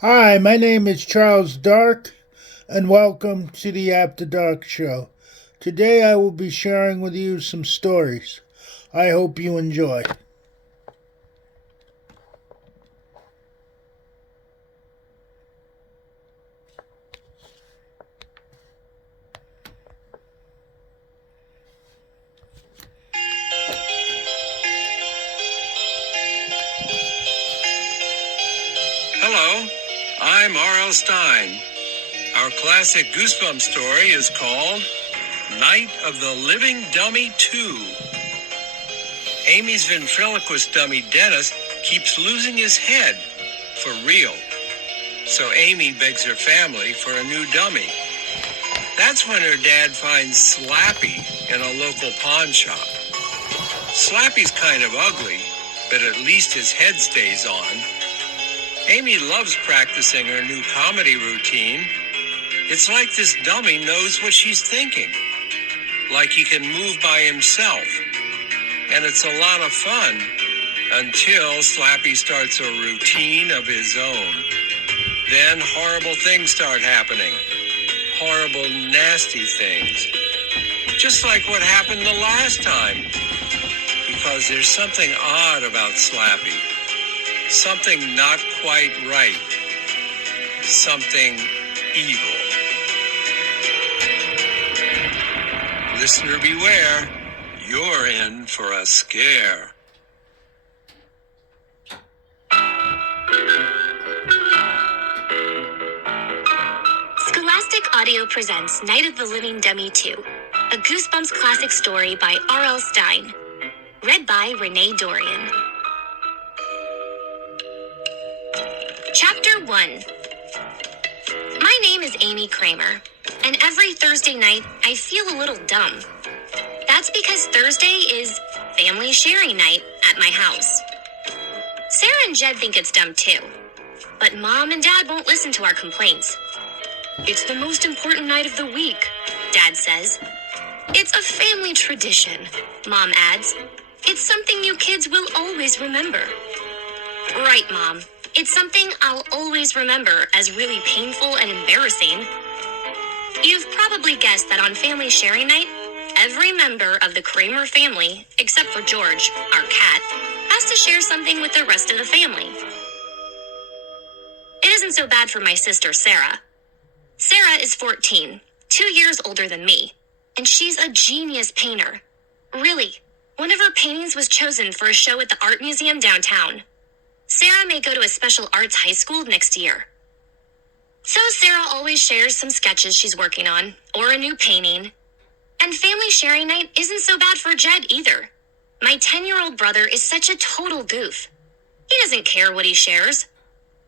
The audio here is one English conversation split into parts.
Hi, my name is Charles Dark, and welcome to the After Dark Show. Today I will be sharing with you some stories. I hope you enjoy. Hello, I'm R.L. Stein. Our classic Goosebumps story is called Night of the Living Dummy 2. Amy's ventriloquist dummy Dennis keeps losing his head, for real. So Amy begs her family for a new dummy. That's when her dad finds Slappy in a local pawn shop. Slappy's kind of ugly, but at least his head stays on. Amy loves practicing her new comedy routine. It's like this dummy knows what she's thinking, like he can move by himself. And it's a lot of fun until Slappy starts a routine of his own. Then horrible things start happening. Horrible, nasty things. Just like what happened the last time. Because there's something odd about Slappy. Something not quite right. Something evil. Listener beware, you're in for a scare. Scholastic Audio presents Night of the Living Dummy 2, a Goosebumps classic story by R.L. Stein. Read by Renee Dorian. Chapter 1. My name is Amy Kramer, and every Thursday night I feel a little dumb. That's because Thursday is family sharing night at my house. Sarah and Jed think it's dumb too, but Mom and Dad won't listen to our complaints. It's the most important night of the week, Dad says. It's a family tradition, Mom adds. It's something you kids will always remember. Right, Mom. It's something I'll always remember as really painful and embarrassing. You've probably guessed that on family sharing night, every member of the Kramer family, except for George, our cat, has to share something with the rest of the family. It isn't so bad for my sister, Sarah. Sarah is 14, 2 years older than me, and she's a genius painter. Really, one of her paintings was chosen for a show at the art museum downtown. Sarah may go to a special arts high school next year. So Sarah always shares some sketches she's working on, or a new painting. And family sharing night isn't so bad for Jed either. My 10-year-old brother is such a total goof. He doesn't care what he shares.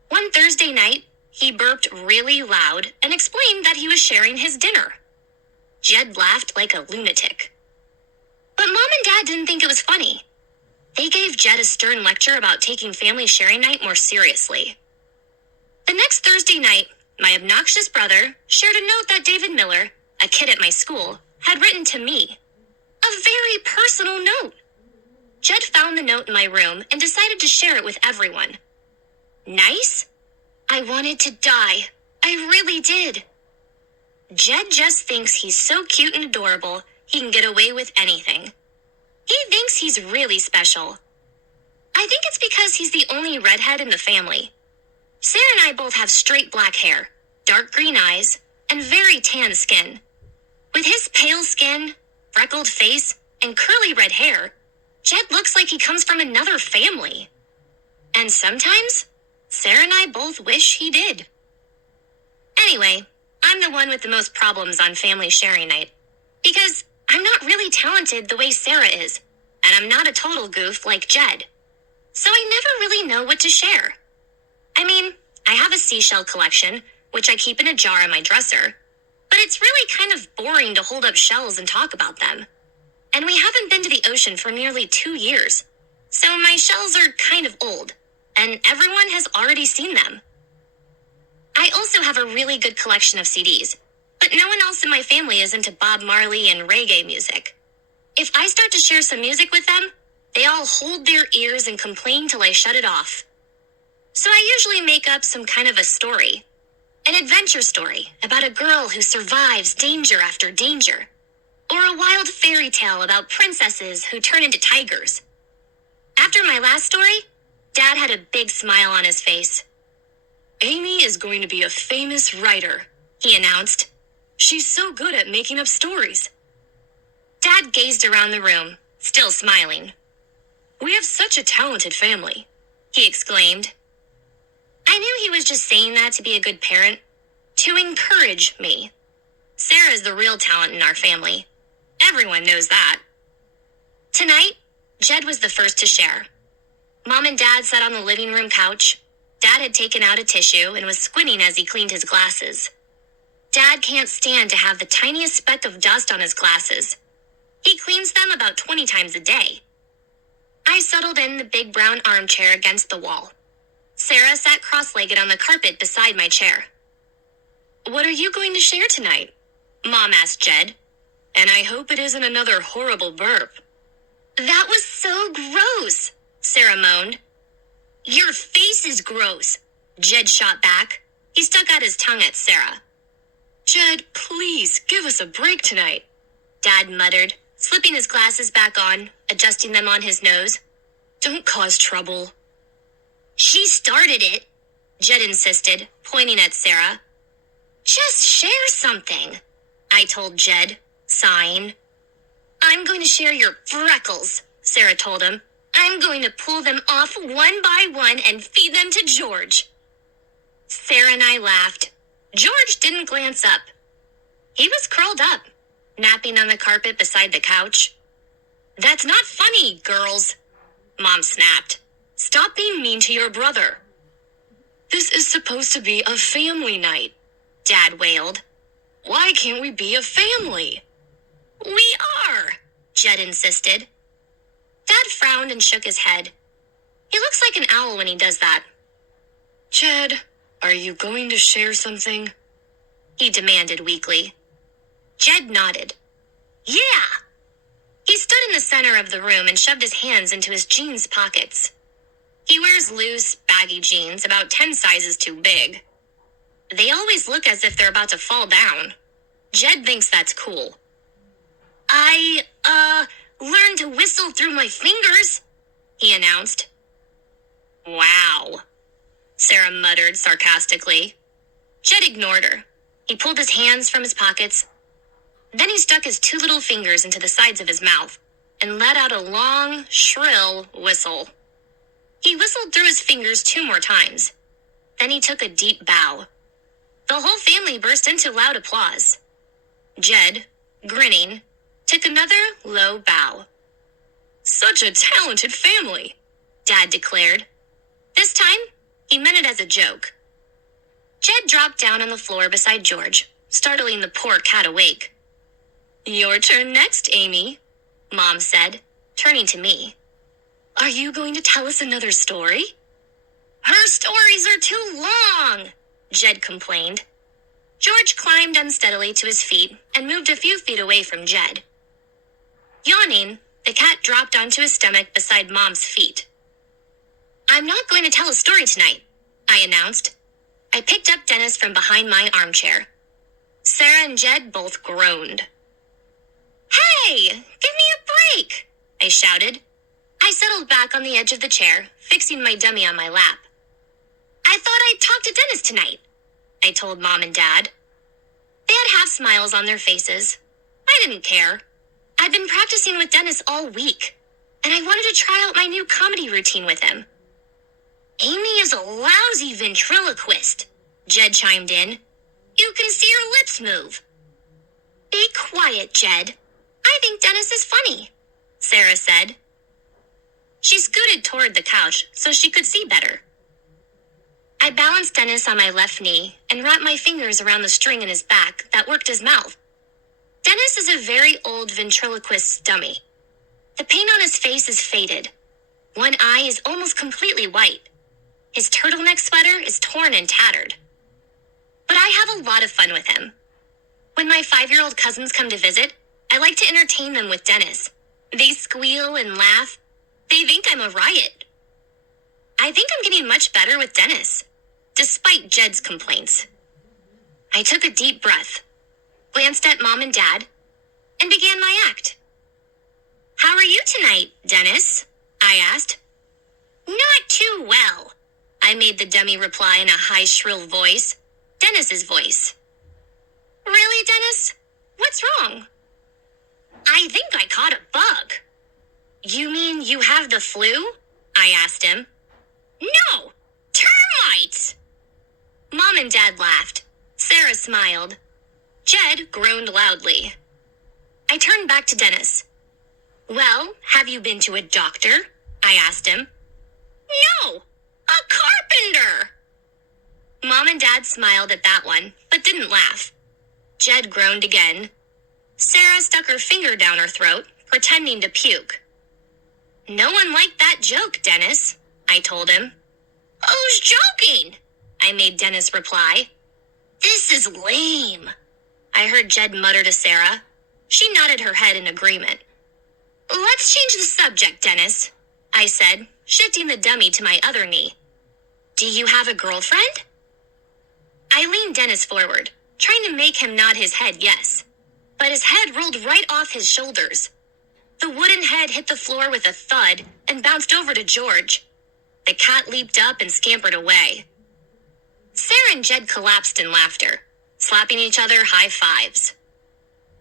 One Thursday night, he burped really loud and explained that he was sharing his dinner. Jed laughed like a lunatic. But Mom and Dad didn't think it was funny. They gave Jed a stern lecture about taking family sharing night more seriously. The next Thursday night, my obnoxious brother shared a note that David Miller, a kid at my school, had written to me. A very personal note. Jed found the note in my room and decided to share it with everyone. Nice? I wanted to die. I really did. Jed just thinks he's so cute and adorable, he can get away with anything. He thinks he's really special. I think it's because he's the only redhead in the family. Sarah and I both have straight black hair, dark green eyes, and very tan skin. With his pale skin, freckled face, and curly red hair, Jed looks like he comes from another family. And sometimes, Sarah and I both wish he did. Anyway, I'm the one with the most problems on family sharing night. Because I'm not really talented the way Sarah is, and I'm not a total goof like Jed. So I never really know what to share. I mean, I have a seashell collection, which I keep in a jar in my dresser, but it's really kind of boring to hold up shells and talk about them. And we haven't been to the ocean for nearly 2 years, so my shells are kind of old, and everyone has already seen them. I also have a really good collection of CDs, but no one else in my family is into Bob Marley and reggae music. If I start to share some music with them, they all hold their ears and complain till I shut it off. So I usually make up some kind of a story. An adventure story about a girl who survives danger after danger. Or a wild fairy tale about princesses who turn into tigers. After my last story, Dad had a big smile on his face. Amy is going to be a famous writer, he announced. She's so good at making up stories. Dad gazed around the room, still smiling. We have such a talented family, he exclaimed. I knew he was just saying that to be a good parent, to encourage me. Sarah's the real talent in our family. Everyone knows that. Tonight, Jed was the first to share. Mom and Dad sat on the living room couch. Dad had taken out a tissue and was squinting as he cleaned his glasses. Dad can't stand to have the tiniest speck of dust on his glasses. He cleans them about 20 times a day. I settled in the big brown armchair against the wall. Sarah sat cross-legged on the carpet beside my chair. What are you going to share tonight? Mom asked Jed. And I hope it isn't another horrible burp. That was so gross, Sarah moaned. Your face is gross, Jed shot back. He stuck out his tongue at Sarah. Jed, please, give us a break tonight, Dad muttered, slipping his glasses back on, adjusting them on his nose. Don't cause trouble. She started it, Jed insisted, pointing at Sarah. Just share something, I told Jed, sighing. I'm going to share your freckles, Sarah told him. I'm going to pull them off one by one and feed them to George. Sarah and I laughed. George didn't glance up. He was curled up, napping on the carpet beside the couch. That's not funny, girls, Mom snapped. Stop being mean to your brother. This is supposed to be a family night, Dad wailed. Why can't we be a family? We are, Jed insisted. Dad frowned and shook his head. He looks like an owl when he does that. Jed, are you going to share something? He demanded weakly. Jed nodded. Yeah! He stood in the center of the room and shoved his hands into his jeans pockets. He wears loose, baggy jeans about 10 sizes too big. They always look as if they're about to fall down. Jed thinks that's cool. I learned to whistle through my fingers, he announced. Wow, Sarah muttered sarcastically. Jed ignored her. He pulled his hands from his pockets. Then he stuck his two little fingers into the sides of his mouth and let out a long, shrill whistle. He whistled through his fingers 2 more times. Then he took a deep bow. The whole family burst into loud applause. Jed, grinning, took another low bow. Such a talented family, Dad declared. This time, he meant it as a joke. Jed dropped down on the floor beside George, startling the poor cat awake. Your turn next, Amy, Mom said, turning to me. Are you going to tell us another story? Her stories are too long, Jed complained. George climbed unsteadily to his feet and moved a few feet away from Jed. Yawning, the cat dropped onto his stomach beside Mom's feet. I'm not going to tell a story tonight, I announced. I picked up Dennis from behind my armchair. Sarah and Jed both groaned. Hey, give me a break, I shouted. I settled back on the edge of the chair, fixing my dummy on my lap. I thought I'd talk to Dennis tonight, I told Mom and Dad. They had half smiles on their faces. I didn't care. I'd been practicing with Dennis all week, and I wanted to try out my new comedy routine with him. Amy is a lousy ventriloquist, Jed chimed in. You can see her lips move. Be quiet, Jed. I think Dennis is funny, Sarah said. She scooted toward the couch so she could see better. I balanced Dennis on my left knee and wrapped my fingers around the string in his back that worked his mouth. Dennis is a very old ventriloquist's dummy. The paint on his face is faded. One eye is almost completely white. His turtleneck sweater is torn and tattered. But I have a lot of fun with him. When my 5-year-old cousins come to visit, I like to entertain them with Dennis. They squeal and laugh. They think I'm a riot. I think I'm getting much better with Dennis, despite Jed's complaints. I took a deep breath, glanced at Mom and Dad, and began my act. How are you tonight, Dennis? I asked. Not too well, I made the dummy reply in a high, shrill voice, Dennis's voice. Really, Dennis? What's wrong? I think I caught a bug. You mean you have the flu? I asked him. No, termites! Mom and Dad laughed. Sarah smiled. Jed groaned loudly. I turned back to Dennis. Well, have you been to a doctor? I asked him. No, a carpenter! Mom and Dad smiled at that one, but didn't laugh. Jed groaned again. Sarah stuck her finger down her throat, pretending to puke. No one liked that joke, Dennis, I told him. Who's joking? I made Dennis reply. This is lame, I heard Jed mutter to Sarah. She nodded her head in agreement. Let's change the subject, Dennis, I said, shifting the dummy to my other knee. Do you have a girlfriend? I leaned Dennis forward, trying to make him nod his head yes. But his head rolled right off his shoulders. The wooden head hit the floor with a thud and bounced over to George. The cat leaped up and scampered away. Sarah and Jed collapsed in laughter, slapping each other high fives.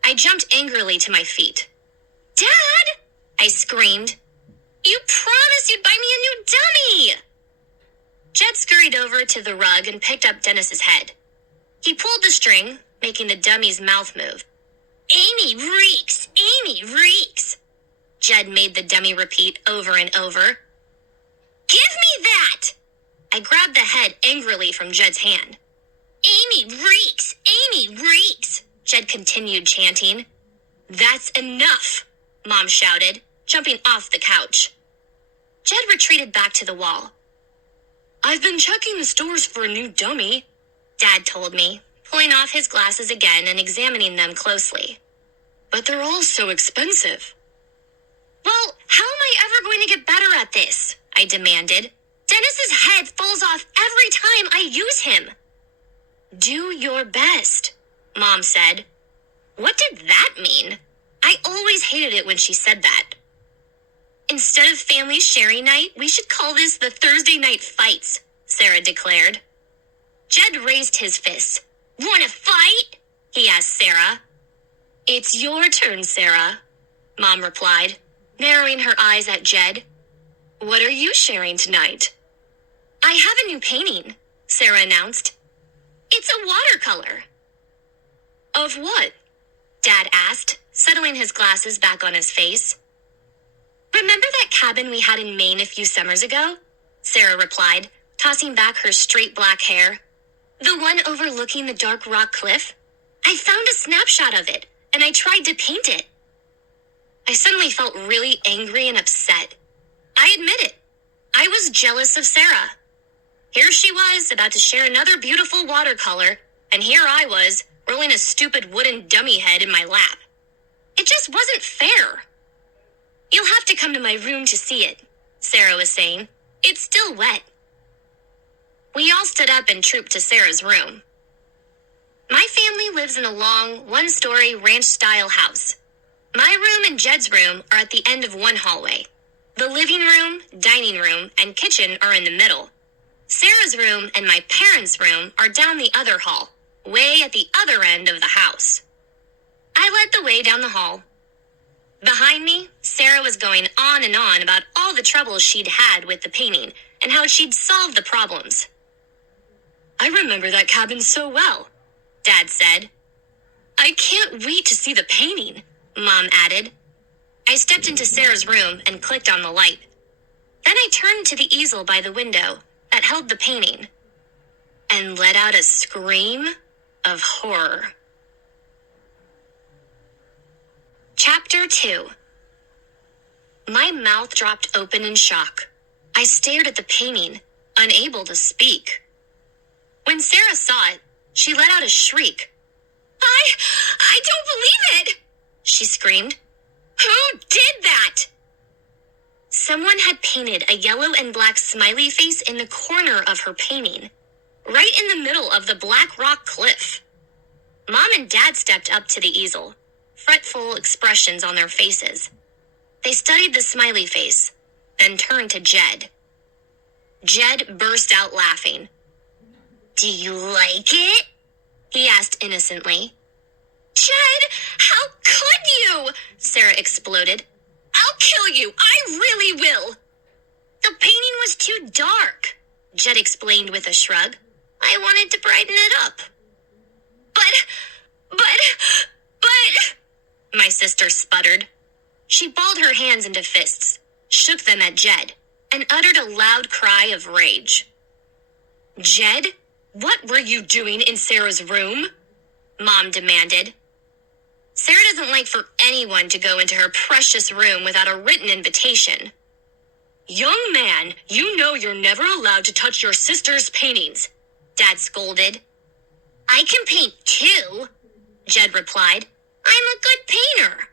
I jumped angrily to my feet. Dad! I screamed. You promised you'd buy me a new dummy! Jed scurried over to the rug and picked up Dennis's head. He pulled the string, making the dummy's mouth move. Amy reeks! Amy reeks! Jed made the dummy repeat over and over. Give me that! I grabbed the head angrily from Jed's hand. Amy reeks! Amy reeks! Jed continued chanting. That's enough, Mom shouted, jumping off the couch. Jed retreated back to the wall. I've been checking the stores for a new dummy, Dad told me, pulling off his glasses again and examining them closely. But they're all so expensive. Well, how am I ever going to get better at this? I demanded. Dennis's head falls off every time I use him. Do your best, Mom said. What did that mean? I always hated it when she said that. Instead of family sharing night, we should call this the Thursday night fights, Sarah declared. Jed raised his fist. Wanna fight? He asked Sarah. It's your turn, Sarah, Mom replied, narrowing her eyes at Jed. What are you sharing tonight? I have a new painting, Sarah announced. It's a watercolor. Of what? Dad asked, settling his glasses back on his face. Remember that cabin we had in Maine a few summers ago? Sarah replied, tossing back her straight black hair. The one overlooking the dark rock cliff? I found a snapshot of it, and I tried to paint it. I suddenly felt really angry and upset. I admit it. I was jealous of Sarah. Here she was, about to share another beautiful watercolor, and here I was, rolling a stupid wooden dummy head in my lap. It just wasn't fair. You'll have to come to my room to see it, Sarah was saying. It's still wet. We all stood up and trooped to Sarah's room. My family lives in a long, one-story ranch-style house. My room and Jed's room are at the end of one hallway. The living room, dining room, and kitchen are in the middle. Sarah's room and my parents' room are down the other hall, way at the other end of the house. I led the way down the hall. Behind me, Sarah was going on and on about all the troubles she'd had with the painting and how she'd solved the problems. I remember that cabin so well, Dad said. I can't wait to see the painting, Mom added. I stepped into Sarah's room and clicked on the light. Then I turned to the easel by the window that held the painting and let out a scream of horror. Chapter 2. My mouth dropped open in shock. I stared at the painting, unable to speak. When Sarah saw it, she let out a shriek. I don't believe it! She screamed. Who did that? Someone had painted a yellow and black smiley face in the corner of her painting, right in the middle of the black rock cliff. Mom and Dad stepped up to the easel, fretful expressions on their faces. They studied the smiley face, then turned to Jed. Jed burst out laughing. "Do you like it?" he asked innocently. "Jed, how could you?" Sarah exploded. "I'll kill you. I really will." "The painting was too dark," Jed explained with a shrug. "I wanted to brighten it up." But, my sister sputtered. She balled her hands into fists, shook them at Jed, and uttered a loud cry of rage. "Jed, what were you doing in Sarah's room?" Mom demanded. Sarah doesn't like for anyone to go into her precious room without a written invitation. "Young man, you know you're never allowed to touch your sister's paintings," Dad scolded. "I can paint too," Jed replied. "I'm a good painter."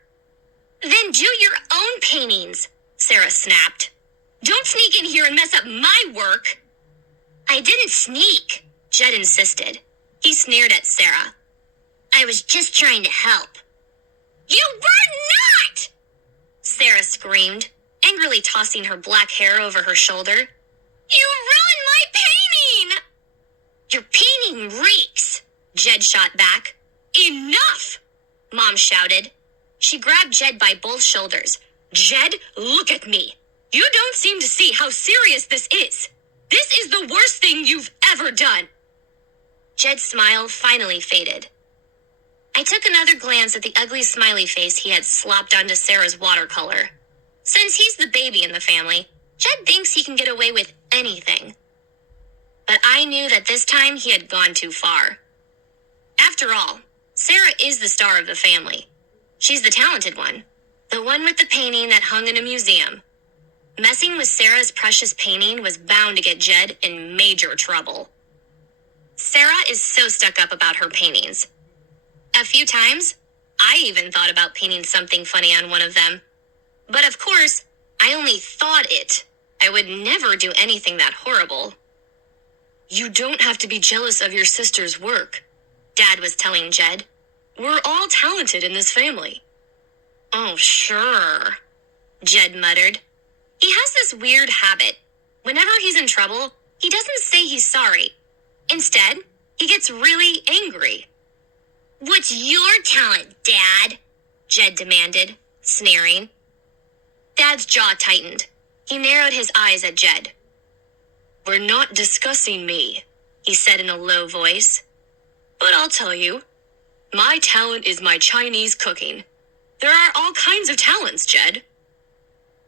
"Then do your own paintings," Sarah snapped. "Don't sneak in here and mess up my work." "I didn't sneak," Jed insisted. He sneered at Sarah. "I was just trying to help." "You were not!" Sarah screamed, angrily tossing her black hair over her shoulder. "You ruined my painting!" "Your painting reeks," Jed shot back. "Enough!" Mom shouted. She grabbed Jed by both shoulders. "Jed, look at me. You don't seem to see how serious this is. This is the worst thing you've ever done." Jed's smile finally faded. I took another glance at the ugly smiley face he had slopped onto Sarah's watercolor. Since he's the baby in the family, Jed thinks he can get away with anything. But I knew that this time he had gone too far. After all, Sarah is the star of the family. She's the talented one, the one with the painting that hung in a museum. Messing with Sarah's precious painting was bound to get Jed in major trouble. Sarah is so stuck up about her paintings. A few times, I even thought about painting something funny on one of them. But of course, I only thought it. I would never do anything that horrible. "You don't have to be jealous of your sister's work," Dad was telling Jed. "We're all talented in this family." "Oh, sure," Jed muttered. He has this weird habit. Whenever he's in trouble, he doesn't say he's sorry. Instead, he gets really angry. "What's your talent, Dad?" Jed demanded, sneering. Dad's jaw tightened. He narrowed his eyes at Jed. "We're not discussing me," he said in a low voice. "But I'll tell you. My talent is my Chinese cooking. There are all kinds of talents, Jed."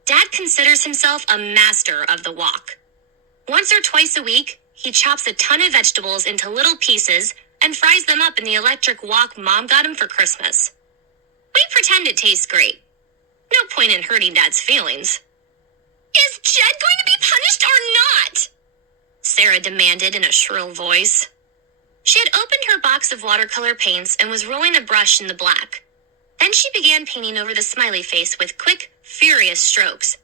Dad considers himself a master of the wok. Once or twice a week, he chops a ton of vegetables into little pieces and fries them up in the electric wok Mom got him for Christmas. We pretend it tastes great. No point in hurting Dad's feelings. "Is Jed going to be punished or not?" Sarah demanded in a shrill voice. She had opened her box of watercolor paints and was rolling a brush in the black. Then she began painting over the smiley face with quick, furious strokes.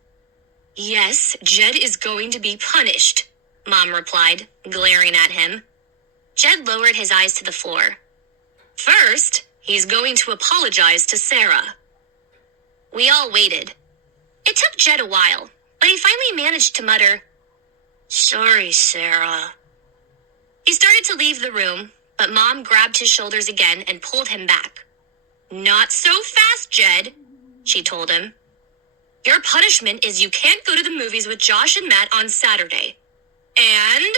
"Yes, Jed is going to be punished," Mom replied, glaring at him. Jed lowered his eyes to the floor. "First, he's going to apologize to Sarah." We all waited. It took Jed a while, but he finally managed to mutter, "Sorry, Sarah." He started to leave the room, but Mom grabbed his shoulders again and pulled him back. "Not so fast, Jed," she told him. "Your punishment is you can't go to the movies with Josh and Matt on Saturday. And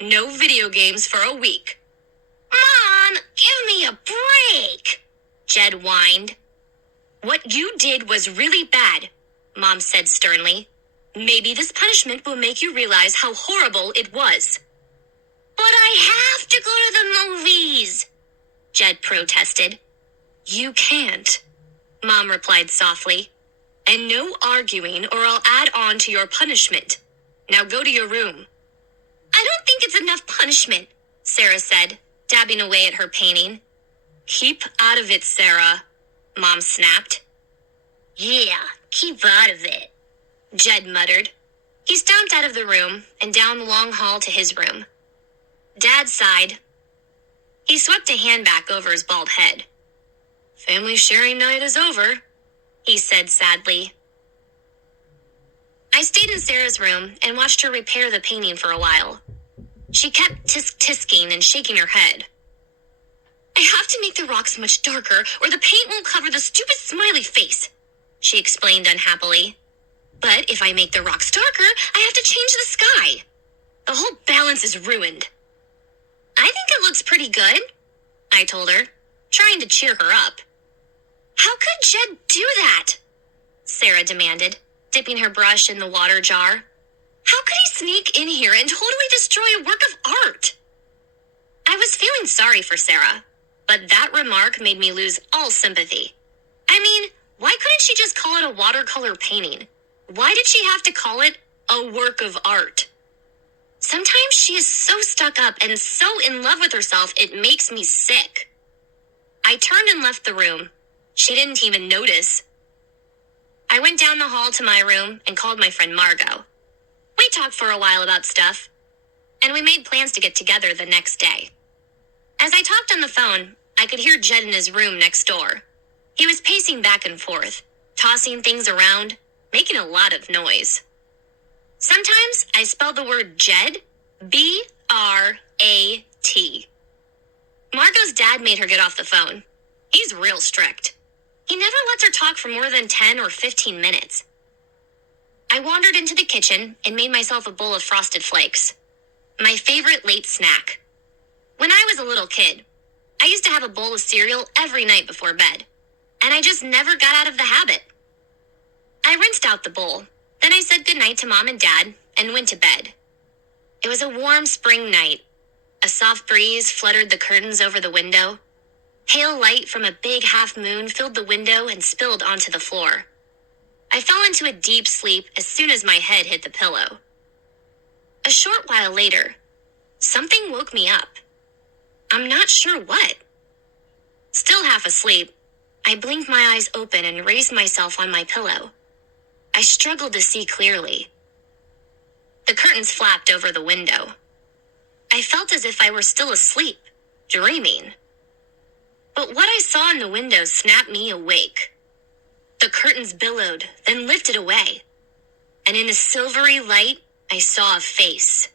no video games for a week." "Mom, give me a break," Jed whined. "What you did was really bad," Mom said sternly. "Maybe this punishment will make you realize how horrible it was." "But I have to go to the movies," Jed protested. "You can't," Mom replied softly. "And no arguing or I'll add on to your punishment. Now go to your room." "I don't think it's enough punishment," Sarah said, dabbing away at her painting. "Keep out of it, Sarah," Mom snapped. "Yeah, keep out of it," Jed muttered. He stomped out of the room and down the long hall to his room. Dad sighed. He swept a hand back over his bald head. Family sharing night is over, he said sadly. I stayed in Sarah's room and watched her repair the painting for a while. She kept tisk-tisking and shaking her head. I have to make the rocks much darker or the paint won't cover the stupid smiley face, she explained unhappily. But if I make the rocks darker, I have to change the sky. The whole balance is ruined. I think it looks pretty good, I told her, trying to cheer her up. How could Jed do that? Sarah demanded, dipping her brush in the water jar. How could he sneak in here and totally destroy a work of art? I was feeling sorry for Sarah, but that remark made me lose all sympathy. I mean, why couldn't she just call it a watercolor painting? Why did she have to call it a work of art? Sometimes she is so stuck up and so in love with herself, it makes me sick. I turned and left the room. She didn't even notice. I went down the hall to my room and called my friend Margot. We talked for a while about stuff, and we made plans to get together the next day. As I talked on the phone, I could hear Jed in his room next door. He was pacing back and forth, tossing things around, making a lot of noise. Sometimes I spell the word Jed, B-R-A-T. Margot's dad made her get off the phone. He's real strict. He never lets her talk for more than 10 or 15 minutes. I wandered into the kitchen and made myself a bowl of Frosted Flakes, my favorite late snack. When I was a little kid, I used to have a bowl of cereal every night before bed, and I just never got out of the habit. I rinsed out the bowl, then I said goodnight to Mom and Dad and went to bed. It was a warm spring night. A soft breeze fluttered the curtains over the window. Pale light from a big half moon filled the window and spilled onto the floor. I fell into a deep sleep as soon as my head hit the pillow. A short while later, something woke me up. I'm not sure what. Still half asleep, I blinked my eyes open and raised myself on my pillow. I struggled to see clearly. The curtains flapped over the window. I felt as if I were still asleep, dreaming. But what I saw in the window snapped me awake. The curtains billowed, then lifted away. And in the silvery light, I saw a face.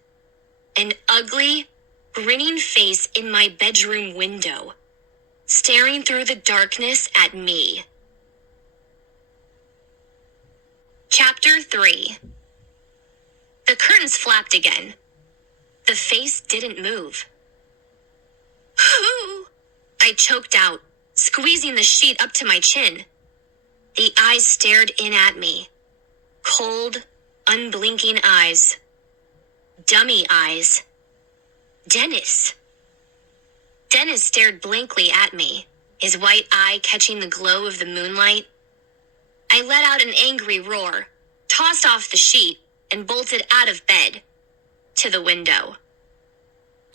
An ugly, grinning face in my bedroom window, staring through the darkness at me. Chapter 3. The curtains flapped again. The face didn't move. I choked out, squeezing the sheet up to my chin. The eyes stared in at me. Cold, unblinking eyes. Dummy eyes. Dennis. Dennis stared blankly at me, his white eye catching the glow of the moonlight. I let out an angry roar, tossed off the sheet, and bolted out of bed, to the window.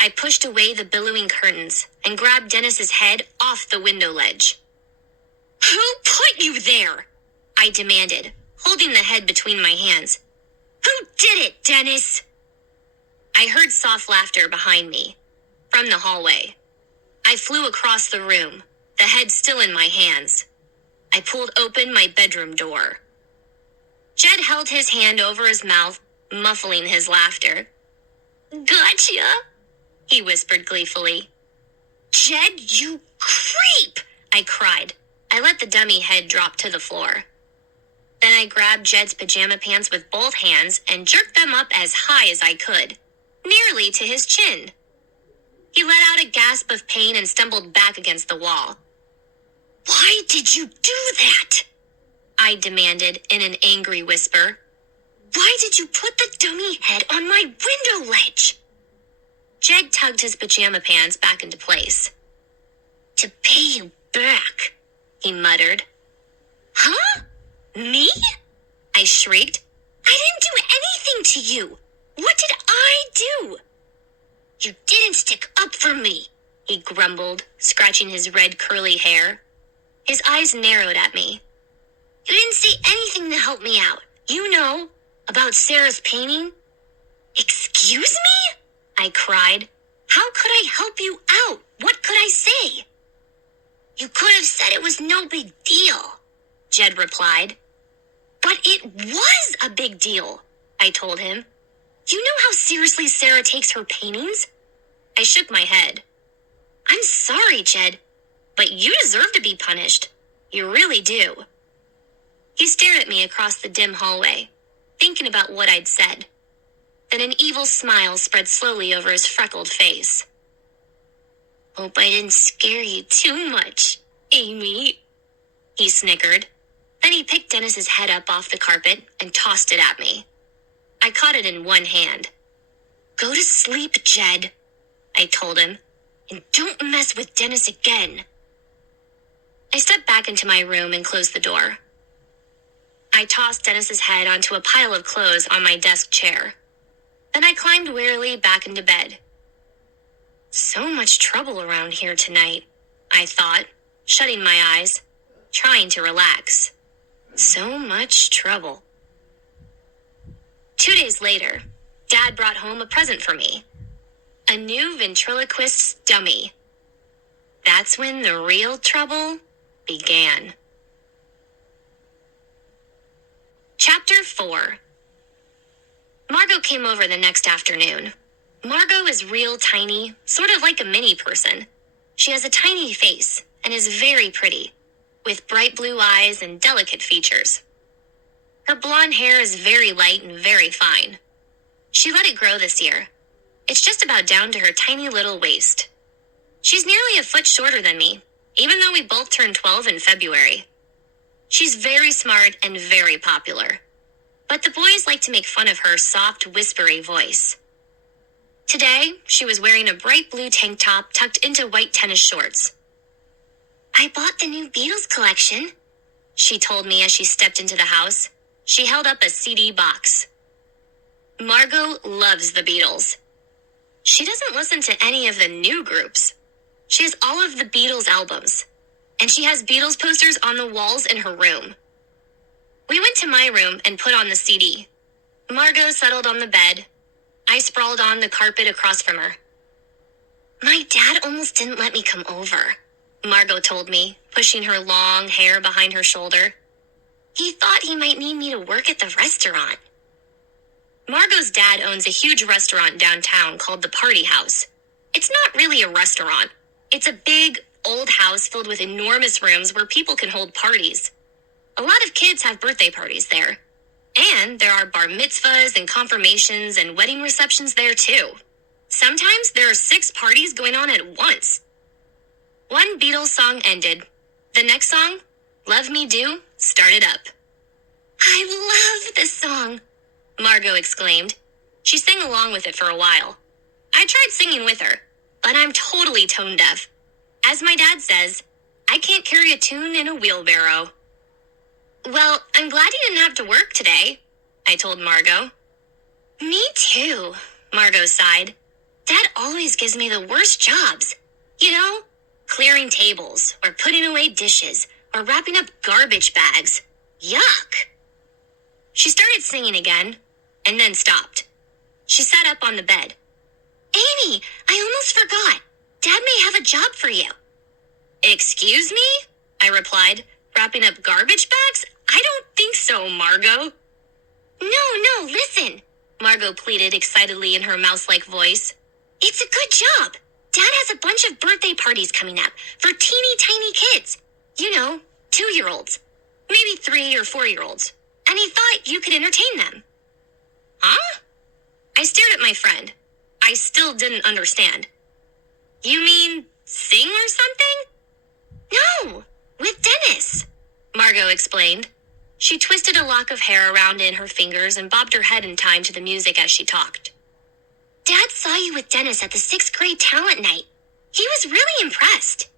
I pushed away the billowing curtains and grabbed Dennis's head off the window ledge. Who put you there? I demanded, holding the head between my hands. Who did it, Dennis? I heard soft laughter behind me, from the hallway. I flew across the room, the head still in my hands. I pulled open my bedroom door. Jed held his hand over his mouth, muffling his laughter. Gotcha, he whispered gleefully. Jed, you creep, I cried. I let the dummy head drop to the floor. Then I grabbed Jed's pajama pants with both hands and jerked them up as high as I could, nearly to his chin. He let out a gasp of pain and stumbled back against the wall. Why did you do that? I demanded in an angry whisper. Why did you put the dummy head on my window ledge? Jed tugged his pajama pants back into place. To pay you back, he muttered. Huh? Me? I shrieked. I didn't do anything to you. What did I do? You didn't stick up for me, he grumbled, scratching his red curly hair. His eyes narrowed at me. You didn't say anything to help me out. You know, About Sarah's painting? Excuse me? I cried. How could I help you out? What could I say? You could have said it was no big deal, Jed replied. But it was a big deal, I told him. You know how seriously Sarah takes her paintings? I shook my head. I'm sorry, Jed, but you deserve to be punished. You really do. He stared at me across the dim hallway, thinking about what I'd said. Then an evil smile spread slowly over his freckled face. Hope I didn't scare you too much, Amy, he snickered. Then he picked Dennis's head up off the carpet and tossed it at me. I caught it in one hand. Go to sleep, Jed, I told him, and don't mess with Dennis again. I stepped back into my room and closed the door. I tossed Dennis's head onto a pile of clothes on my desk chair. Then I climbed wearily back into bed. So much trouble around here tonight, I thought, shutting my eyes, trying to relax. So much trouble. 2 days later, Dad brought home a present for me. A new ventriloquist's dummy. That's when the real trouble began. Chapter 4. Margot came over the next afternoon. Margot is real tiny, sort of like a mini person. She has a tiny face and is very pretty, with bright blue eyes and delicate features. Her blonde hair is very light and very fine. She let it grow this year. It's just about down to her tiny little waist. She's nearly a foot shorter than me, even though we both turned 12 in February. She's very smart and very popular, but the boys like to make fun of her soft, whispery voice. Today, she was wearing a bright blue tank top tucked into white tennis shorts. I bought the new Beatles collection, she told me as she stepped into the house. She held up a CD box. Margot loves the Beatles. She doesn't listen to any of the new groups. She has all of the Beatles albums, and she has Beatles posters on the walls in her room. We went to my room and put on the CD. Margot settled on the bed. I sprawled on the carpet across from her. My dad almost didn't let me come over, Margot told me, pushing her long hair behind her shoulder. He thought he might need me to work at the restaurant. Margot's dad owns a huge restaurant downtown called the Party House. It's not really a restaurant. It's a big, old house filled with enormous rooms where people can hold parties. A lot of kids have birthday parties there. And there are bar mitzvahs and confirmations and wedding receptions there too. Sometimes there are 6 parties going on at once. One Beatles song ended. The next song, Love Me Do, started up. I love this song, Margot exclaimed. She sang along with it for a while. I tried singing with her, but I'm totally tone deaf. As my dad says, I can't carry a tune in a wheelbarrow. Well, I'm glad you didn't have to work today, I told Margot. Me too, Margot sighed. Dad always gives me the worst jobs. You know, clearing tables, or putting away dishes, or wrapping up garbage bags. Yuck! She started singing again, and then stopped. She sat up on the bed. Amy, I almost forgot. Dad may have a job for you. Excuse me? I replied, wrapping up garbage bags? I don't think so, Margot. No, listen, Margot pleaded excitedly in her mouse-like voice. It's a good job. Dad has a bunch of birthday parties coming up for teeny tiny kids. You know, 2-year-olds. Maybe 3 or 4-year-olds. And he thought you could entertain them. Huh? I stared at my friend. I still didn't understand. You mean sing or something? No, with Dennis, Margot explained. She twisted a lock of hair around in her fingers and bobbed her head in time to the music as she talked. Dad saw you with Dennis at the 6th grade talent night. He was really impressed.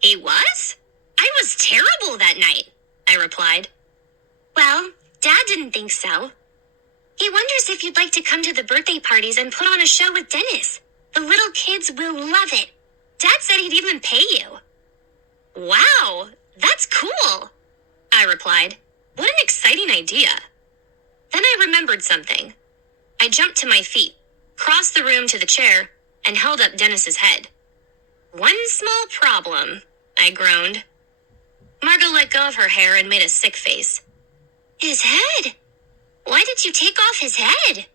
He was? I was terrible that night, I replied. Well, Dad didn't think so. He wonders if you'd like to come to the birthday parties and put on a show with Dennis. The little kids will love it. Dad said he'd even pay you. Wow, that's cool, I replied. What an exciting idea. Then I remembered something. I jumped to my feet, crossed the room to the chair, and held up Dennis's head. "One small problem," I groaned. Margot let go of her hair and made a sick face. "His head? Why did you take off his head?"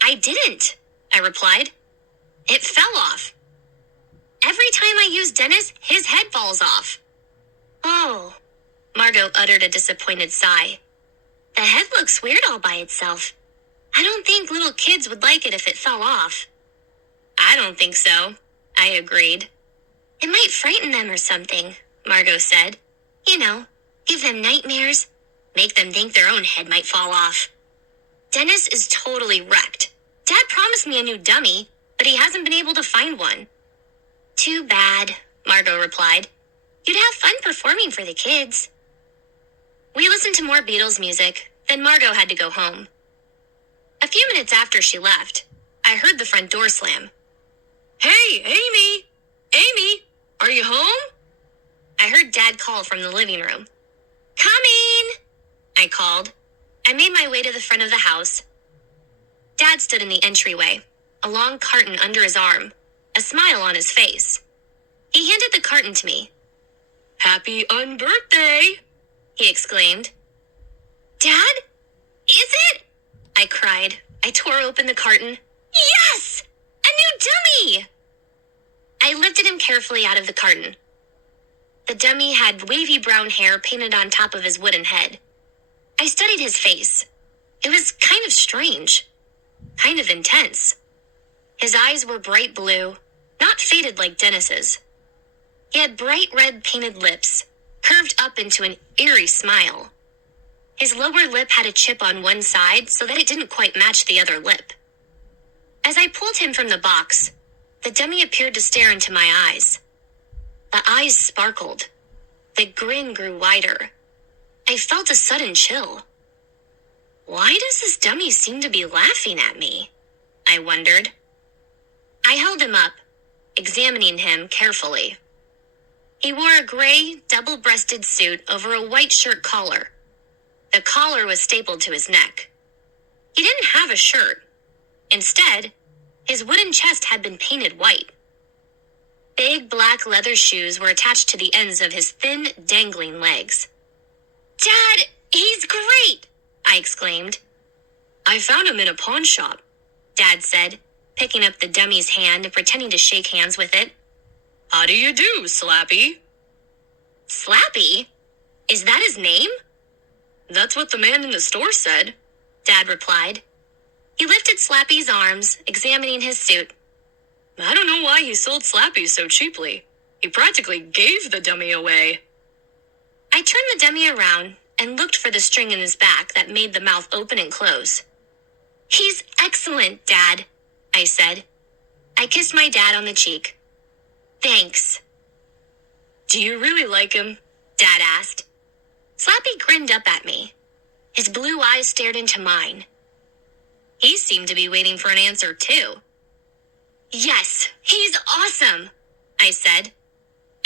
"I didn't," I replied. "It fell off. Every time I use Dennis, his head falls off." "Oh," Margot uttered a disappointed sigh. "The head looks weird all by itself. I don't think little kids would like it if it fell off." "I don't think so," I agreed. "It might frighten them or something," Margot said. "You know, give them nightmares, make them think their own head might fall off." "Dennis is totally wrecked. Dad promised me a new dummy, but he hasn't been able to find one." "Too bad," Margot replied. "You'd have fun performing for the kids." We listened to more Beatles music, then Margot had to go home. A few minutes after she left, I heard the front door slam. "Hey, Amy! Amy, are you home?" I heard Dad call from the living room. "Coming!" I called. I made my way to the front of the house. Dad stood in the entryway, a long carton under his arm, a smile on his face. He handed the carton to me. "Happy unbirthday!" he exclaimed. "Dad? Is it?" I cried. I tore open the carton. "Yes! A new dummy!" I lifted him carefully out of the carton. The dummy had wavy brown hair painted on top of his wooden head. I studied his face. It was kind of strange, kind of intense. His eyes were bright blue, not faded like Dennis's. He had bright red painted lips, curved up into an eerie smile. His lower lip had a chip on one side so that it didn't quite match the other lip. As I pulled him from the box, the dummy appeared to stare into my eyes. The eyes sparkled. The grin grew wider. I felt a sudden chill. Why does this dummy seem to be laughing at me? I wondered. I held him up, examining him carefully. He wore a gray, double-breasted suit over a white shirt collar. The collar was stapled to his neck. He didn't have a shirt. Instead, his wooden chest had been painted white. Big black leather shoes were attached to the ends of his thin, dangling legs. "Dad, he's great!" I exclaimed. "I found him in a pawn shop," Dad said, picking up the dummy's hand and pretending to shake hands with it. "How do you do, Slappy?" "Slappy? Is that his name?" "That's what the man in the store said," Dad replied. He lifted Slappy's arms, examining his suit. "I don't know why he sold Slappy so cheaply. He practically gave the dummy away." I turned the dummy around and looked for the string in his back that made the mouth open and close. "He's excellent, Dad," I said. I kissed my dad on the cheek. "Thanks." "Do you really like him?" Dad asked. Slappy grinned up at me. His blue eyes stared into mine. He seemed to be waiting for an answer, too. "Yes, he's awesome," I said.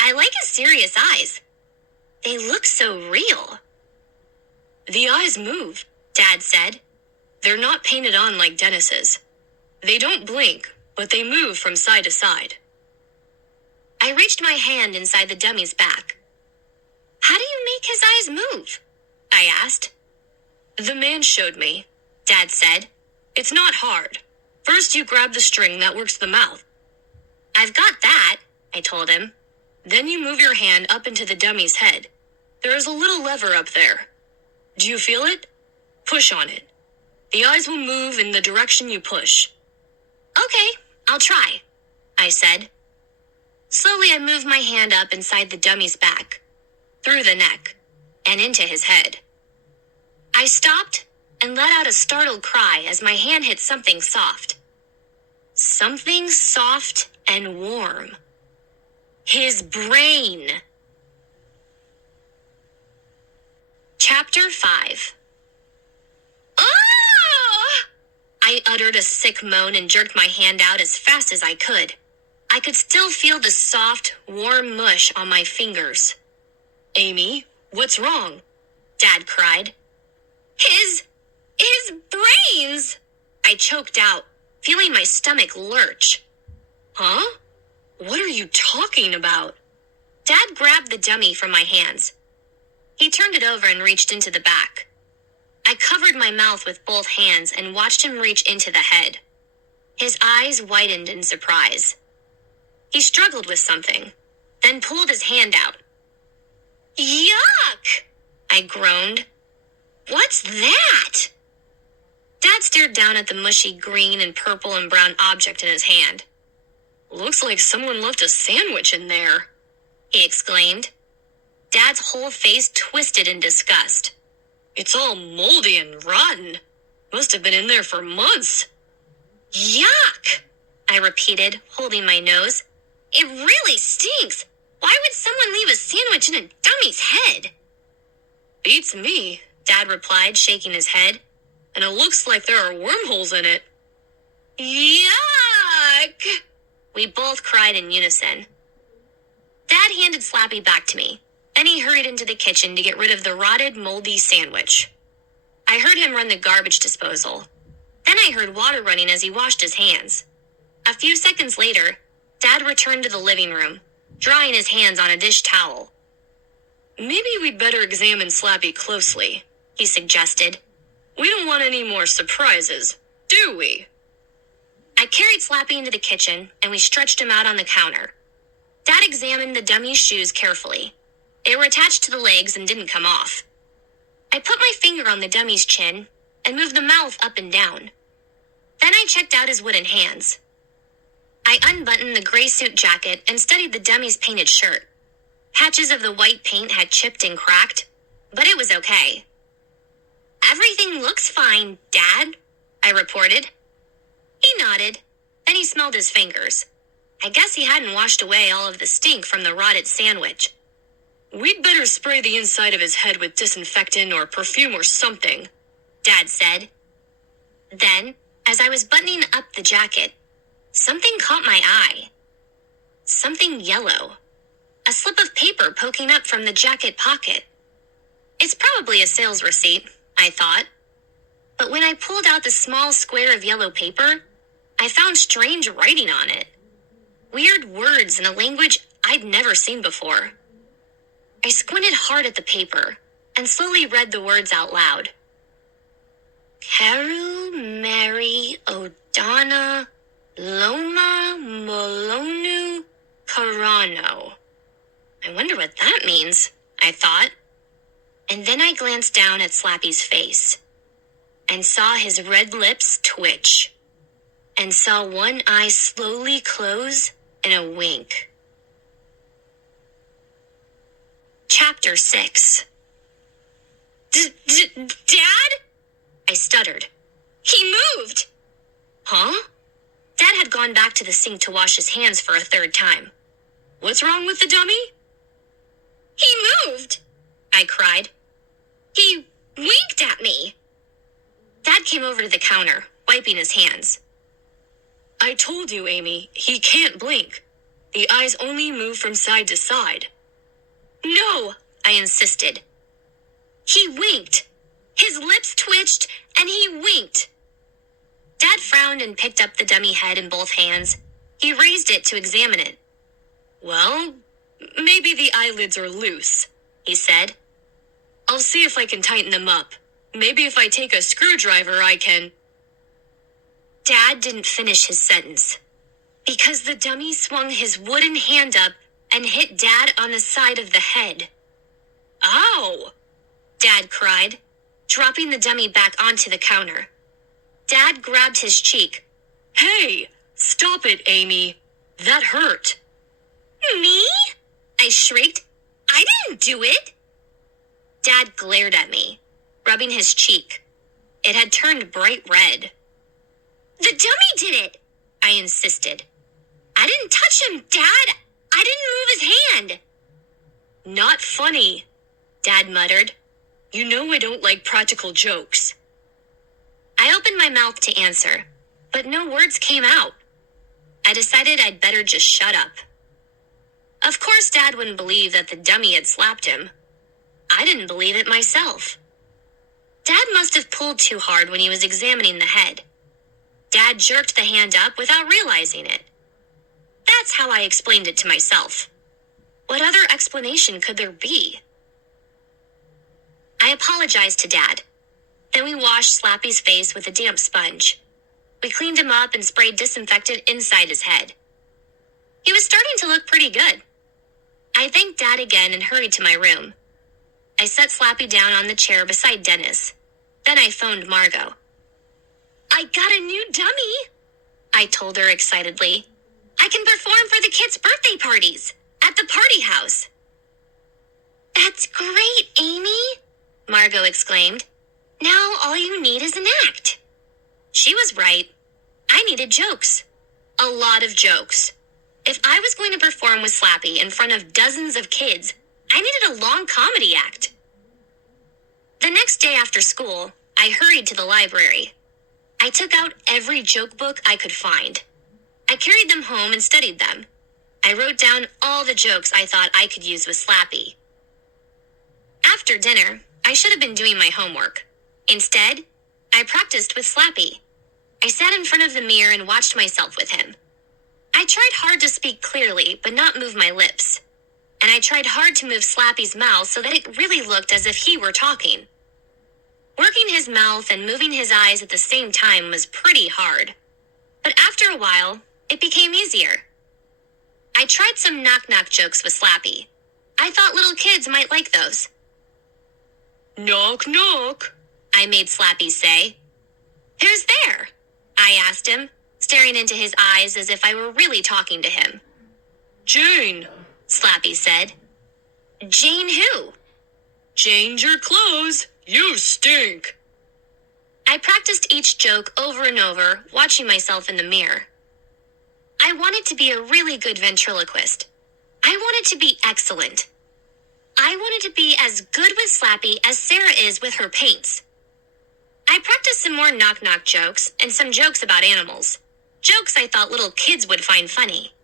"I like his serious eyes. They look so real." "The eyes move," Dad said. "They're not painted on like Dennis's. They don't blink, but they move from side to side." I reached my hand inside the dummy's back. "How do you make his eyes move?" I asked. "The man showed me," Dad said. "It's not hard. First you grab the string that works the mouth." "I've got that," I told him. "Then you move your hand up into the dummy's head. There is a little lever up there. Do you feel it? Push on it. The eyes will move in the direction you push." "Okay, I'll try," I said. Slowly I moved my hand up inside the dummy's back, through the neck, and into his head. I stopped and let out a startled cry as my hand hit something soft. Something soft and warm. His brain. Chapter 5. "Ah!" I uttered a sick moan and jerked my hand out as fast as I could. I could still feel the soft, warm mush on my fingers. "Amy, what's wrong?" Dad cried. His brains! I choked out, feeling my stomach lurch. Huh? What are you talking about? Dad grabbed the dummy from my hands. He turned it over and reached into the back. I covered my mouth with both hands and watched him reach into the head. His eyes widened in surprise. He struggled with something, then pulled his hand out. Yuck! I groaned. What's that? Dad stared down at the mushy green and purple and brown object in his hand. Looks like someone left a sandwich in there, he exclaimed. Dad's whole face twisted in disgust. It's all moldy and rotten. Must have been in there for months. Yuck! I repeated, holding my nose. It really stinks. Why would someone leave a sandwich in a dummy's head? Beats me, Dad replied, shaking his head. And it looks like there are wormholes in it. Yuck! We both cried in unison. Dad handed Slappy back to me. Then he hurried into the kitchen to get rid of the rotted, moldy sandwich. I heard him run the garbage disposal. Then I heard water running as he washed his hands. A few seconds later, Dad returned to the living room, drying his hands on a dish towel. Maybe we'd better examine Slappy closely, he suggested. We don't want any more surprises, do we? I carried Slappy into the kitchen, and we stretched him out on the counter. Dad examined the dummy's shoes carefully. They were attached to the legs and didn't come off. I put my finger on the dummy's chin and moved the mouth up and down. Then I checked out his wooden hands. I unbuttoned the gray suit jacket and studied the dummy's painted shirt. Patches of the white paint had chipped and cracked, but it was okay. Everything looks fine, Dad, I reported. He nodded. Then he smelled his fingers. I guess he hadn't washed away all of the stink from the rotted sandwich. We'd better spray the inside of his head with disinfectant or perfume or something, Dad said. Then, as I was buttoning up the jacket, something caught my eye. Something yellow. A slip of paper poking up from the jacket pocket. It's probably a sales receipt, I thought. But when I pulled out the small square of yellow paper, I found strange writing on it. Weird words in a language I'd never seen before. I squinted hard at the paper and slowly read the words out loud. Carol Mary O'Donna Loma Molonu Carano. I wonder what that means, I thought. And then I glanced down at Slappy's face and saw his red lips twitch and saw one eye slowly close in a wink. Chapter 6. Dad? I stuttered. He moved! Huh? Dad had gone back to the sink to wash his hands for a third time. What's wrong with the dummy? He moved! I cried. He winked at me. Dad came over to the counter, wiping his hands. I told you, Amy, he can't blink. The eyes only move from side to side. No, I insisted. He winked. His lips twitched, and he winked. Dad frowned and picked up the dummy head in both hands. He raised it to examine it. Well, maybe the eyelids are loose, he said. I'll see if I can tighten them up. Maybe if I take a screwdriver, I can... Dad didn't finish his sentence, because the dummy swung his wooden hand up and hit Dad on the side of the head. Ow! Dad cried, dropping the dummy back onto the counter. Dad grabbed his cheek. Hey, stop it, Amy. That hurt. Me? I shrieked. I didn't do it. Dad glared at me, rubbing his cheek. It had turned bright red. The dummy did it, I insisted. I didn't touch him, Dad. I didn't move his hand. Not funny, Dad muttered. You know I don't like practical jokes. I opened my mouth to answer, but no words came out. I decided I'd better just shut up. Of course, Dad wouldn't believe that the dummy had slapped him. I didn't believe it myself. Dad must have pulled too hard when he was examining the head. Dad jerked the hand up without realizing it. That's how I explained it to myself. What other explanation could there be? I apologized to Dad. Then we washed Slappy's face with a damp sponge. We cleaned him up and sprayed disinfectant inside his head. He was starting to look pretty good. I thanked Dad again and hurried to my room. I set Slappy down on the chair beside Dennis. Then I phoned Margot. "I got a new dummy," I told her excitedly. "I can perform for the kids' birthday parties at the party house." "That's great, Amy," Margot exclaimed. "Now all you need is an act." She was right. I needed jokes. A lot of jokes. If I was going to perform with Slappy in front of dozens of kids, I needed a long comedy act. The next day after school, I hurried to the library. I took out every joke book I could find. I carried them home and studied them. I wrote down all the jokes I thought I could use with Slappy. After dinner, I should have been doing my homework. Instead, I practiced with Slappy. I sat in front of the mirror and watched myself with him. I tried hard to speak clearly, but not move my lips. And I tried hard to move Slappy's mouth so that it really looked as if he were talking. Working his mouth and moving his eyes at the same time was pretty hard. But after a while, it became easier. I tried some knock-knock jokes with Slappy. I thought little kids might like those. "Knock, knock," I made Slappy say. "Who's there?" I asked him, staring into his eyes as if I were really talking to him. "Jane," Slappy said. "Jane who?" "Change your clothes. You stink." I practiced each joke over and over, watching myself in the mirror. I wanted to be a really good ventriloquist. I wanted to be excellent. I wanted to be as good with Slappy as Sarah is with her paints. I practiced some more knock-knock jokes and some jokes about animals. Jokes I thought little kids would find funny.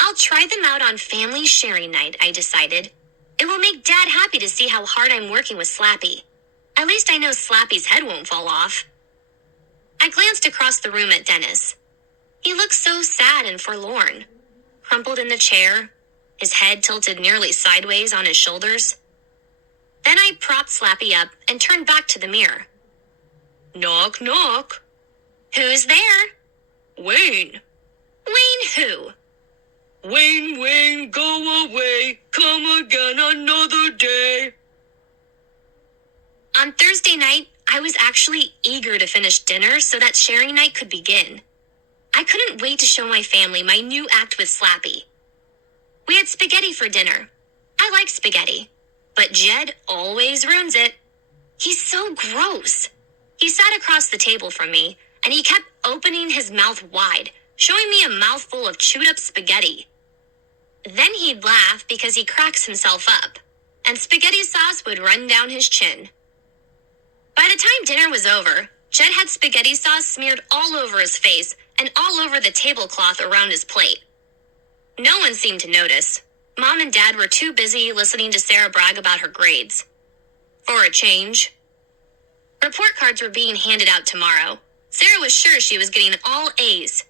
I'll try them out on family sharing night, I decided. It will make Dad happy to see how hard I'm working with Slappy. At least I know Slappy's head won't fall off. I glanced across the room at Dennis. He looked so sad and forlorn, crumpled in the chair, his head tilted nearly sideways on his shoulders. Then I propped Slappy up and turned back to the mirror. "Knock, knock." "Who's there?" "Wayne." "Wayne who?" "Wayne, Wayne, go away, come again another day." On Thursday night, I was actually eager to finish dinner so that sharing night could begin. I couldn't wait to show my family my new act with Slappy. We had spaghetti for dinner. I like spaghetti, but Jed always ruins it. He's so gross. He sat across the table from me, and he kept opening his mouth wide, showing me a mouthful of chewed-up spaghetti. Then he'd laugh because he cracks himself up, and spaghetti sauce would run down his chin. By the time dinner was over, Jed had spaghetti sauce smeared all over his face and all over the tablecloth around his plate. No one seemed to notice. Mom and Dad were too busy listening to Sarah brag about her grades. For a change. Report cards were being handed out tomorrow. Sarah was sure she was getting all A's.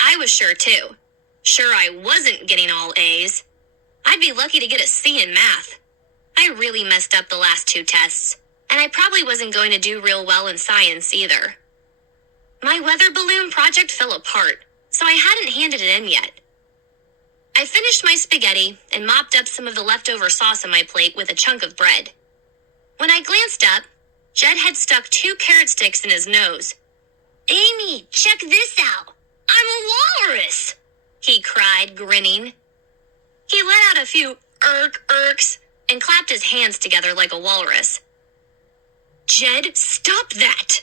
I was sure too. Sure I wasn't getting all A's. I'd be lucky to get a C in math. I really messed up the last 2 tests, and I probably wasn't going to do real well in science either. My weather balloon project fell apart, so I hadn't handed it in yet. I finished my spaghetti and mopped up some of the leftover sauce on my plate with a chunk of bread. When I glanced up, Jed had stuck 2 carrot sticks in his nose. "Amy, check this out. I'm a walrus," he cried, grinning. He let out a few irks and clapped his hands together like a walrus. "Jed, stop that!"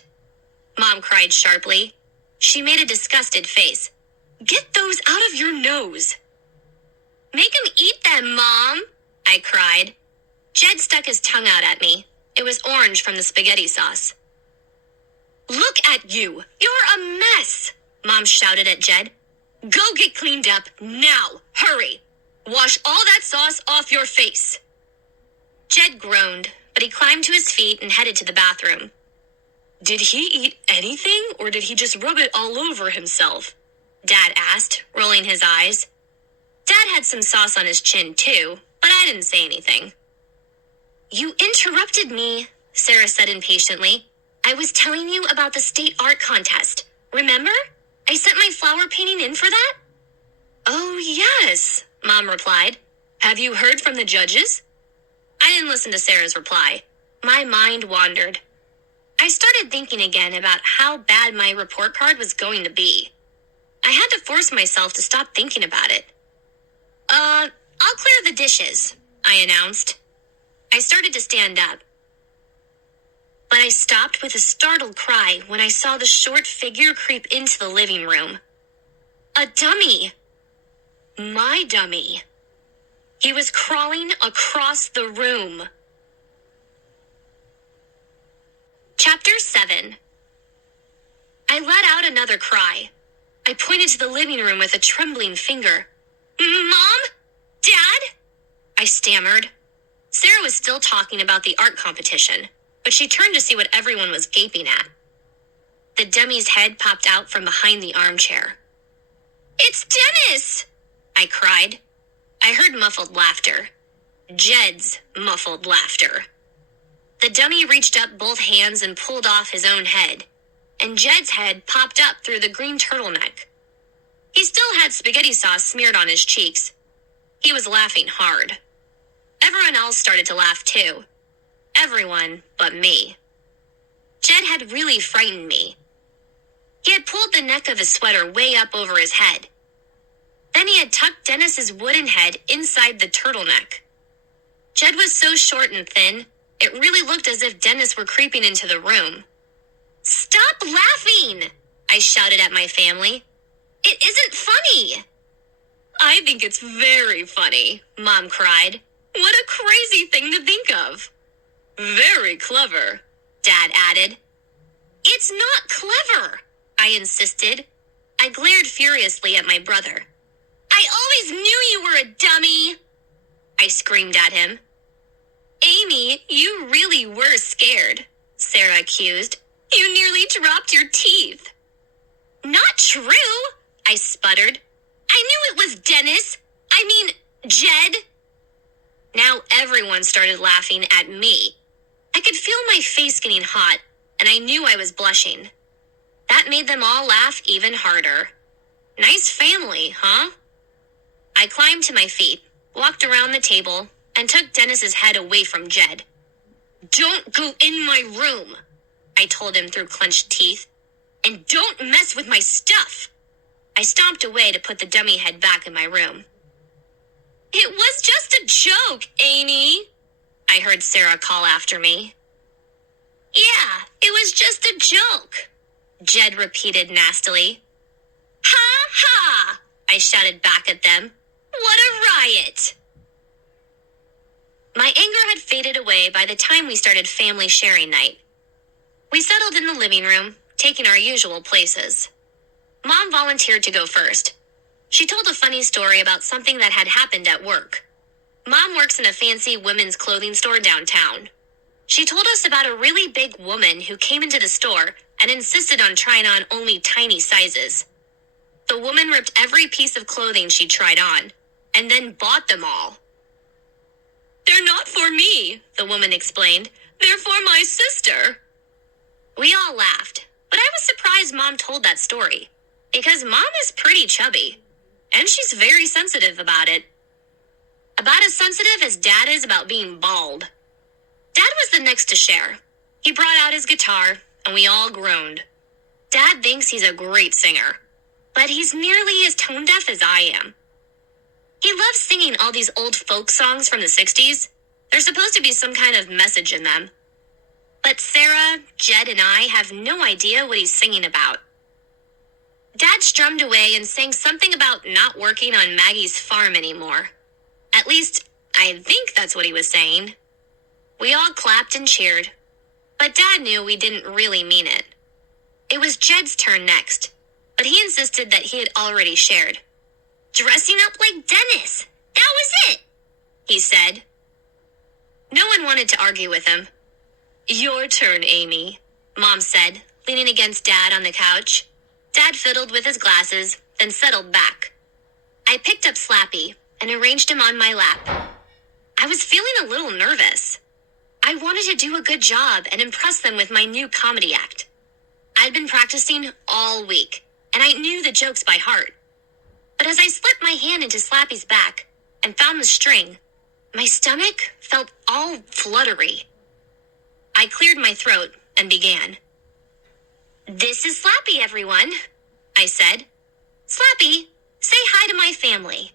Mom cried sharply. She made a disgusted face. "Get those out of your nose." "Make him eat them, Mom," I cried. Jed stuck his tongue out at me. It was orange from the spaghetti sauce. "Look at you! You're a mess!" Mom shouted at Jed. "Go get cleaned up, now! Hurry! Wash all that sauce off your face!" Jed groaned, but he climbed to his feet and headed to the bathroom. Did he eat anything, or did he just rub it all over himself? Dad asked, rolling his eyes. Dad had some sauce on his chin, too, but I didn't say anything. You interrupted me, Sarah said impatiently. I was telling you about the state art contest. Remember? I sent my flower painting in for that? Oh, yes, Mom replied. Have you heard from the judges? I didn't listen to Sarah's reply. My mind wandered. I started thinking again about how bad my report card was going to be. I had to force myself to stop thinking about it. I'll clear the dishes, I announced. I started to stand up. But I stopped with a startled cry when I saw the short figure creep into the living room. A dummy. My dummy. He was crawling across the room. Chapter 7. I let out another cry. I pointed to the living room with a trembling finger. Mom? Dad? I stammered. Sarah was still talking about the art competition, but she turned to see what everyone was gaping at. The dummy's head popped out from behind the armchair. It's Dennis! I cried. I heard muffled laughter. Jed's muffled laughter. The dummy reached up both hands and pulled off his own head, and Jed's head popped up through the green turtleneck. He still had spaghetti sauce smeared on his cheeks. He was laughing hard. Everyone else started to laugh too. Everyone but me. Jed had really frightened me. He had pulled the neck of his sweater way up over his head. Then he had tucked Dennis's wooden head inside the turtleneck. Jed was so short and thin, it really looked as if Dennis were creeping into the room. Stop laughing! I shouted at my family. It isn't funny. I think it's very funny, Mom cried. What a crazy thing to think of. Very clever, Dad added. It's not clever, I insisted. I glared furiously at my brother. I always knew you were a dummy, I screamed at him. Amy, you really were scared, Sarah accused. You nearly dropped your teeth. Not true, I sputtered. I knew it was Dennis. I mean, Jed. Now everyone started laughing at me. I could feel my face getting hot, and I knew I was blushing. That made them all laugh even harder. Nice family, huh? I climbed to my feet, walked around the table, and took Dennis's head away from Jed. Don't go in my room, I told him through clenched teeth. And don't mess with my stuff. I stomped away to put the dummy head back in my room. It was just a joke, Amy, I heard Sarah call after me. Yeah, it was just a joke, Jed repeated nastily. Ha ha, I shouted back at them. What a riot! My anger had faded away by the time we started family sharing night. We settled in the living room, taking our usual places. Mom volunteered to go first. She told a funny story about something that had happened at work. Mom works in a fancy women's clothing store downtown. She told us about a really big woman who came into the store and insisted on trying on only tiny sizes. The woman ripped every piece of clothing she tried on, and then bought them all. They're not for me, the woman explained. They're for my sister. We all laughed, but I was surprised Mom told that story, because Mom is pretty chubby, and she's very sensitive about it. About as sensitive as Dad is about being bald. Dad was the next to share. He brought out his guitar, and we all groaned. Dad thinks he's a great singer, but he's nearly as tone deaf as I am. He loves singing all these old folk songs from the 60s. There's supposed to be some kind of message in them. But Sarah, Jed, and I have no idea what he's singing about. Dad strummed away and sang something about not working on Maggie's farm anymore. At least, I think that's what he was saying. We all clapped and cheered, but Dad knew we didn't really mean it. It was Jed's turn next, but he insisted that he had already shared. Dressing up like Dennis, that was it, he said. No one wanted to argue with him. Your turn, Amy, Mom said, leaning against Dad on the couch. Dad fiddled with his glasses, then settled back. I picked up Slappy and arranged him on my lap. I was feeling a little nervous. I wanted to do a good job and impress them with my new comedy act. I'd been practicing all week, and I knew the jokes by heart. But as I slipped my hand into Slappy's back and found the string, my stomach felt all fluttery. I cleared my throat and began. This is Slappy, everyone, I said. Slappy, say hi to my family.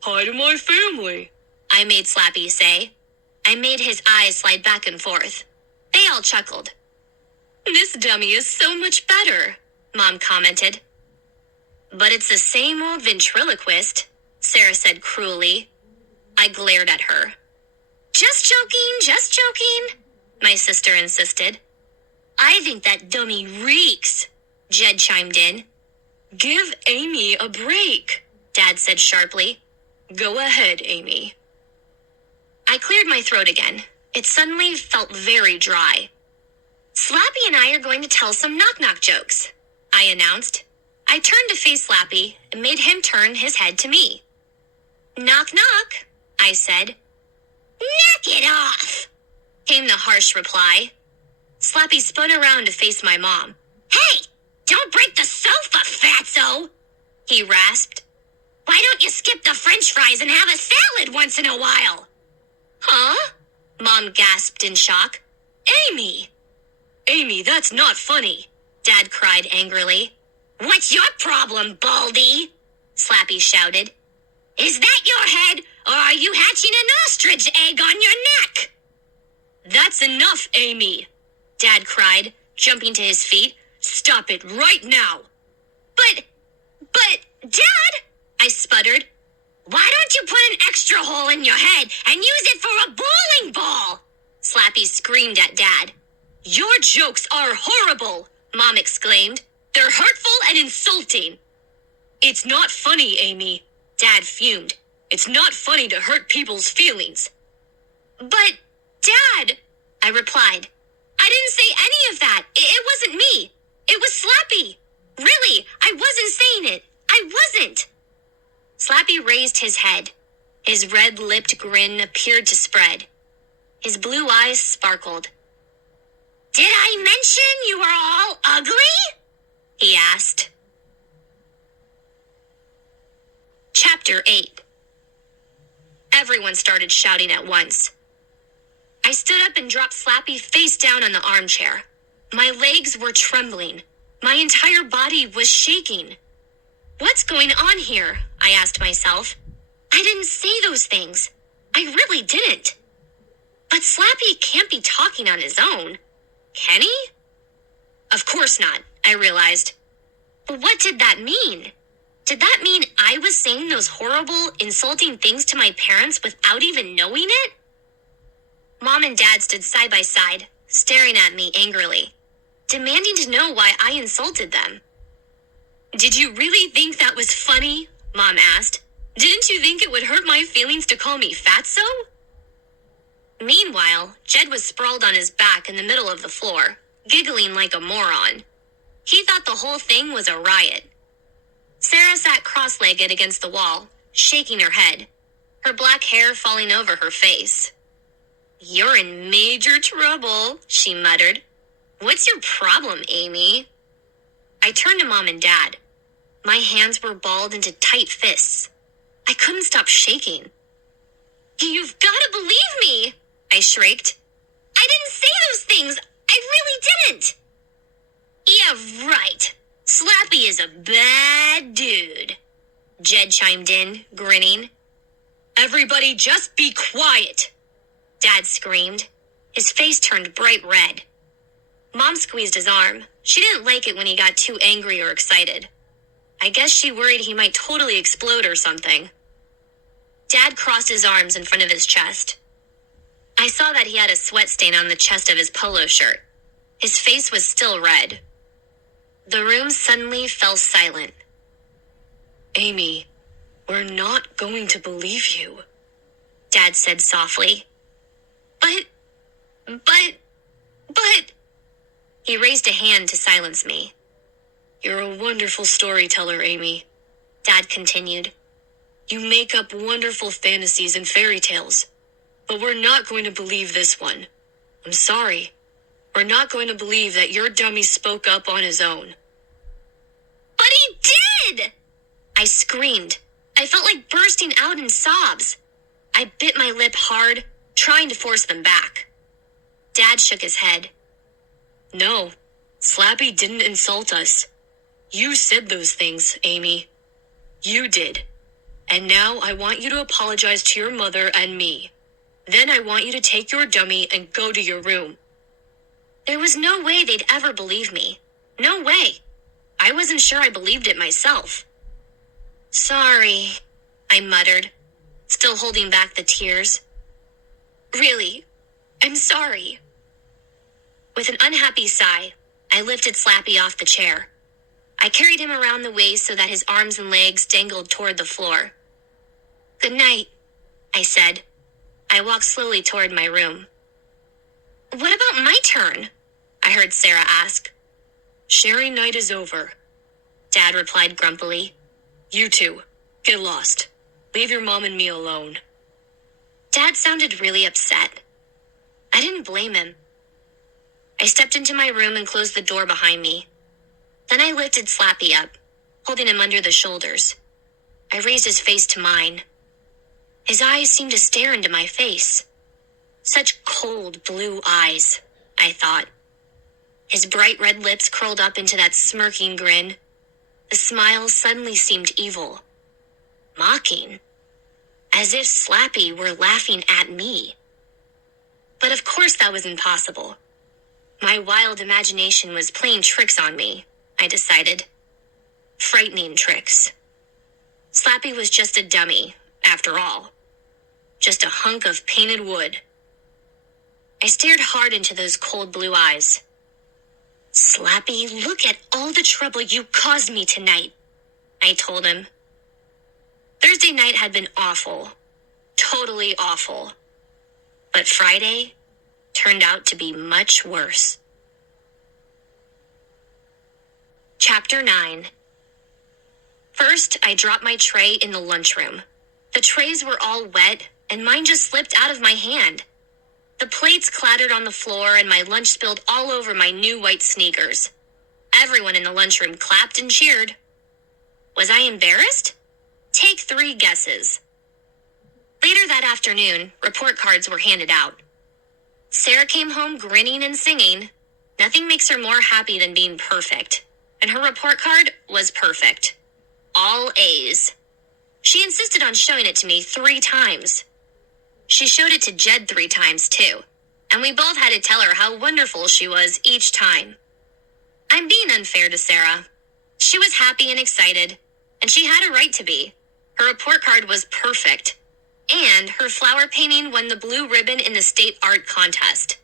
Hi to my family, I made Slappy say. I made his eyes slide back and forth. They all chuckled. This dummy is so much better, Mom commented. But it's the same old ventriloquist, Sarah said cruelly. I glared at her. Just joking, my sister insisted. I think that dummy reeks, Jed chimed in. Give Amy a break, Dad said sharply. Go ahead, Amy. I cleared my throat again. It suddenly felt very dry. Slappy and I are going to tell some knock-knock jokes, I announced. I turned to face Slappy and made him turn his head to me. Knock, knock, I said. Knock it off, came the harsh reply. Slappy spun around to face my mom. Hey, don't break the sofa, fatso, he rasped. Why don't you skip the french fries and have a salad once in a while? Huh? Mom gasped in shock. Amy, that's not funny, Dad cried angrily. What's your problem, Baldy? Slappy shouted. Is that your head, or are you hatching an ostrich egg on your neck? That's enough, Amy, Dad cried, jumping to his feet. Stop it right now. But, Dad, I sputtered. Why don't you put an extra hole in your head and use it for a bowling ball? Slappy screamed at Dad. Your jokes are horrible, Mom exclaimed. They're hurtful and insulting. It's not funny, Amy, Dad fumed. It's not funny to hurt people's feelings. But, Dad, I replied, I didn't say any of that. It wasn't me. It was Slappy. Really, I wasn't saying it. I wasn't. Slappy raised his head. His red-lipped grin appeared to spread. His blue eyes sparkled. Did I mention you were all ugly? He asked. Chapter 8. Everyone started shouting at once. I stood up and dropped Slappy face down on the armchair. My legs were trembling. My entire body was shaking. What's going on here? I asked myself. I didn't say those things. I really didn't. But Slappy can't be talking on his own. Can he? Of course not, I realized. But what did that mean? Did that mean I was saying those horrible, insulting things to my parents without even knowing it? Mom and Dad stood side by side, staring at me angrily, demanding to know why I insulted them. Did you really think that was funny? Mom asked. Didn't you think it would hurt my feelings to call me fatso? Meanwhile, Jed was sprawled on his back in the middle of the floor, giggling like a moron. He thought the whole thing was a riot. Sarah sat cross-legged against the wall, shaking her head, her black hair falling over her face. You're in major trouble, she muttered. What's your problem, Amy? I turned to Mom and Dad. My hands were balled into tight fists. I couldn't stop shaking. You've got to believe me, I shrieked. I didn't say those things. I really didn't. Yeah, right. Slappy is a bad dude, Jed chimed in, grinning. Everybody just be quiet, Dad screamed. His face turned bright red. Mom squeezed his arm. She didn't like it when he got too angry or excited. I guess she worried he might totally explode or something. Dad crossed his arms in front of his chest. I saw that he had a sweat stain on the chest of his polo shirt. His face was still red. The room suddenly fell silent. Amy, we're not going to believe you, Dad said softly. But, he raised a hand to silence me. You're a wonderful storyteller, Amy, Dad continued. You make up wonderful fantasies and fairy tales, but we're not going to believe this one. I'm sorry. We're not going to believe that your dummy spoke up on his own. But he did! I screamed. I felt like bursting out in sobs. I bit my lip hard, trying to force them back. Dad shook his head. No, Slappy didn't insult us. You said those things, Amy. You did. And now I want you to apologize to your mother and me. Then I want you to take your dummy and go to your room. There was no way they'd ever believe me. No way. I wasn't sure I believed it myself. Sorry, I muttered, still holding back the tears. Really, I'm sorry. With an unhappy sigh, I lifted Slappy off the chair. I carried him around the waist so that his arms and legs dangled toward the floor. Good night, I said. I walked slowly toward my room. What about my turn? I heard Sarah ask. Sharing night is over, Dad replied grumpily. You two, get lost. Leave your mom and me alone. Dad sounded really upset. I didn't blame him. I stepped into my room and closed the door behind me. Then I lifted Slappy up, holding him under the shoulders. I raised his face to mine. His eyes seemed to stare into my face. Such cold blue eyes, I thought. His bright red lips curled up into that smirking grin. The smile suddenly seemed evil. Mocking. As if Slappy were laughing at me. But of course that was impossible. My wild imagination was playing tricks on me, I decided. Frightening tricks. Slappy was just a dummy, after all. Just a hunk of painted wood. I stared hard into those cold blue eyes. Slappy, look at all the trouble you caused me tonight, I told him. Thursday night had been awful. Totally awful. But Friday turned out to be much worse. Chapter 9. First, I dropped my tray in the lunchroom. The trays were all wet, and mine just slipped out of my hand. The plates clattered on the floor, and my lunch spilled all over my new white sneakers. Everyone in the lunchroom clapped and cheered. Was I embarrassed? Take 3 guesses. Later that afternoon, report cards were handed out. Sarah came home grinning and singing. Nothing makes her more happy than being perfect. And her report card was perfect. All A's. She insisted on showing it to me 3 times. She showed it to Jed 3 times, too. And we both had to tell her how wonderful she was each time. I'm being unfair to Sarah. She was happy and excited. And she had a right to be. Her report card was perfect. And her flower painting won the blue ribbon in the state art contest.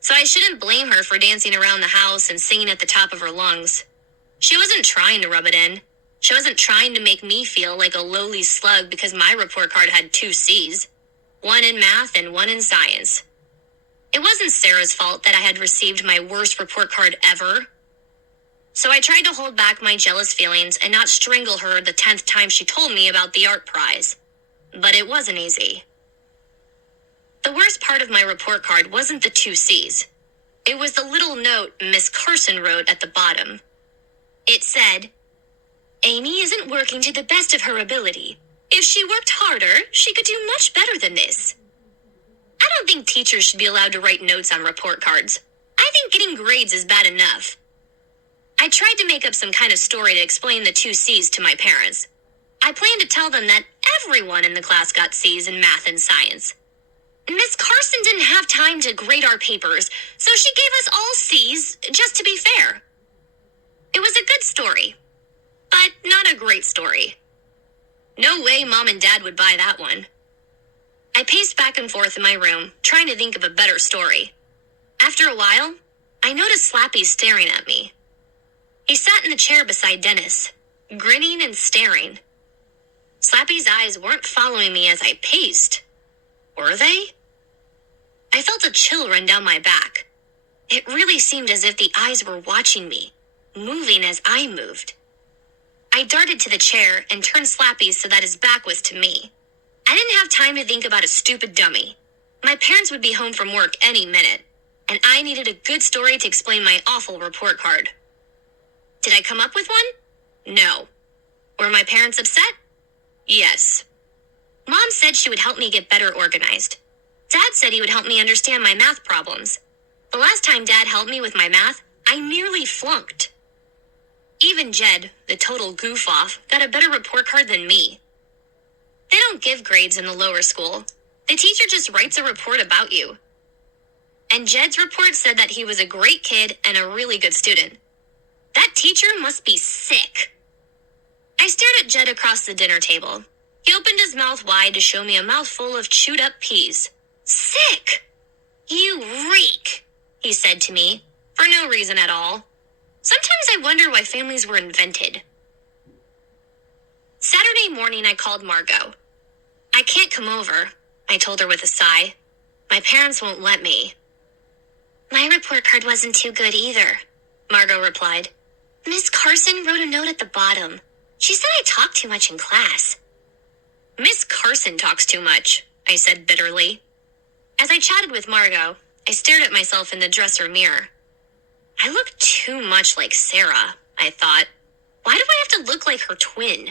So I shouldn't blame her for dancing around the house and singing at the top of her lungs. She wasn't trying to rub it in. She wasn't trying to make me feel like a lowly slug because my report card had 2 C's. 1 in math and 1 in science. It wasn't Sarah's fault that I had received my worst report card ever. So I tried to hold back my jealous feelings and not strangle her the 10th time she told me about the art prize. But it wasn't easy. The worst part of my report card wasn't the 2 C's. It was the little note Miss Carson wrote at the bottom. It said, Amy isn't working to the best of her ability. If she worked harder, she could do much better than this. I don't think teachers should be allowed to write notes on report cards. I think getting grades is bad enough. I tried to make up some kind of story to explain the 2 C's to my parents. I planned to tell them that everyone in the class got C's in math and science. Miss Carson didn't have time to grade our papers, so she gave us all C's, just to be fair. It was a good story, but not a great story. No way Mom and Dad would buy that one. I paced back and forth in my room, trying to think of a better story. After a while, I noticed Slappy staring at me. He sat in the chair beside Dennis, grinning and staring. Slappy's eyes weren't following me as I paced. Were they? I I felt a chill run down my back. It really seemed as if the eyes were watching me, moving as I moved. I darted to the chair and turned Slappy so that his back was to me. I didn't have time to think about a stupid dummy. My parents would be home from work any minute, and I needed a good story to explain my awful report card. Did I come up with one? No. Were my parents upset? Yes. Mom said she would help me get better organized. Dad said he would help me understand my math problems. The last time Dad helped me with my math, I nearly flunked. Even Jed, the total goof-off, got a better report card than me. They don't give grades in the lower school. The teacher just writes a report about you. And Jed's report said that he was a great kid and a really good student. That teacher must be sick. I stared at Jed across the dinner table. He opened his mouth wide to show me a mouthful of chewed-up peas. Sick! You reek, he said to me, for no reason at all. Sometimes I wonder why families were invented. Saturday morning, I called Margot. I can't come over, I told her with a sigh. My parents won't let me. My report card wasn't too good either, Margot replied. Miss Carson wrote a note at the bottom. She said I talked too much in class. Miss Carson talks too much, I said bitterly. As I chatted with Margot, I stared at myself in the dresser mirror. I look too much like Sarah, I thought. Why do I have to look like her twin?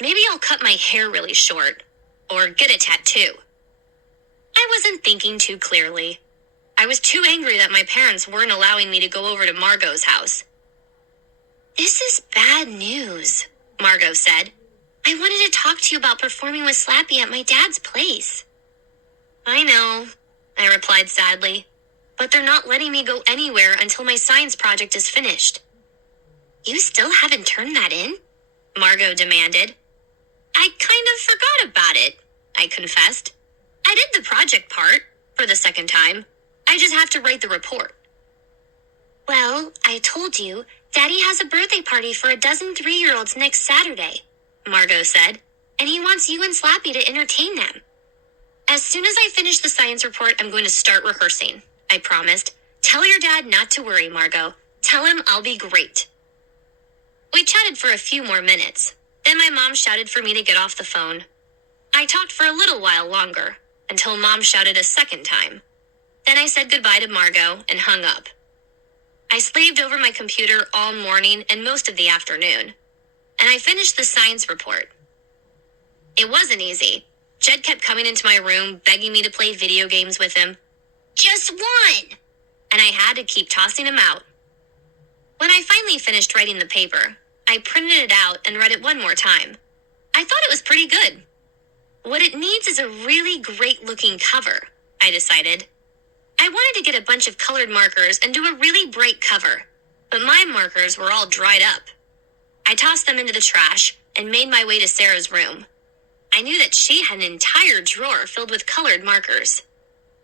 Maybe I'll cut my hair really short, or get a tattoo. I wasn't thinking too clearly. I was too angry that my parents weren't allowing me to go over to Margot's house. This is bad news, Margot said. I wanted to talk to you about performing with Slappy at my dad's place. I know, I replied sadly, but they're not letting me go anywhere until my science project is finished. You still haven't turned that in? Margot demanded. I kind of forgot about it, I confessed. I did the project part, for the second time. I just have to write the report. Well, I told you, Daddy has a birthday party for a dozen 3-year-olds next Saturday, Margot said, and he wants you and Slappy to entertain them. As soon as I finish the science report, I'm going to start rehearsing, I promised. Tell your dad not to worry, Margot. Tell him I'll be great. We chatted for a few more minutes. Then my mom shouted for me to get off the phone. I talked for a little while longer, until Mom shouted a second time. Then I said goodbye to Margot and hung up. I slaved over my computer all morning and most of the afternoon, and I finished the science report. It wasn't easy. Jed kept coming into my room, begging me to play video games with him. Just one! And I had to keep tossing him out. When I finally finished writing the paper, I printed it out and read it one more time. I thought it was pretty good. What it needs is a really great-looking cover, I decided. I wanted to get a bunch of colored markers and do a really bright cover, but my markers were all dried up. I tossed them into the trash and made my way to Sarah's room. I knew that she had an entire drawer filled with colored markers.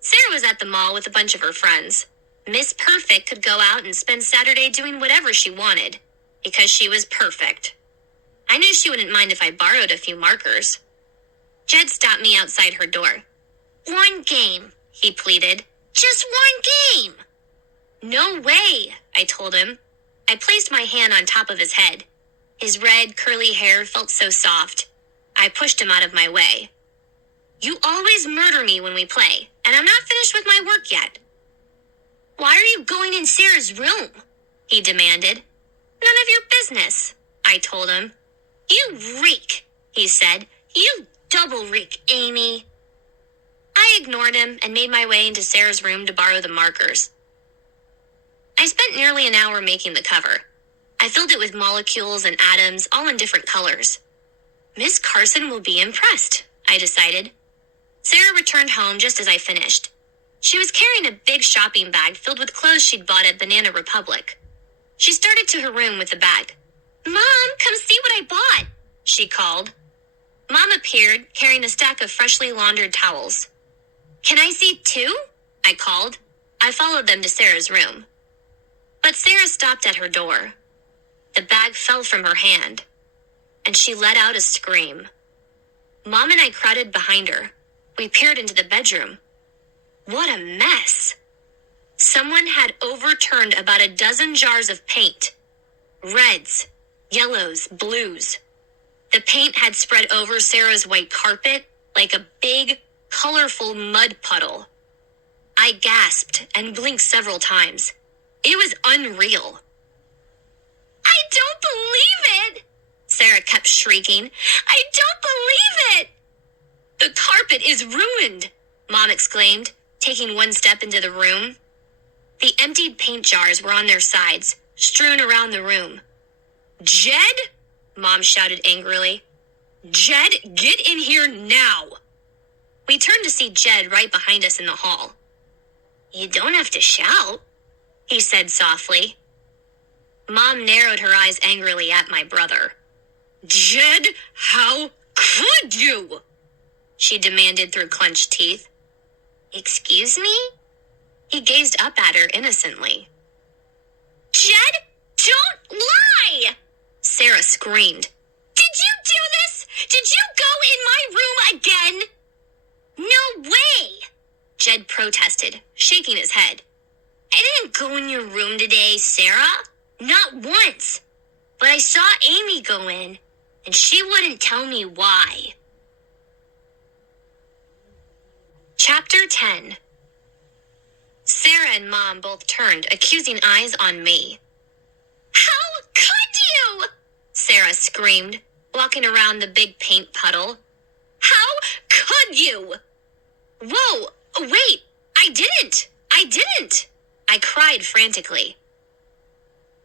Sarah was at the mall with a bunch of her friends. Miss Perfect could go out and spend Saturday doing whatever she wanted, because she was perfect. I knew she wouldn't mind if I borrowed a few markers. Jed stopped me outside her door. One game, he pleaded. Just one game! No way, I told him. I placed my hand on top of his head. His red, curly hair felt so soft. I pushed him out of my way. You always murder me when we play, and I'm not finished with my work yet. Why are you going in Sarah's room? He demanded. None of your business, I told him. You reek, he said. You double reek, Amy. I ignored him and made my way into Sarah's room to borrow the markers. I spent nearly an hour making the cover. I filled it with molecules and atoms, all in different colors. Miss Carson will be impressed, I decided. Sarah returned home just as I finished. She was carrying a big shopping bag filled with clothes she'd bought at Banana Republic. She started to her room with the bag. Mom, come see what I bought, she called. Mom appeared, carrying a stack of freshly laundered towels. Can I see too? I called. I followed them to Sarah's room. But Sarah stopped at her door. The bag fell from her hand, and she let out a scream. Mom and I crowded behind her. We peered into the bedroom. What a mess. Someone had overturned about a dozen jars of paint. Reds, yellows, blues. The paint had spread over Sarah's white carpet like a big, colorful mud puddle. I gasped and blinked several times. It was unreal. I don't believe it! Sarah kept shrieking. I don't believe it! The carpet is ruined, Mom exclaimed, taking one step into the room. The emptied paint jars were on their sides, strewn around the room. Jed? Mom shouted angrily. Jed, get in here now! We turned to see Jed right behind us in the hall. You don't have to shout, he said softly. Mom narrowed her eyes angrily at my brother. Jed, how could you? She demanded through clenched teeth. Excuse me? He gazed up at her innocently. Jed, don't lie! Sarah screamed. Did you do this? Did you go in my room again? No way! Jed protested, shaking his head. I didn't go in your room today, Sarah. Not once. But I saw Amy go in, and she wouldn't tell me why. Chapter 10. Sarah and Mom both turned, accusing eyes on me. How could you? Sarah screamed, walking around the big paint puddle. How could you? Whoa, wait, I didn't. I cried frantically.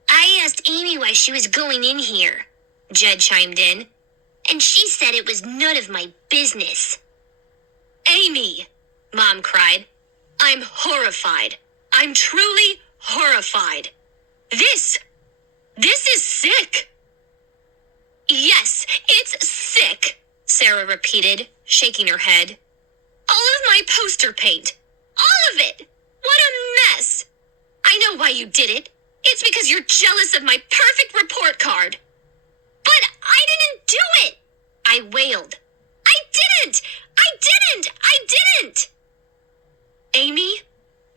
I asked Amy why she was going in here, Jed chimed in, and she said it was none of my business. Amy, Mom cried. I'm horrified. I'm truly horrified. This is sick. Yes, it's sick, Sarah repeated, shaking her head. All of my poster paint. All of it. What a mess. I know why you did it. It's because you're jealous of my perfect report card. But I didn't do it, I wailed. I didn't! Amy,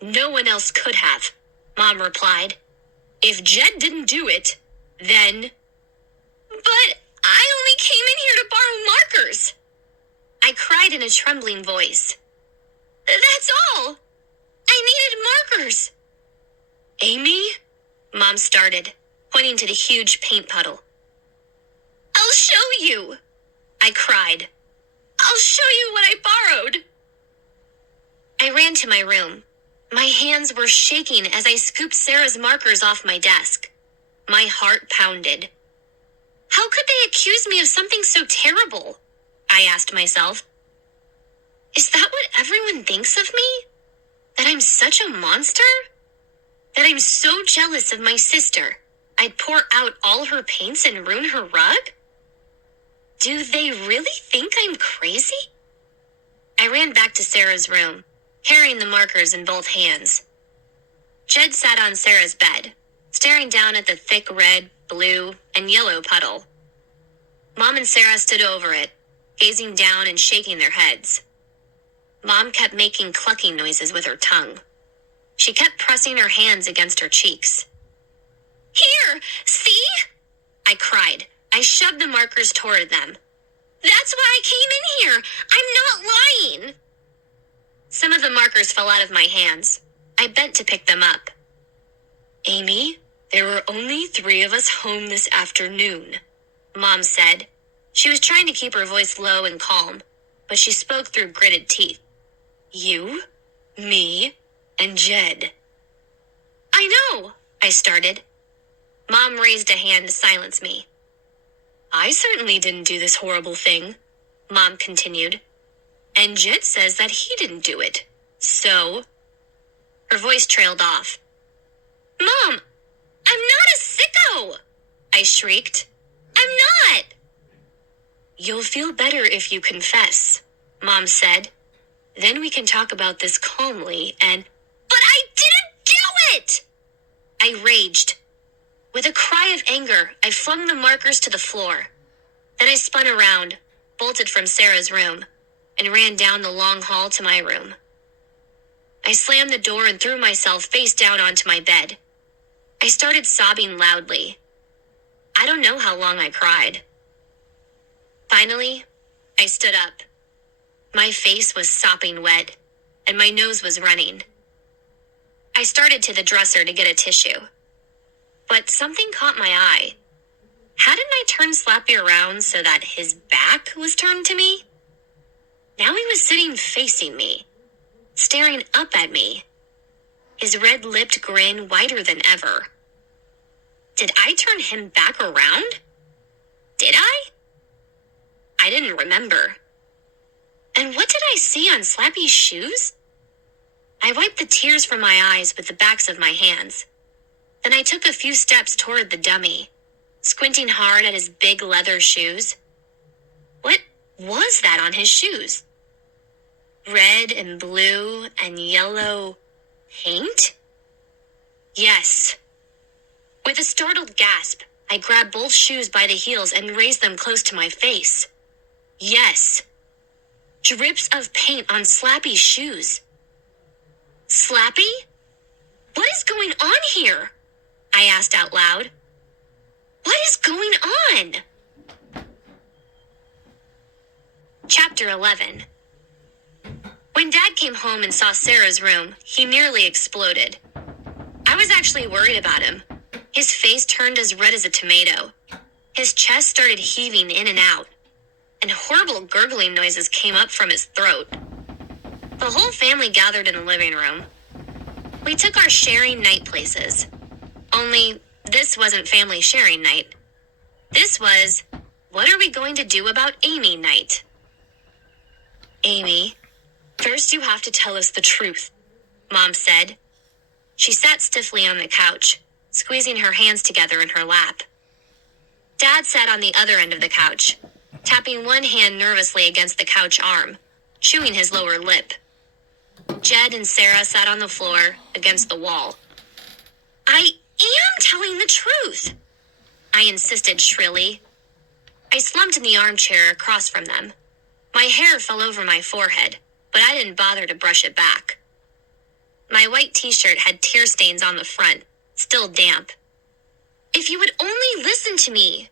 no one else could have, Mom replied. If Jed didn't do it, then... But I only came in here to borrow markers. I cried in a trembling voice. That's all. I needed markers. Amy? Mom started, pointing to the huge paint puddle. I'll show you, I cried. I'll show you what I borrowed. I ran to my room. My hands were shaking as I scooped Sarah's markers off my desk. My heart pounded. How could they accuse me of something so terrible? I asked myself. Is that what everyone thinks of me? That I'm such a monster? That I'm so jealous of my sister, I'd pour out all her paints and ruin her rug? Do they really think I'm crazy? I ran back to Sarah's room, carrying the markers in both hands. Jed sat on Sarah's bed, staring down at the thick red, blue, and yellow puddle. Mom and Sarah stood over it, gazing down and shaking their heads. Mom kept making clucking noises with her tongue. She kept pressing her hands against her cheeks. Here, see? I cried. I shoved the markers toward them. That's why I came in here. I'm not lying. Some of the markers fell out of my hands. I bent to pick them up. Amy, there were only 3 of us home this afternoon, Mom said. She was trying to keep her voice low and calm, but she spoke through gritted teeth. You, me, and Jed. I know, I started. Mom raised a hand to silence me. I certainly didn't do this horrible thing, Mom continued. And Jed says that he didn't do it. So... Her voice trailed off. Mom, I'm not a sicko! I shrieked. I'm not! You'll feel better if you confess, Mom said. Then we can talk about this calmly and... But I didn't do it! I raged. With a cry of anger, I flung the markers to the floor. Then I spun around, bolted from Sarah's room, and ran down the long hall to my room. I slammed the door and threw myself face down onto my bed. I started sobbing loudly. I don't know how long I cried. Finally, I stood up. My face was sopping wet, and my nose was running. I started to the dresser to get a tissue. But something caught my eye. Hadn't I turned Slappy around so that his back was turned to me? Now he was sitting facing me, staring up at me, his red-lipped grin wider than ever. Did I turn him back around? Did I? I didn't remember. And what did I see on Slappy's shoes? I wiped the tears from my eyes with the backs of my hands. Then I took a few steps toward the dummy, squinting hard at his big leather shoes. What was that on his shoes? Red and blue and yellow paint? Yes. With a startled gasp, I grabbed both shoes by the heels and raised them close to my face. Yes. Drips of paint on Slappy's shoes. Slappy? What is going on here? I asked out loud. What is going on? Chapter 11. When Dad came home and saw Sarah's room, he nearly exploded. I was actually worried about him. His face turned as red as a tomato. His chest started heaving in and out, and horrible gurgling noises came up from his throat. The whole family gathered in the living room. We took our sharing night places. Only, this wasn't family sharing night. This was, what are we going to do about Amy night? Amy, first you have to tell us the truth, Mom said. She sat stiffly on the couch, squeezing her hands together in her lap. Dad sat on the other end of the couch, tapping one hand nervously against the couch arm, chewing his lower lip. Jed and Sarah sat on the floor, against the wall. I am telling the truth, I insisted shrilly. I slumped in the armchair across from them. My hair fell over my forehead, but I didn't bother to brush it back. My white t-shirt had tear stains on the front, still damp. If you would only listen to me,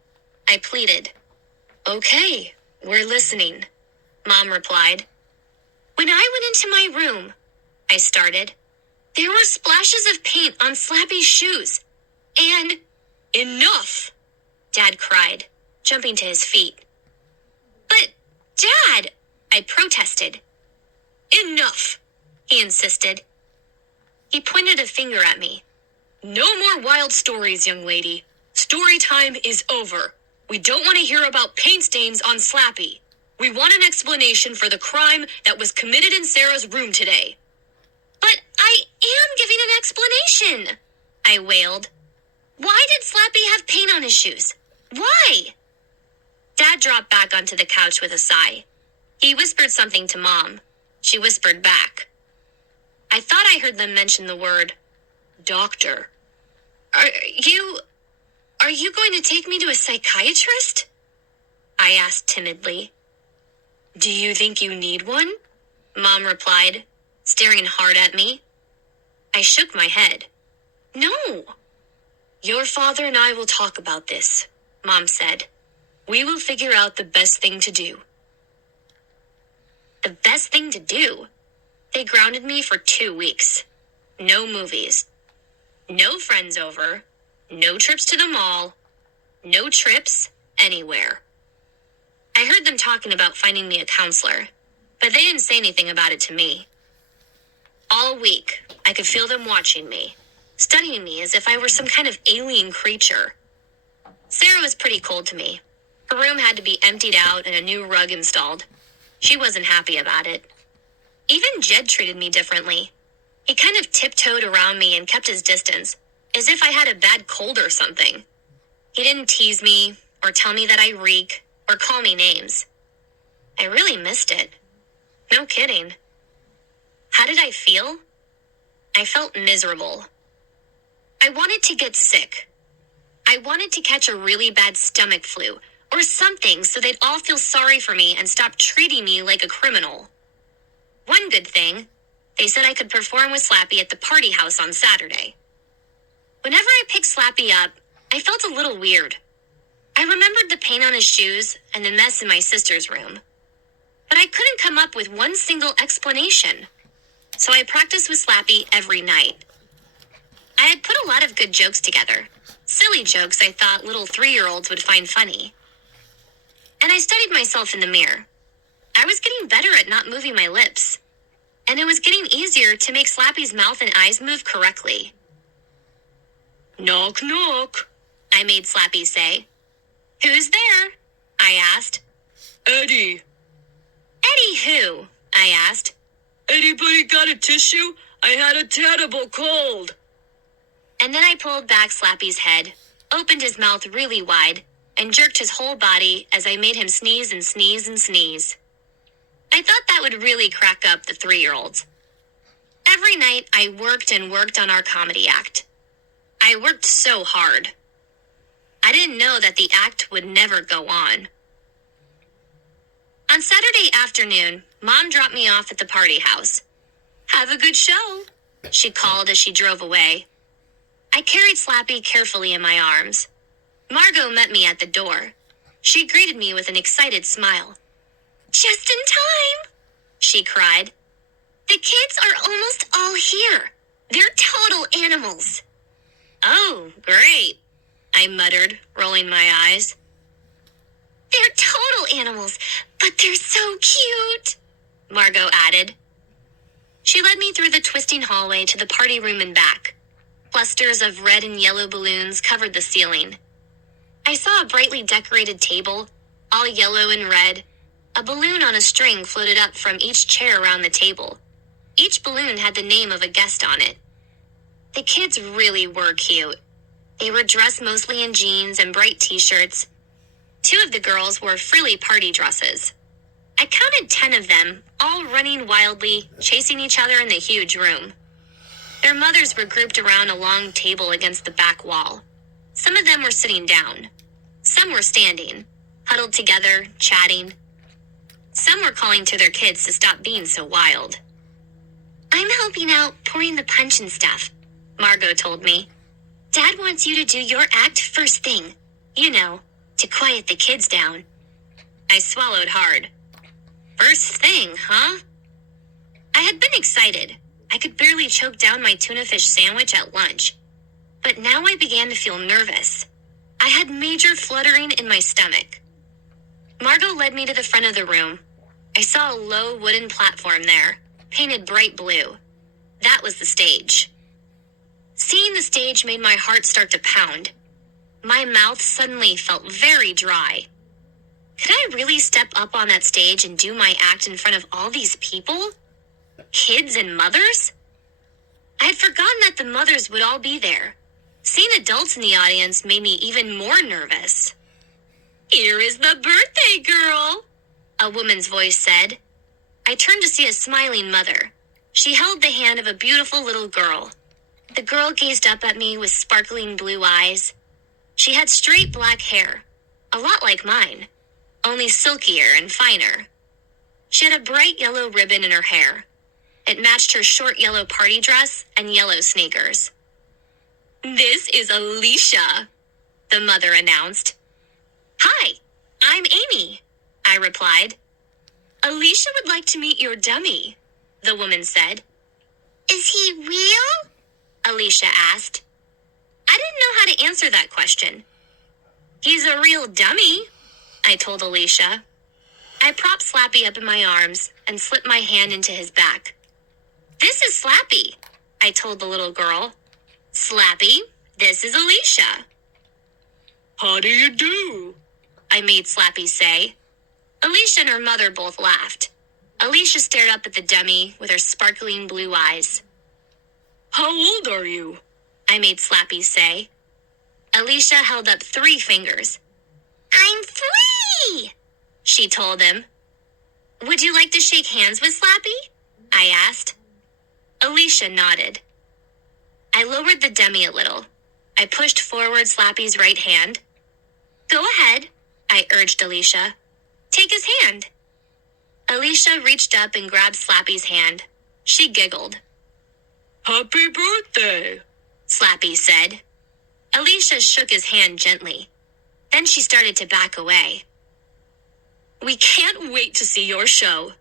I pleaded. Okay, we're listening, Mom replied. When I went into my room, I started, there were splashes of paint on Slappy's shoes. And, enough, Dad cried, jumping to his feet. But, Dad, I protested. Enough, he insisted. He pointed a finger at me. No more wild stories, young lady. Story time is over. We don't want to hear about paint stains on Slappy. We want an explanation for the crime that was committed in Sarah's room today. But I am giving an explanation, I wailed. Why did Slappy have paint on his shoes? Why? Dad dropped back onto the couch with a sigh. He whispered something to Mom. She whispered back. I thought I heard them mention the word doctor. Are you going to take me to a psychiatrist? I asked timidly. Do you think you need one? Mom replied, staring hard at me. I shook my head. No. Your father and I will talk about this, Mom said. We will figure out the best thing to do. The best thing to do? They grounded me for 2 weeks. No movies. No friends over. No trips to the mall. No trips anywhere. I heard them talking about finding me a counselor, but they didn't say anything about it to me. All week, I could feel them watching me, studying me as if I were some kind of alien creature. Sarah was pretty cold to me. Her room had to be emptied out and a new rug installed. She wasn't happy about it. Even Jed treated me differently. He kind of tiptoed around me and kept his distance, as if I had a bad cold or something. He didn't tease me, or tell me that I reek, or call me names. I really missed it. No kidding. How did I feel? I felt miserable. I wanted to get sick. I wanted to catch a really bad stomach flu, or something so they'd all feel sorry for me and stop treating me like a criminal. One good thing, They said I could perform with Slappy at the party house on Saturday. Whenever I picked Slappy up, I felt a little weird. I remembered the paint on his shoes and the mess in my sister's room. But I couldn't come up with one single explanation. So I practiced with Slappy every night. I had put a lot of good jokes together. Silly jokes I thought little 3-year-olds would find funny. And I studied myself in the mirror. I was getting better at not moving my lips. And it was getting easier to make Slappy's mouth and eyes move correctly. Knock, knock, I made Slappy say. Who's there? I asked. Eddie. Eddie who? I asked. Anybody got a tissue? I had a terrible cold. And then I pulled back Slappy's head, opened his mouth really wide, and jerked his whole body as I made him sneeze and sneeze and sneeze. I thought that would really crack up the 3-year-olds. Every night I worked and worked on our comedy act. I worked so hard. I didn't know that the act would never go on. On Saturday afternoon, Mom dropped me off at the party house. Have a good show, she called as she drove away. I carried Slappy carefully in my arms. Margot met me at the door. She greeted me with an excited smile. Just in time, she cried. The kids are almost all here. They're total animals. Oh, great, I muttered, rolling my eyes. They're total animals, but they're so cute, Margot added. She led me through the twisting hallway to the party room and back. Clusters of red and yellow balloons covered the ceiling. I saw a brightly decorated table, all yellow and red. A balloon on a string floated up from each chair around the table. Each balloon had the name of a guest on it. The kids really were cute. They were dressed mostly in jeans and bright t-shirts. 2 of the girls wore frilly party dresses. I counted 10 of them, all running wildly, chasing each other in the huge room. Their mothers were grouped around a long table against the back wall. Some of them were sitting down. Some were standing, huddled together, chatting. Some were calling to their kids to stop being so wild. I'm helping out pouring the punch and stuff, Margot told me. Dad wants you to do your act first thing. You know, to quiet the kids down. I swallowed hard. First thing, huh? I had been excited. I could barely choke down my tuna fish sandwich at lunch. But now I began to feel nervous. I had major fluttering in my stomach. Margot led me to the front of the room. I saw a low wooden platform there, painted bright blue. That was the stage. Seeing the stage made my heart start to pound. My mouth suddenly felt very dry. Could I really step up on that stage and do my act in front of all these people? Kids and mothers? I had forgotten that the mothers would all be there. Seeing adults in the audience made me even more nervous. Here is the birthday girl, a woman's voice said. I turned to see a smiling mother. She held the hand of a beautiful little girl. The girl gazed up at me with sparkling blue eyes. She had straight black hair, a lot like mine, only silkier and finer. She had a bright yellow ribbon in her hair. It matched her short yellow party dress and yellow sneakers. This is Alicia, the mother announced. Hi, I'm Amy, I replied. Alicia would like to meet your dummy, the woman said. Is he real? Alicia asked. I didn't know how to answer that question. He's a real dummy, I told Alicia. I propped Slappy up in my arms and slipped my hand into his back. This is Slappy, I told the little girl. Slappy, this is Alicia. How do you do? I made Slappy say. Alicia and her mother both laughed. Alicia stared up at the dummy with her sparkling blue eyes. How old are you? I made Slappy say. Alicia held up 3 fingers. I'm 3, she told him. Would you like to shake hands with Slappy? I asked. Alicia nodded. I lowered the dummy a little. I pushed forward Slappy's right hand. Go ahead, I urged Alicia. Take his hand. Alicia reached up and grabbed Slappy's hand. She giggled. Happy birthday. Slappy said. Alicia shook his hand gently. Then she started to back away. We can't wait to see your show,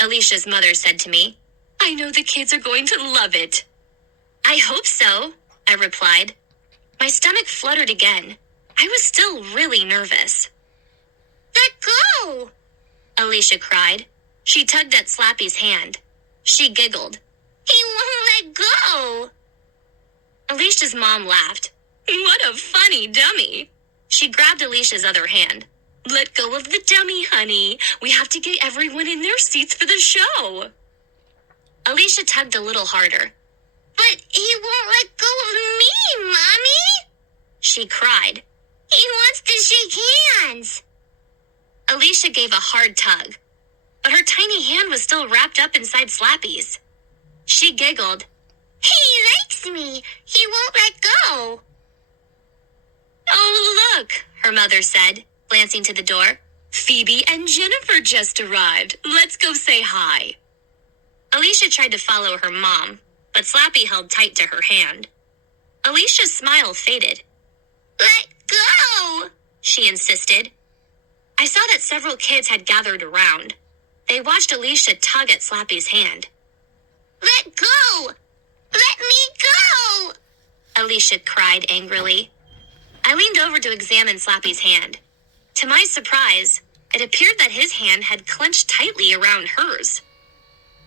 Alicia's mother said to me. I know the kids are going to love it. I hope so, I replied. My stomach fluttered again. I was still really nervous. Let go! Alicia cried. She tugged at Slappy's hand. She giggled. He won't let go! Alicia's mom laughed. What a funny dummy! She grabbed Alicia's other hand. Let go of the dummy, honey. We have to get everyone in their seats for the show. Alicia tugged a little harder. But he won't let go of me, Mommy! She cried. He wants to shake hands. Alicia gave a hard tug, but her tiny hand was still wrapped up inside Slappy's. She giggled. He likes me. He won't let go. Oh, look, her mother said, glancing to the door. Phoebe and Jennifer just arrived. Let's go say hi. Alicia tried to follow her mom, but Slappy held tight to her hand. Alicia's smile faded. Let go, she insisted. I saw that several kids had gathered around. They watched Alicia tug at Slappy's hand. Let go! Let me go! Alicia cried angrily. I leaned over to examine Slappy's hand. To my surprise, it appeared that his hand had clenched tightly around hers.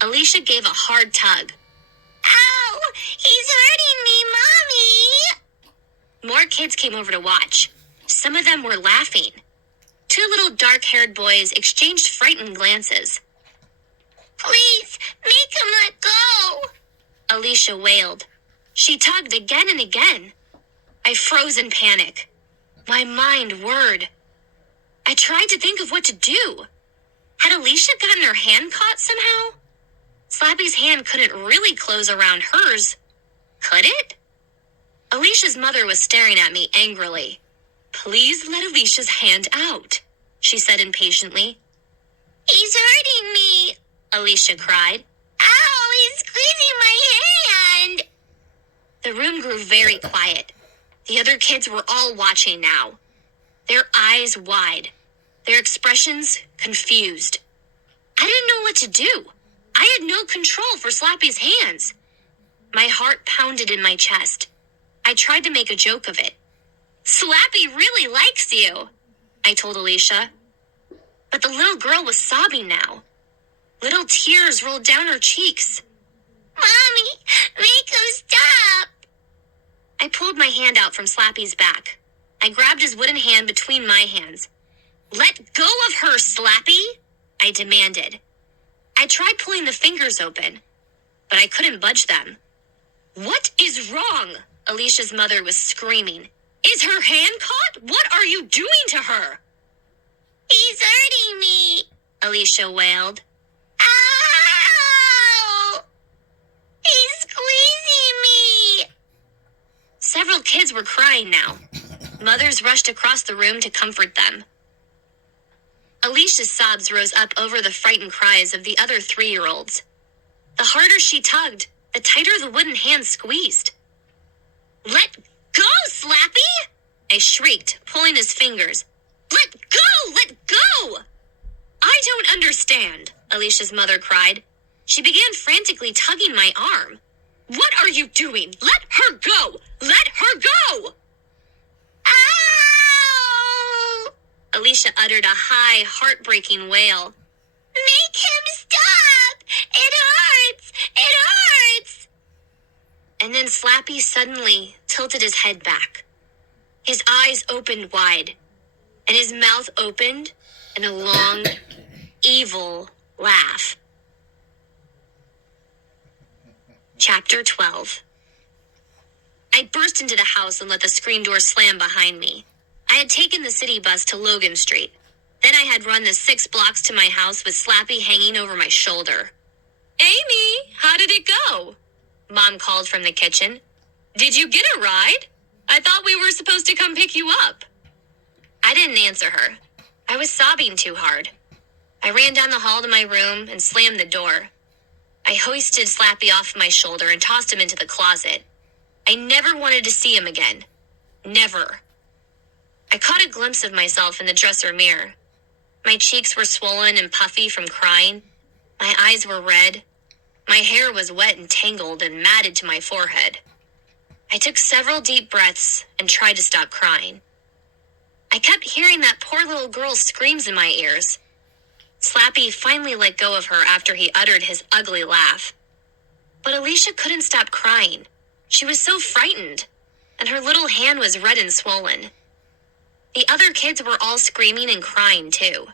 Alicia gave a hard tug. Ow! He's hurting me, Mommy! More kids came over to watch. Some of them were laughing. Two little dark-haired boys exchanged frightened glances. Please, make him let go! Alicia wailed. She tugged again and again. I froze in panic. My mind whirred. I tried to think of what to do. Had Alicia gotten her hand caught somehow? Slappy's hand couldn't really close around hers, could it? Alicia's mother was staring at me angrily. Please let Alicia's hand out, she said impatiently. He's hurting me, Alicia cried. Ow, he's squeezing my hand. The room grew very quiet. The other kids were all watching now, their eyes wide, their expressions confused. I didn't know what to do. I had no control for Slappy's hands. My heart pounded in my chest. I tried to make a joke of it. Slappy really likes you, I told Alicia. But the little girl was sobbing now. Little tears rolled down her cheeks. Mommy, make him stop! I pulled my hand out from Slappy's back. I grabbed his wooden hand between my hands. Let go of her, Slappy, I demanded. I tried pulling the fingers open, but I couldn't budge them. What is wrong? Alicia's mother was screaming. Is her hand caught? What are you doing to her? He's hurting me, Alicia wailed. Ow! He's squeezing me! Several kids were crying now. Mothers rushed across the room to comfort them. Alicia's sobs rose up over the frightened cries of the other 3-year-olds. The harder she tugged, the tighter the wooden hand squeezed. Let go, Slappy! I shrieked, pulling his fingers. Let go! Let go! I don't understand, Alicia's mother cried. She began frantically tugging my arm. What are you doing? Let her go! Let her go! Ow! Alicia uttered a high, heartbreaking wail. Make him stop! It hurts! It hurts! And then Slappy suddenly tilted his head back. His eyes opened wide, and his mouth opened in a long, evil laugh. Chapter 12. I burst into the house and let the screen door slam behind me. I had taken the city bus to Logan Street. Then I had run the 6 blocks to my house with Slappy hanging over my shoulder. Amy, how did it go? Mom called from the kitchen. Did you get a ride? I thought we were supposed to come pick you up. I didn't answer her. I was sobbing too hard. I ran down the hall to my room and slammed the door. I hoisted Slappy off my shoulder and tossed him into the closet. I never wanted to see him again. Never. I caught a glimpse of myself in the dresser mirror. My cheeks were swollen and puffy from crying. My eyes were red. My hair was wet and tangled and matted to my forehead. I took several deep breaths and tried to stop crying. I kept hearing that poor little girl's screams in my ears. Slappy finally let go of her after he uttered his ugly laugh. But Alicia couldn't stop crying. She was so frightened, and her little hand was red and swollen. The other kids were all screaming and crying too.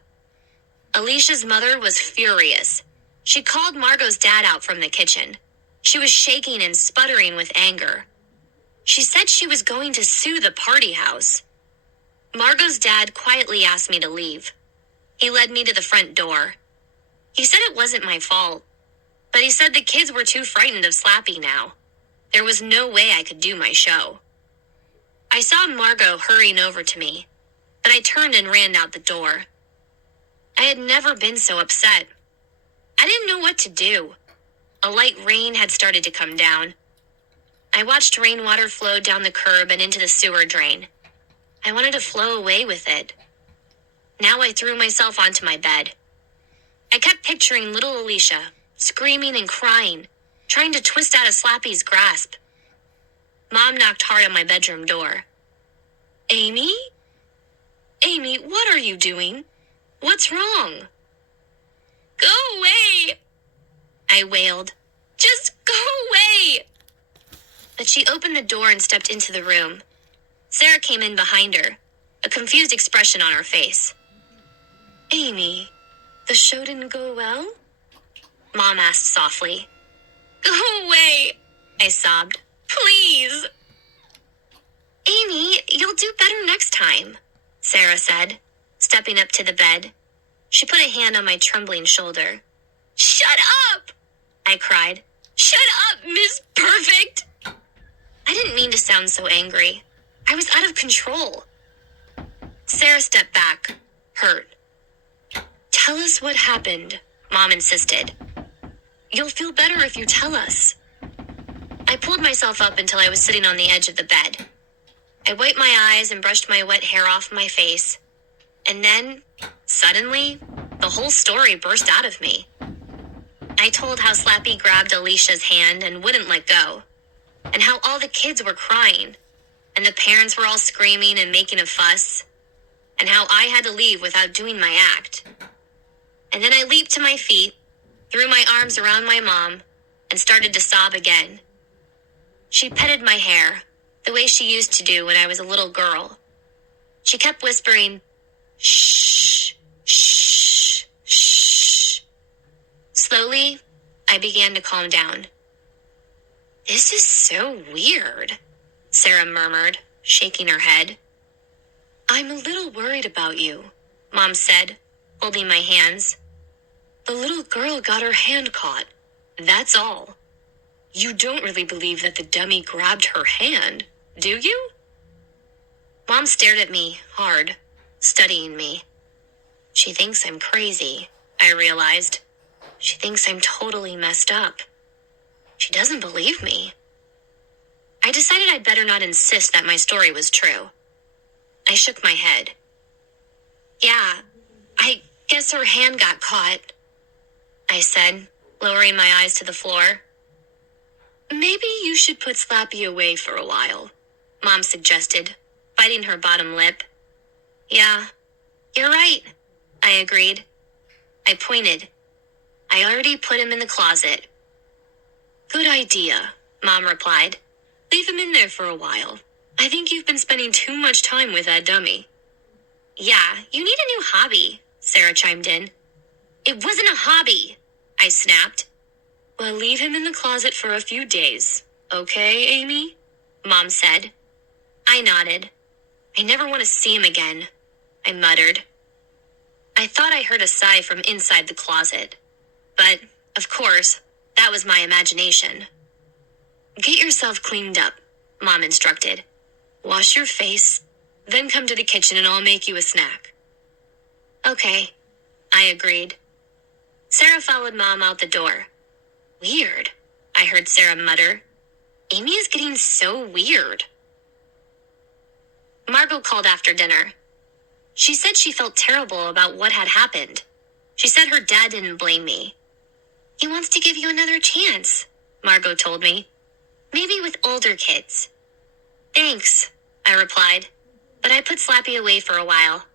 Alicia's mother was furious. She called Margot's dad out from the kitchen. She was shaking and sputtering with anger. She said she was going to sue the party house. Margot's dad quietly asked me to leave. He led me to the front door. He said it wasn't my fault, but he said the kids were too frightened of Slappy now. There was no way I could do my show. I saw Margot hurrying over to me, but I turned and ran out the door. I had never been so upset. I didn't know what to do. A light rain had started to come down. I watched rainwater flow down the curb and into the sewer drain. I wanted to flow away with it. Now I threw myself onto my bed. I kept picturing little Alicia, screaming and crying, trying to twist out of Slappy's grasp. Mom knocked hard on my bedroom door. Amy? Amy, what are you doing? What's wrong? Go away! I wailed. Just go away! But she opened the door and stepped into the room. Sarah came in behind her, a confused expression on her face. Amy, the show didn't go well? Mom asked softly. Go away, I sobbed. Please. Amy, you'll do better next time, Sarah said, stepping up to the bed. She put a hand on my trembling shoulder. Shut up, I cried. Shut up, Miss Perfect. I didn't mean to sound so angry. I was out of control. Sarah stepped back, hurt. Tell us what happened, Mom insisted. You'll feel better if you tell us. I pulled myself up until I was sitting on the edge of the bed. I wiped my eyes and brushed my wet hair off my face. And then, suddenly, the whole story burst out of me. I told how Slappy grabbed Alicia's hand and wouldn't let go, and how all the kids were crying, and the parents were all screaming and making a fuss, and how I had to leave without doing my act. And then I leaped to my feet, threw my arms around my mom, and started to sob again. She petted my hair, the way she used to do when I was a little girl. She kept whispering, shh, shh, shh. Slowly, I began to calm down. This is so weird, Sarah murmured, shaking her head. I'm a little worried about you, Mom said, holding my hands. The little girl got her hand caught. That's all. You don't really believe that the dummy grabbed her hand, do you? Mom stared at me hard, studying me. She thinks I'm crazy, I realized. She thinks I'm totally messed up. She doesn't believe me. I decided I'd better not insist that my story was true. I shook my head. Yeah, I guess her hand got caught, I said, lowering my eyes to the floor. Maybe you should put Slappy away for a while, Mom suggested, biting her bottom lip. Yeah, you're right, I agreed. I pointed. I already put him in the closet. Good idea, Mom replied. Leave him in there for a while. I think you've been spending too much time with that dummy. Yeah, you need a new hobby, Sarah chimed in. It wasn't a hobby, I snapped. Well, leave him in the closet for a few days, okay, Amy? Mom said. I nodded. I never want to see him again, I muttered. I thought I heard a sigh from inside the closet. But, of course, that was my imagination. Get yourself cleaned up, Mom instructed. Wash your face, then come to the kitchen and I'll make you a snack. Okay, I agreed. Sarah followed Mom out the door. Weird, I heard Sarah mutter. Amy is getting so weird. Margot called after dinner. She said she felt terrible about what had happened. She said her dad didn't blame me. He wants to give you another chance, Margot told me. Maybe with older kids. Thanks, I replied, but I put Slappy away for a while.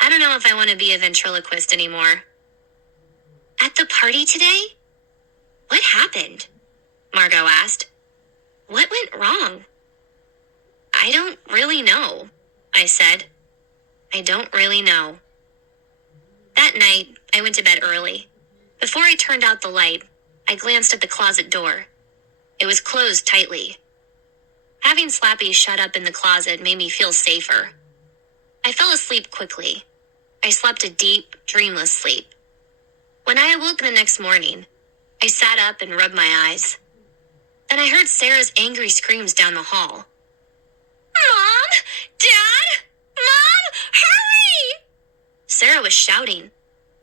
I don't know if I want to be a ventriloquist anymore. At the party today? What happened? Margot asked. What went wrong? I don't really know, I said. I don't really know. That night, I went to bed early. Before I turned out the light, I glanced at the closet door. It was closed tightly. Having Slappy shut up in the closet made me feel safer. I fell asleep quickly. I slept a deep, dreamless sleep. When I awoke the next morning, I sat up and rubbed my eyes. Then I heard Sarah's angry screams down the hall. Mom! Dad! Mom! Hurry! Sarah was shouting.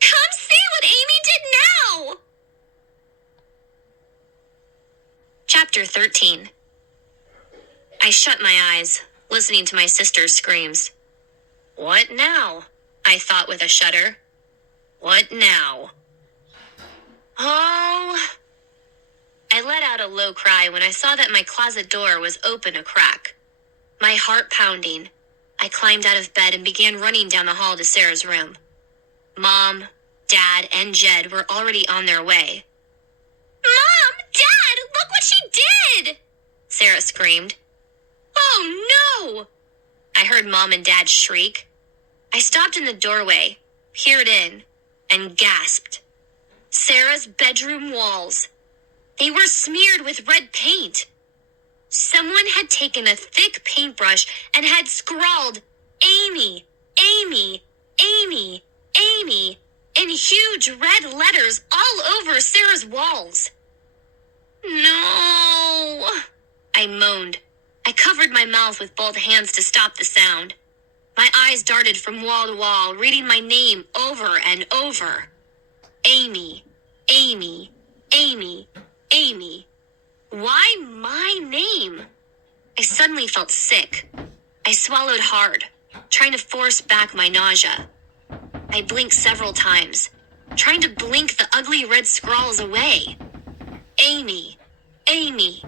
Come see what Amy did now! Chapter 13. I shut my eyes, listening to my sister's screams. What now? I thought with a shudder. What now? Oh... I let out a low cry when I saw that my closet door was open a crack. My heart pounding, I climbed out of bed and began running down the hall to Sarah's room. Mom, Dad, and Jed were already on their way. Mom! Dad! Look what she did! Sarah screamed. Oh, no! I heard Mom and Dad shriek. I stopped in the doorway, peered in, and gasped. Sarah's bedroom walls. They were smeared with red paint. Someone had taken a thick paintbrush and had scrawled, Amy, Amy, Amy, Amy, in huge red letters all over Sarah's walls. No, I moaned. I covered my mouth with both hands to stop the sound. My eyes darted from wall to wall, reading my name over and over. Amy, Amy, Amy, Amy. Why my name? I suddenly felt sick. I swallowed hard, trying to force back my nausea. I blinked several times, trying to blink the ugly red scrawls away. Amy, Amy,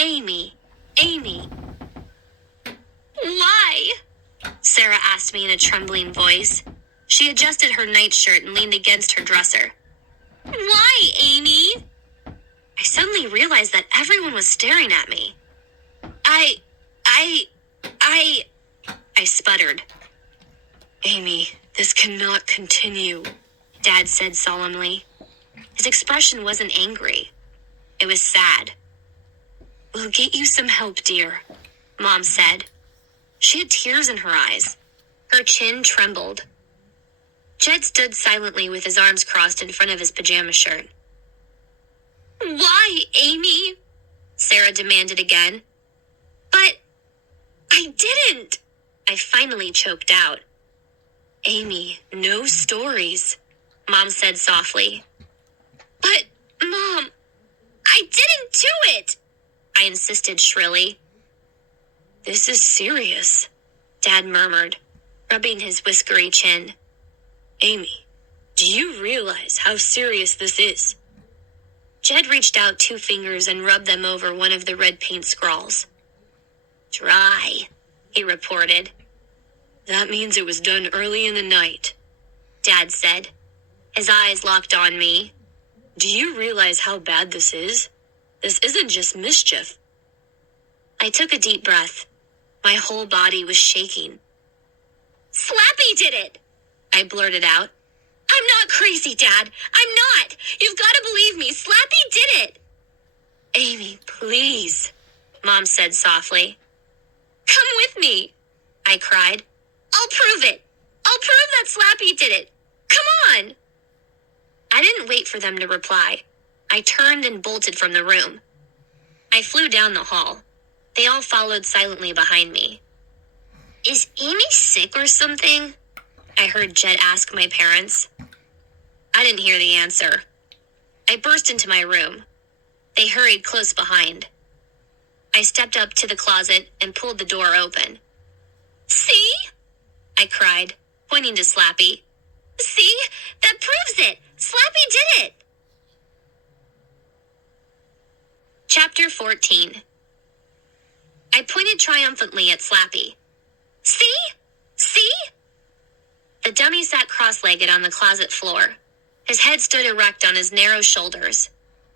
Amy, Amy. Why? Sarah asked me in a trembling voice. She adjusted her nightshirt and leaned against her dresser. Why, Amy? I suddenly realized that everyone was staring at me. I sputtered. Amy, this cannot continue, Dad said solemnly. His expression wasn't angry. It was sad. We'll get you some help, dear, Mom said. She had tears in her eyes. Her chin trembled. Jed stood silently with his arms crossed in front of his pajama shirt. Why, Amy? Sarah demanded again. But I didn't. I finally choked out. Amy, no stories, Mom said softly. But, Mom, I didn't do it, I insisted shrilly. This is serious, Dad murmured, rubbing his whiskery chin. Amy, do you realize how serious this is? Jed reached out 2 fingers and rubbed them over one of the red paint scrawls. Dry, he reported. That means it was done early in the night, Dad said. His eyes locked on me. Do you realize how bad this is? This isn't just mischief. I took a deep breath. My whole body was shaking. Slappy did it, I blurted out. I'm not crazy, Dad. I'm not. You've got to believe me. Slappy did it. Amy, please, Mom said softly. Come with me, I cried. I'll prove it. I'll prove that Slappy did it. Come on. I didn't wait for them to reply. I turned and bolted from the room. I flew down the hall. They all followed silently behind me. Is Amy sick or something? I heard Jed ask my parents. I didn't hear the answer. I burst into my room. They hurried close behind. I stepped up to the closet and pulled the door open. "See?" I cried, pointing to Slappy. "See? That proves it! Slappy did it!" Chapter 14. I pointed triumphantly at Slappy. "See? See?" The dummy sat cross-legged on the closet floor. His head stood erect on his narrow shoulders.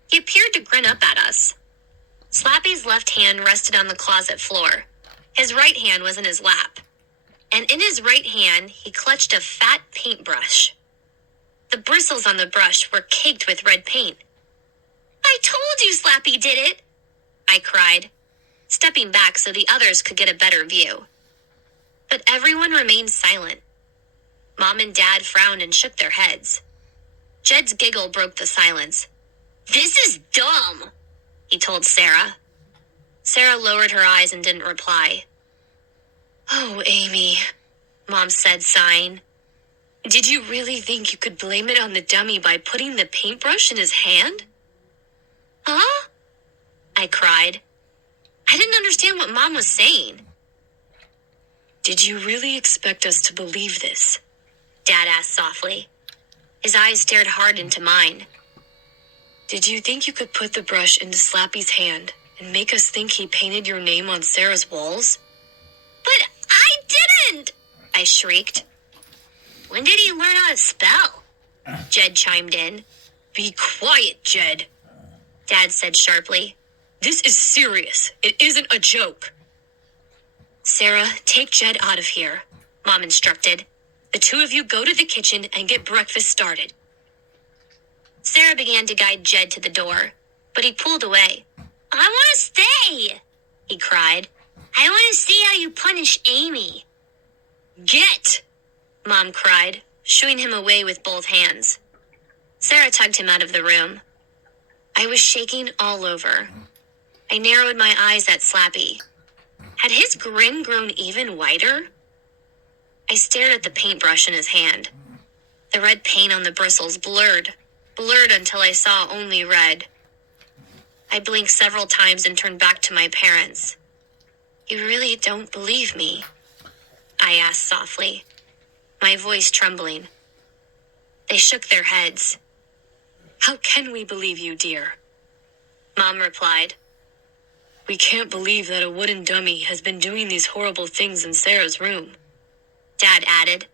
He appeared to grin up at us. Slappy's left hand rested on the closet floor. His right hand was in his lap. And in his right hand, he clutched a fat paintbrush. The bristles on the brush were caked with red paint. "I told you Slappy did it!" I cried, stepping back so the others could get a better view. But everyone remained silent. Mom and Dad frowned and shook their heads. Jed's giggle broke the silence. "This is dumb," he told Sarah. Sarah lowered her eyes and didn't reply. "Oh, Amy," Mom said, sighing. "Did you really think you could blame it on the dummy by putting the paintbrush in his hand?" "Huh?" I cried. I didn't understand what Mom was saying. "Did you really expect us to believe this?" Dad asked softly. His eyes stared hard into mine. "Did you think you could put the brush into Slappy's hand and make us think he painted your name on Sarah's walls?" "But I didn't!" I shrieked. "When did he learn how to spell?" Jed chimed in. "Be quiet, Jed," Dad said sharply. "This is serious. It isn't a joke." "Sarah, take Jed out of here," Mom instructed. "The two of you go to the kitchen and get breakfast started." Sarah began to guide Jed to the door, but he pulled away. "I want to stay," he cried. "I want to see how you punish Amy." "Get!" Mom cried, shooing him away with both hands. Sarah tugged him out of the room. I was shaking all over. I narrowed my eyes at Slappy. Had his grin grown even wider? I stared at the paintbrush in his hand. The red paint on the bristles blurred until I saw only red. I blinked several times and turned back to my parents. "You really don't believe me?" I asked softly, my voice trembling. They shook their heads. "How can we believe you, dear?" Mom replied. "We can't believe that a wooden dummy has been doing these horrible things in Sarah's room." Dad added,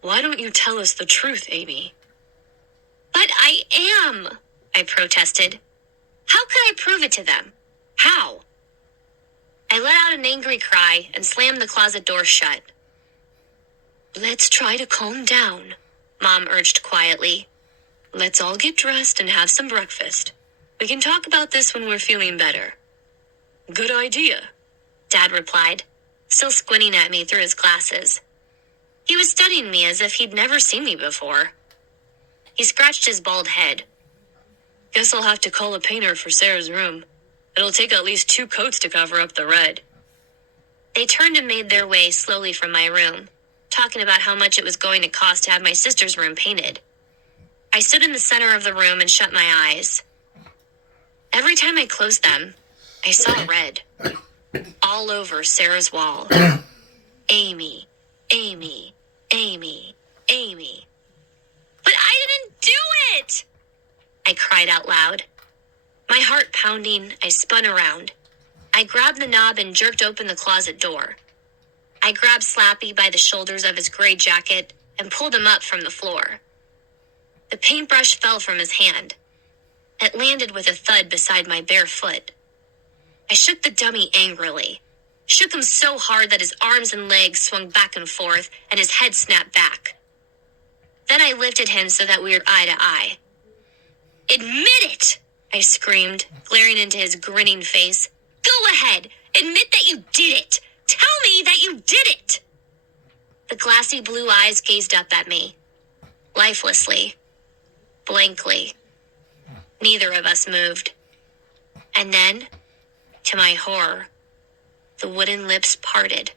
"Why don't you tell us the truth, Amy?" "But I am," I protested. "How could I prove it to them? How?" I let out an angry cry and slammed the closet door shut. "Let's try to calm down," Mom urged quietly. "Let's all get dressed and have some breakfast. We can talk about this when we're feeling better." "Good idea," Dad replied, still squinting at me through his glasses. He was studying me as if he'd never seen me before. He scratched his bald head. "Guess I'll have to call a painter for Sarah's room. It'll take at least 2 coats to cover up the red." They turned and made their way slowly from my room, talking about how much it was going to cost to have my sister's room painted. I stood in the center of the room and shut my eyes. Every time I closed them, I saw red. All over Sarah's wall. Amy, Amy, Amy, Amy. "But I didn't do it!" I cried out loud. My heart pounding, I spun around. I grabbed the knob and jerked open the closet door. I grabbed Slappy by the shoulders of his gray jacket and pulled him up from the floor. The paintbrush fell from his hand. It landed with a thud beside my bare foot. I shook the dummy angrily. Shook him so hard that his arms and legs swung back and forth and his head snapped back. Then I lifted him so that we were eye to eye. "Admit it!" I screamed, glaring into his grinning face. "Go ahead! Admit that you did it! Tell me that you did it!" The glassy blue eyes gazed up at me. Lifelessly. Blankly. Neither of us moved. And then, to my horror, the wooden lips parted.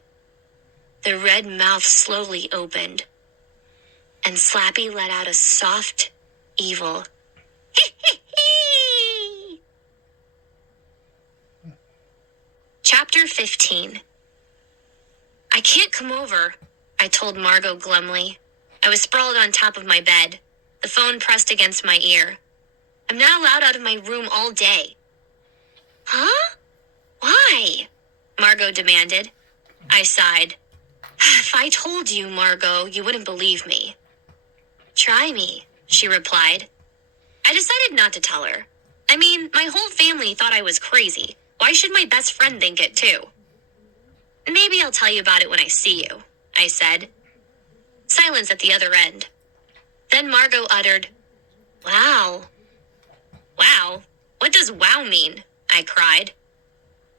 The red mouth slowly opened. And Slappy let out a soft, evil, "Hee hee hee!" Chapter 15. I can't come over, I told Margot glumly. I was sprawled on top of my bed, the phone pressed against my ear. I'm not allowed out of my room all day. Huh? Why? Margot demanded. I sighed. If I told you, Margot, you wouldn't believe me. Try me, she replied. I decided not to tell her. I mean, my whole family thought I was crazy. Why should my best friend think it too? Maybe I'll tell you about it when I see you, I said. Silence at the other end. Then Margot uttered, Wow. Wow? What does wow mean? I cried.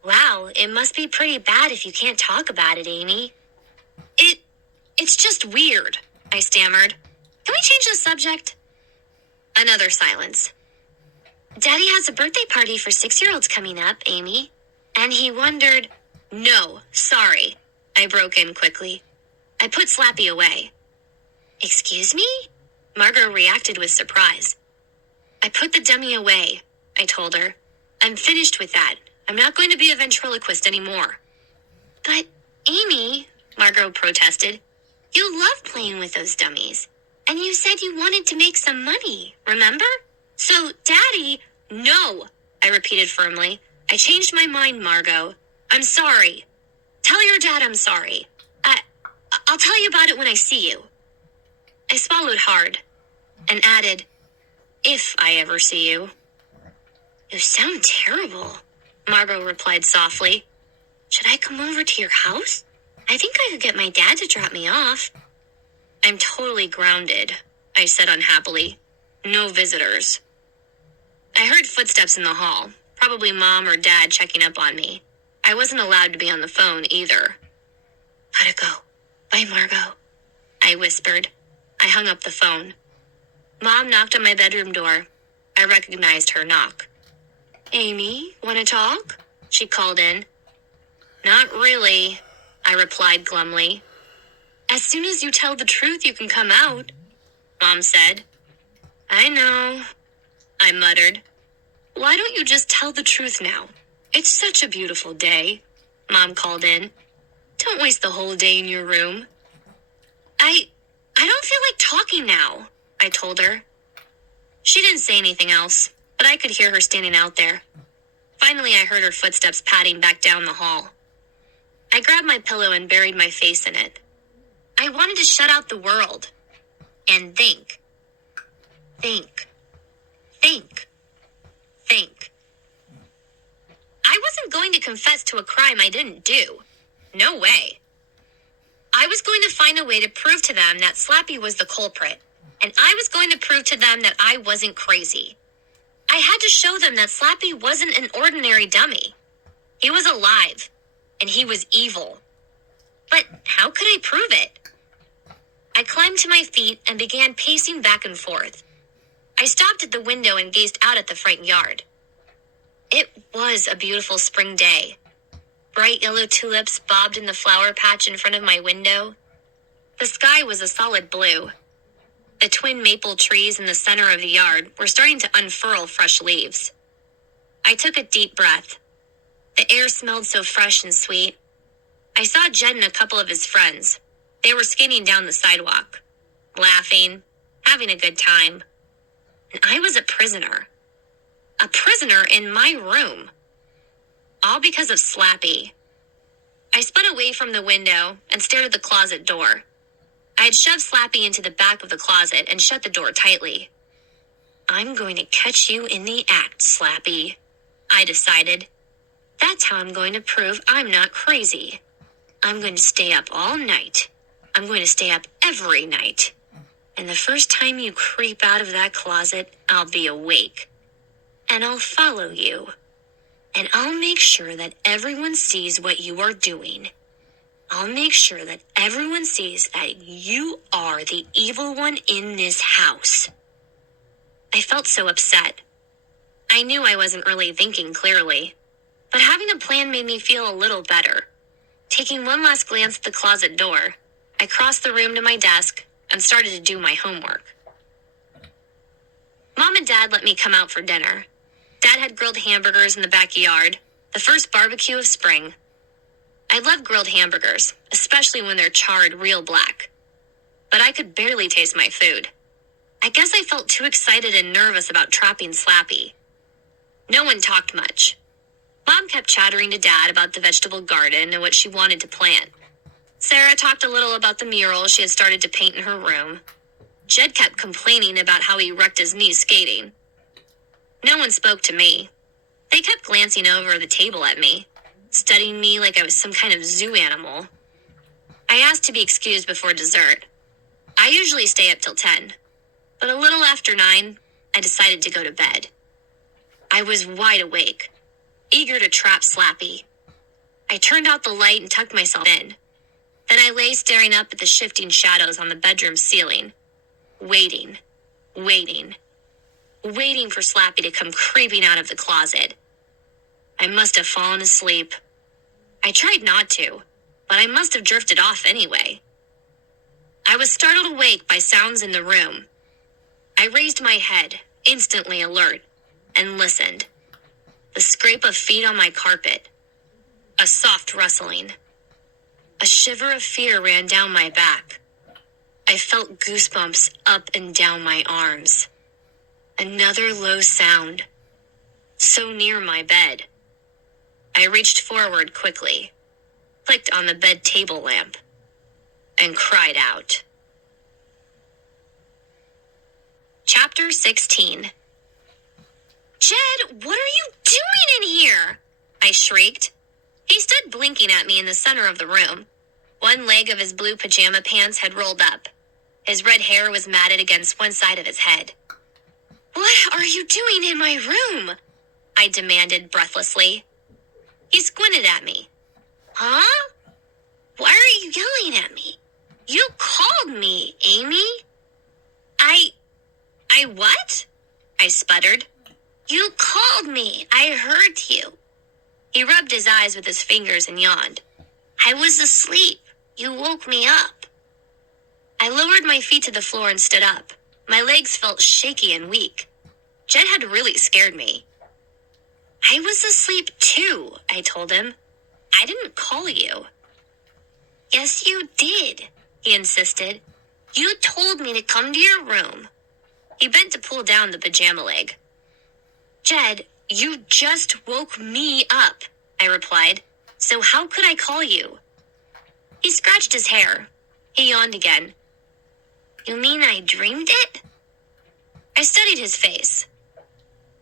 Wow, it must be pretty bad if you can't talk about it, Amy. It's just weird, I stammered. Can we change the subject? Another silence. Daddy has a birthday party for 6-year-olds coming up, Amy. And he wondered... No, sorry, I broke in quickly. I put Slappy away. Excuse me? Margot reacted with surprise. I put the dummy away, I told her. I'm finished with that. I'm not going to be a ventriloquist anymore. But, Amy, Margot protested, you love playing with those dummies. And you said you wanted to make some money, remember? So, Daddy... No, I repeated firmly. I changed my mind, Margot. I'm sorry. Tell your dad I'm sorry. I'll tell you about it when I see you. I swallowed hard and added, if I ever see you. You sound terrible, Margot replied softly. Should I come over to your house? I think I could get my dad to drop me off. I'm totally grounded, I said unhappily. No visitors. I heard footsteps in the hall, probably Mom or Dad checking up on me. I wasn't allowed to be on the phone either. Gotta go. Bye, Margot, I whispered. I hung up the phone. Mom knocked on my bedroom door. I recognized her knock. Amy, wanna talk? She called in. Not really, I replied glumly. As soon as you tell the truth, you can come out, Mom said. I know, I muttered. Why don't you just tell the truth now? It's such a beautiful day, Mom called in. Don't waste the whole day in your room. I don't feel like talking now, I told her. She didn't say anything else, but I could hear her standing out there. Finally, I heard her footsteps padding back down the hall. I grabbed my pillow and buried my face in it. I wanted to shut out the world and think. Think. Think. Think. I wasn't going to confess to a crime I didn't do. No way. I was going to find a way to prove to them that Slappy was the culprit, and I was going to prove to them that I wasn't crazy. I had to show them that Slappy wasn't an ordinary dummy. He was alive, and he was evil. But how could I prove it? I climbed to my feet and began pacing back and forth. I stopped at the window and gazed out at the front yard. It was a beautiful spring day. Bright yellow tulips bobbed in the flower patch in front of my window. The sky was a solid blue. The twin maple trees in the center of the yard were starting to unfurl fresh leaves. I took a deep breath. The air smelled so fresh and sweet. I saw Jed and a couple of his friends. They were skating down the sidewalk, laughing, having a good time. And I was a prisoner. A prisoner in my room. All because of Slappy. I spun away from the window and stared at the closet door. I had shoved Slappy into the back of the closet and shut the door tightly. I'm going to catch you in the act, Slappy, I decided. That's how I'm going to prove I'm not crazy. I'm going to stay up all night. I'm going to stay up every night. And the first time you creep out of that closet, I'll be awake. And I'll follow you. And I'll make sure that everyone sees what you are doing. I'll make sure that everyone sees that you are the evil one in this house. I felt so upset. I knew I wasn't really thinking clearly, but having a plan made me feel a little better. Taking one last glance at the closet door, I crossed the room to my desk and started to do my homework. Mom and Dad let me come out for dinner. Dad had grilled hamburgers in the backyard. The first barbecue of spring. I love grilled hamburgers, especially when they're charred real black. But I could barely taste my food. I guess I felt too excited and nervous about trapping Slappy. No one talked much. Mom kept chattering to Dad about the vegetable garden and what she wanted to plant. Sarah talked a little about the mural she had started to paint in her room. Jed kept complaining about how he wrecked his knee skating. No one spoke to me. They kept glancing over the table at me, studying me like I was some kind of zoo animal. I asked to be excused before dessert. I usually stay up till 10, but a little after 9, I decided to go to bed. I was wide awake, eager to trap Slappy. I turned out the light and tucked myself in. Then I lay staring up at the shifting shadows on the bedroom ceiling, waiting for Slappy to come creeping out of the closet. I must have fallen asleep. I tried not to, but I must have drifted off anyway. I was startled awake by sounds in the room. I raised my head, instantly alert, and listened. The scrape of feet on my carpet. A soft rustling. A shiver of fear ran down my back. I felt goosebumps up and down my arms. Another low sound. So near my bed. I reached forward quickly, clicked on the bed table lamp, and cried out. Chapter 16. Jed, what are you doing in here? I shrieked. He stood blinking at me in the center of the room. One leg of his blue pajama pants had rolled up. His red hair was matted against one side of his head. What are you doing in my room? I demanded breathlessly. He squinted at me. Huh? Why are you yelling at me? You called me, Amy. I what? I sputtered. You called me. I heard you. He rubbed his eyes with his fingers and yawned. I was asleep. You woke me up. I lowered my feet to the floor and stood up. My legs felt shaky and weak. Jed had really scared me. I was asleep too, I told him. I didn't call you. Yes, you did, he insisted. You told me to come to your room. He bent to pull down the pajama leg. Jed, you just woke me up, I replied. So how could I call you? He scratched his hair. He yawned again. You mean I dreamed it? I studied his face.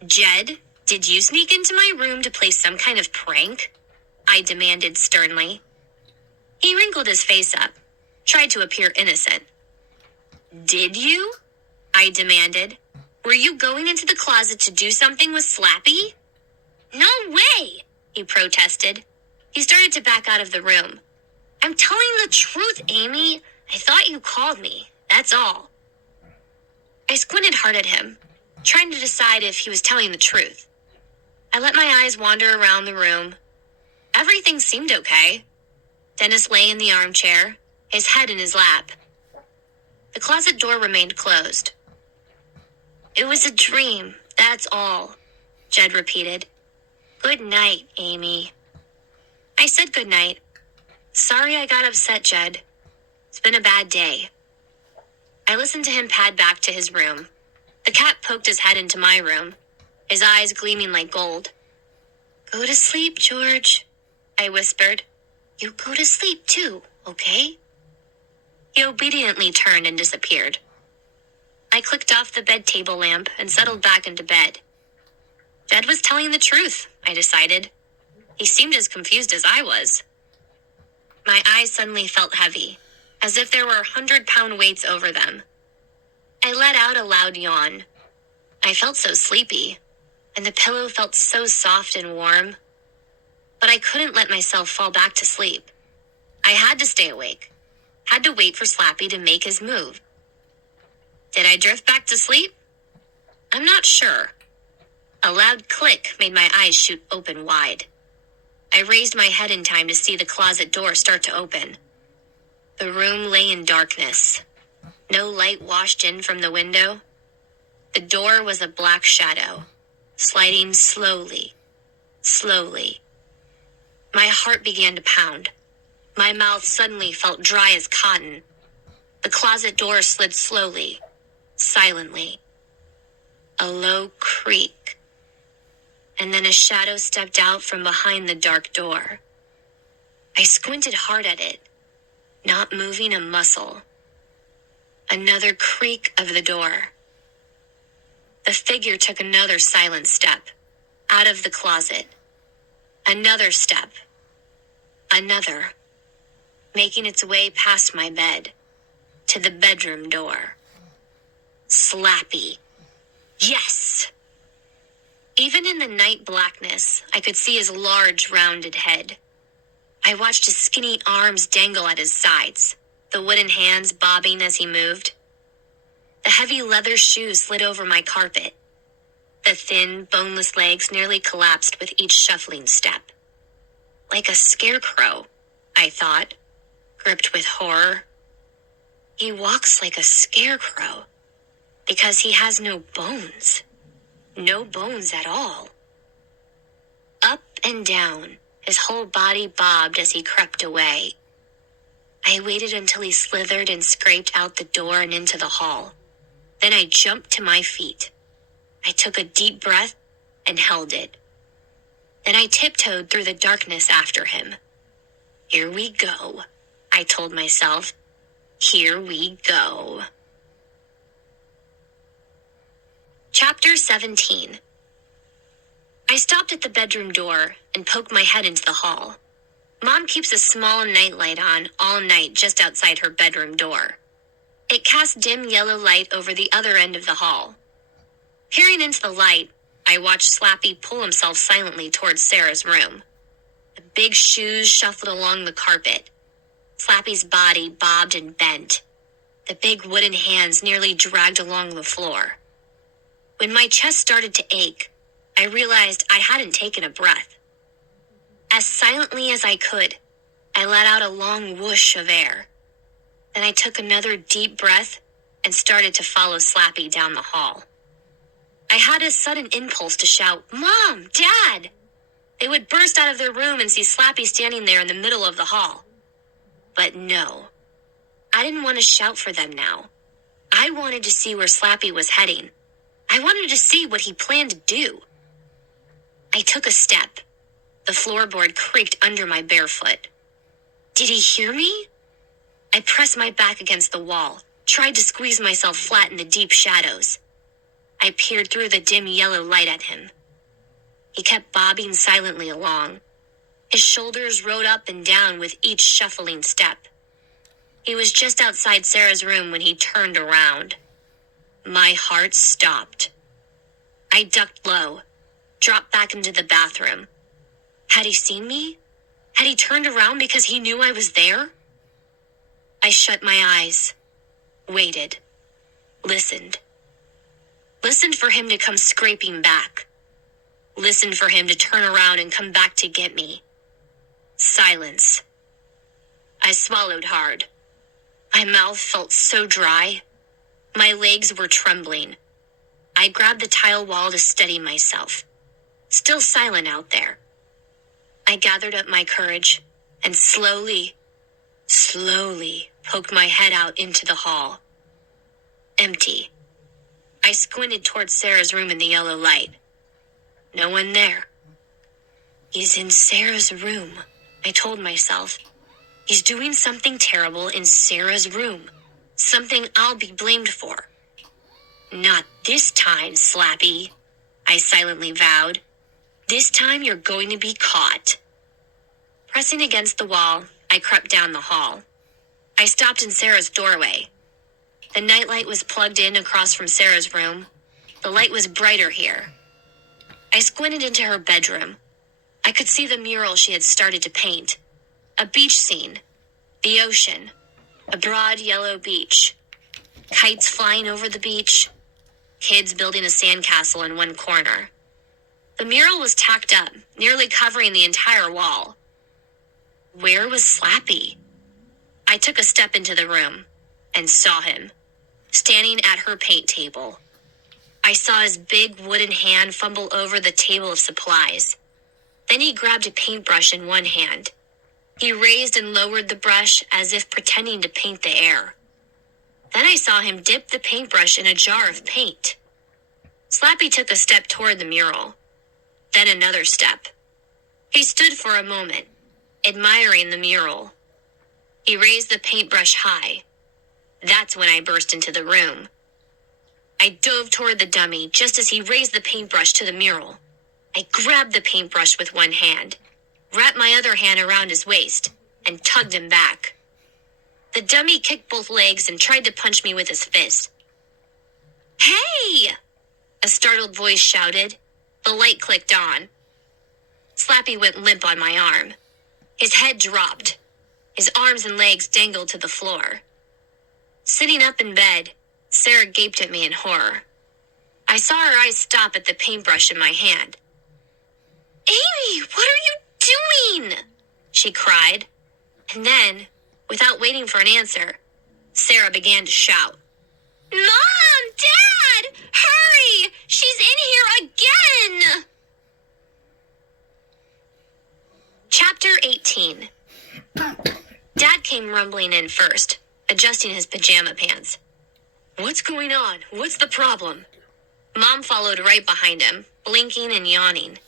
Jed, did you sneak into my room to play some kind of prank? I demanded sternly. He wrinkled his face up, tried to appear innocent. Did you? I demanded. Were you going into the closet to do something with Slappy? No way, he protested. He started to back out of the room. I'm telling the truth, Amy. I thought you called me. That's all. I squinted hard at him, trying to decide if he was telling the truth. I let my eyes wander around the room. Everything seemed okay. Dennis lay in the armchair, his head in his lap. The closet door remained closed. It was a dream, that's all, Jed repeated. Good night, Amy. I said good night. Sorry I got upset, Jed. It's been a bad day. I listened to him pad back to his room. The cat poked his head into my room, his eyes gleaming like gold. Go to sleep, George, I whispered. You go to sleep too, okay? He obediently turned and disappeared. I clicked off the bed table lamp and settled back into bed. Jed was telling the truth, I decided. He seemed as confused as I was. My eyes suddenly felt heavy, as if there were 100-pound weights over them. I let out a loud yawn. I felt so sleepy, and the pillow felt so soft and warm. But I couldn't let myself fall back to sleep. I had to stay awake, had to wait for Slappy to make his move. Did I drift back to sleep? I'm not sure. A loud click made my eyes shoot open wide. I raised my head in time to see the closet door start to open. The room lay in darkness. No light washed in from the window. The door was a black shadow, sliding slowly, My heart began to pound. My mouth suddenly felt dry as cotton. The closet door slid slowly, silently. A low creak. And then a shadow stepped out from behind the dark door. I squinted hard at it, not moving a muscle. Another creak of the door. The figure took another silent step, out of the closet. Another step. Another. Making its way past my bed, to the bedroom door. Slappy. Yes! Even in the night blackness, I could see his large, rounded head. I watched his skinny arms dangle at his sides, the wooden hands bobbing as he moved. The heavy leather shoes slid over my carpet. The thin, boneless legs nearly collapsed with each shuffling step. Like a scarecrow, I thought, gripped with horror. He walks like a scarecrow, because he has no bones. No bones at all. Up and down, his whole body bobbed as he crept away. I waited until he slithered and scraped out the door and into the hall. Then I jumped to my feet. I took a deep breath and held it. Then I tiptoed through the darkness after him. Here we go, I told myself. Here we go. Chapter 17. I stopped at the bedroom door and poked my head into the hall. Mom keeps a small nightlight on all night just outside her bedroom door. It casts dim yellow light over the other end of the hall. Peering into the light, I watched Slappy pull himself silently towards Sarah's room. The big shoes shuffled along the carpet. Slappy's body bobbed and bent. The big wooden hands nearly dragged along the floor. When my chest started to ache, I realized I hadn't taken a breath. As silently as I could, I let out a long whoosh of air. Then I took another deep breath and started to follow Slappy down the hall. I had a sudden impulse to shout, "Mom! Dad!" They would burst out of their room and see Slappy standing there in the middle of the hall. But no, I didn't want to shout for them now. I wanted to see where Slappy was heading. I wanted to see what he planned to do. I took a step. The floorboard creaked under my bare foot. Did he hear me? I pressed my back against the wall, tried to squeeze myself flat in the deep shadows. I peered through the dim yellow light at him. He kept bobbing silently along. His shoulders rode up and down with each shuffling step. He was just outside Sarah's room when he turned around. My heart stopped. I ducked low, dropped back into the bathroom. Had he seen me? Had he turned around because he knew I was there? I shut my eyes, waited, listened. Listened for him to come scraping back. Listened for him to turn around and come back to get me. Silence. I swallowed hard. My mouth felt so dry. My legs were trembling. I grabbed the tile wall to steady myself. Still silent out there. I gathered up my courage and slowly poked my head out into the hall. Empty. I squinted towards Sarah's room in the yellow light. No one there. He's in Sarah's room, I told myself. He's doing something terrible in Sarah's room. Something I'll be blamed for. Not this time, Slappy, I silently vowed. This time you're going to be caught. Pressing against the wall, I crept down the hall. I stopped in Sarah's doorway. The nightlight was plugged in across from Sarah's room. The light was brighter here. I squinted into her bedroom. I could see the mural she had started to paint. A beach scene. The ocean. A broad yellow beach. Kites flying over the beach. Kids building a sandcastle in one corner. The mural was tacked up, nearly covering the entire wall. Where was Slappy? I took a step into the room and saw him, standing at her paint table. I saw his big wooden hand fumble over the table of supplies. Then he grabbed a paintbrush in one hand. He raised and lowered the brush as if pretending to paint the air. Then I saw him dip the paintbrush in a jar of paint. Slappy took a step toward the mural. Then another step. He stood for a moment, admiring the mural. He raised the paintbrush high. That's when I burst into the room. I dove toward the dummy just as he raised the paintbrush to the mural. I grabbed the paintbrush with one hand, wrapped my other hand around his waist, and tugged him back. The dummy kicked both legs and tried to punch me with his fist. "Hey!" a startled voice shouted. The light clicked on. Slappy went limp on my arm. His head dropped. His arms and legs dangled to the floor. Sitting up in bed, Sarah gaped at me in horror. I saw her eyes stop at the paintbrush in my hand. "Amy, what are you doing?" she cried. And then, without waiting for an answer, Sarah began to shout. "Mom! Dad! Hurry! She's in here again!" Chapter 18. Dad came rumbling in first, adjusting his pajama pants. "What's going on? What's the problem?" Mom followed right behind him, blinking and yawning.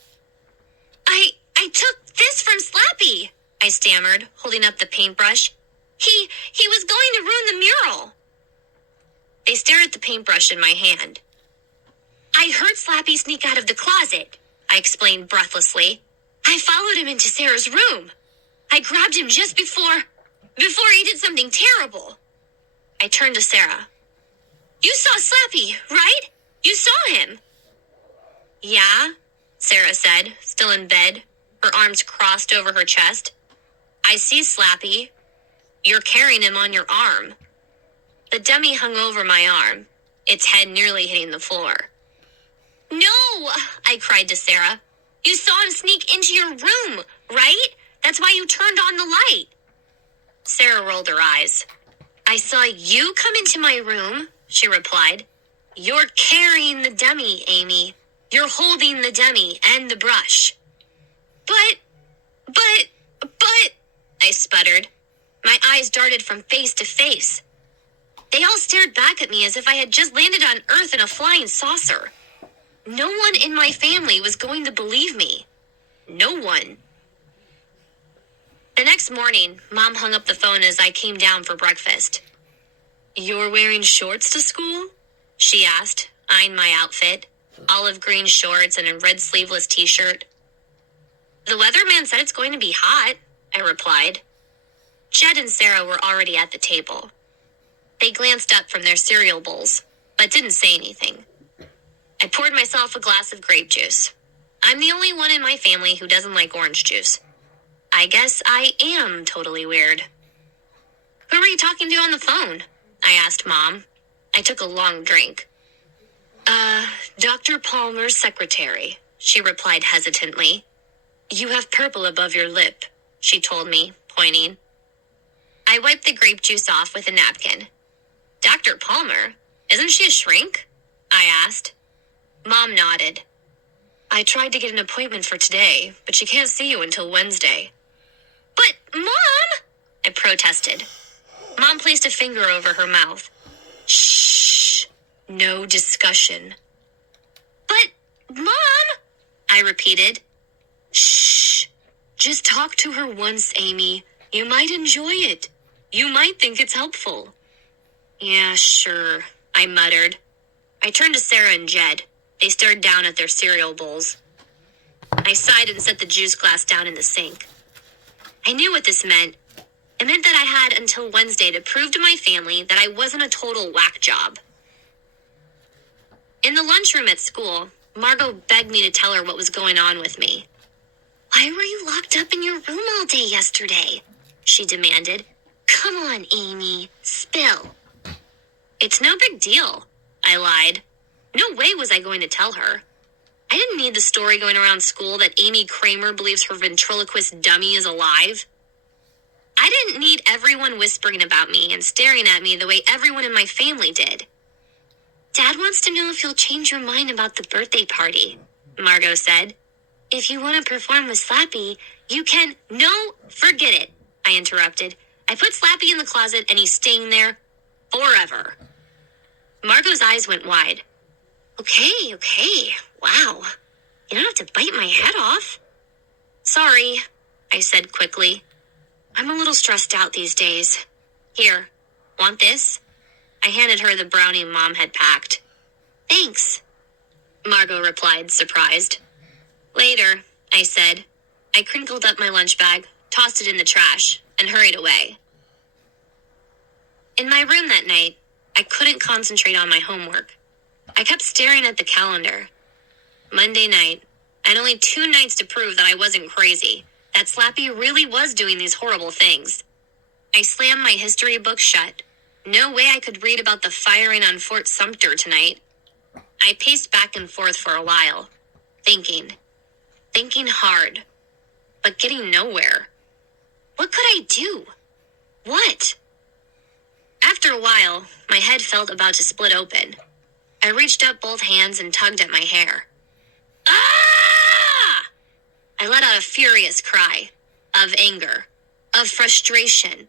I took this from Slappy," I stammered, holding up the paintbrush. He was going to ruin the mural." They stared at the paintbrush in my hand. "I heard Slappy sneak out of the closet," I explained breathlessly. "I followed him into Sarah's room. I grabbed him just before he did something terrible." I turned to Sarah. "You saw Slappy, right? You saw him." "Yeah," Sarah said, still in bed, her arms crossed over her chest. "I see Slappy. You're carrying him on your arm." The dummy hung over my arm, its head nearly hitting the floor. "No!" I cried to Sarah. "You saw him sneak into your room, right? That's why you turned on the light." Sarah rolled her eyes. "I saw you come into my room," she replied. "You're carrying the dummy, Amy. You're holding the dummy and the brush." But, I sputtered. My eyes darted from face to face. They all stared back at me as if I had just landed on Earth in a flying saucer. No one in my family was going to believe me. No one. The next morning, Mom hung up the phone as I came down for breakfast. "You're wearing shorts to school?" she asked, eyeing my outfit, olive green shorts and a red sleeveless t-shirt. "The weatherman said it's going to be hot," I replied. Jed and Sarah were already at the table. They glanced up from their cereal bowls, but didn't say anything. I poured myself a glass of grape juice. I'm the only one in my family who doesn't like orange juice. I guess I am totally weird. "Who were you talking to on the phone?" I asked Mom. I took a long drink. Dr. Palmer's secretary," she replied hesitantly. "You have purple above your lip," she told me, pointing. I wiped the grape juice off with a napkin. "Dr. Palmer? Isn't she a shrink?" I asked. Mom nodded. "I tried to get an appointment for today, but she can't see you until Wednesday." "But, Mom!" I protested. Mom placed a finger over her mouth. "Shh! No discussion." "But, Mom!" I repeated. "Shh! Just talk to her once, Amy. You might enjoy it. You might think it's helpful." "Yeah, sure," I muttered. I turned to Sarah and Jed. They stared down at their cereal bowls. I sighed and set the juice glass down in the sink. I knew what this meant. It meant that I had until Wednesday to prove to my family that I wasn't a total whack job. In the lunchroom at school, Margot begged me to tell her what was going on with me. "Why were you locked up in your room all day yesterday?" she demanded. "Come on, Amy, spill." "It's no big deal," I lied. No way was I going to tell her. I didn't need the story going around school that Amy Kramer believes her ventriloquist dummy is alive. I didn't need everyone whispering about me and staring at me the way everyone in my family did. "Dad wants to know if you'll change your mind about the birthday party," Margot said. If you want to perform with Slappy, you can... No, forget it, I interrupted. I put Slappy in the closet and he's staying there forever. Margot's eyes went wide. Okay. Wow. You don't have to bite my head off. Sorry, I said quickly. I'm a little stressed out these days. Here, want this? I handed her the brownie Mom had packed. Thanks, Margot replied, surprised. Later, I said. I crinkled up my lunch bag, tossed it in the trash, and hurried away. In my room that night, I couldn't concentrate on my homework. I kept staring at the calendar. Monday night. I had only 2 nights to prove that I wasn't crazy, that Slappy really was doing these horrible things. I slammed my history book shut. No way I could read about the firing on Fort Sumter tonight. I paced back and forth for a while, thinking hard, but getting nowhere. What could I do? What? After a while, my head felt about to split open. I reached up both hands and tugged at my hair. Ah! I let out a furious cry of anger, of frustration.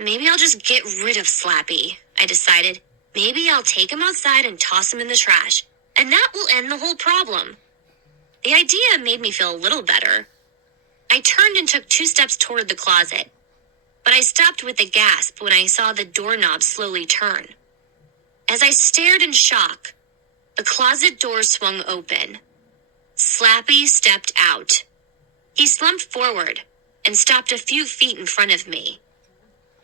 Maybe I'll just get rid of Slappy, I decided. Maybe I'll take him outside and toss him in the trash, and that will end the whole problem. The idea made me feel a little better. I turned and took 2 steps toward the closet, but I stopped with a gasp when I saw the doorknob slowly turn. As I stared in shock, the closet door swung open. Slappy stepped out. He slumped forward and stopped a few feet in front of me.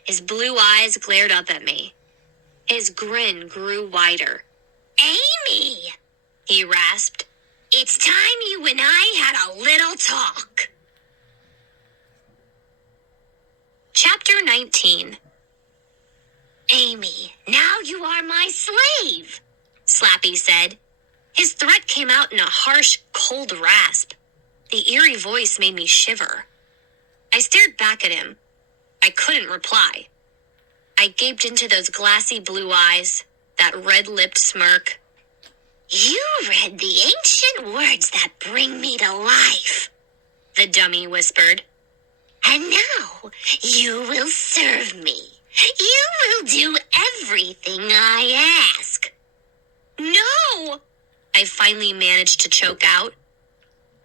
His blue eyes glared up at me. His grin grew wider. Amy, he rasped. It's time you and I had a little talk. Chapter 19. Amy, now you are my slave, Slappy said. His threat came out in a harsh, cold rasp. The eerie voice made me shiver. I stared back at him. I couldn't reply. I gaped into those glassy blue eyes, that red-lipped smirk. You read the ancient words that bring me to life, the dummy whispered. And now you will serve me. You will do everything I ask. No! I finally managed to choke out.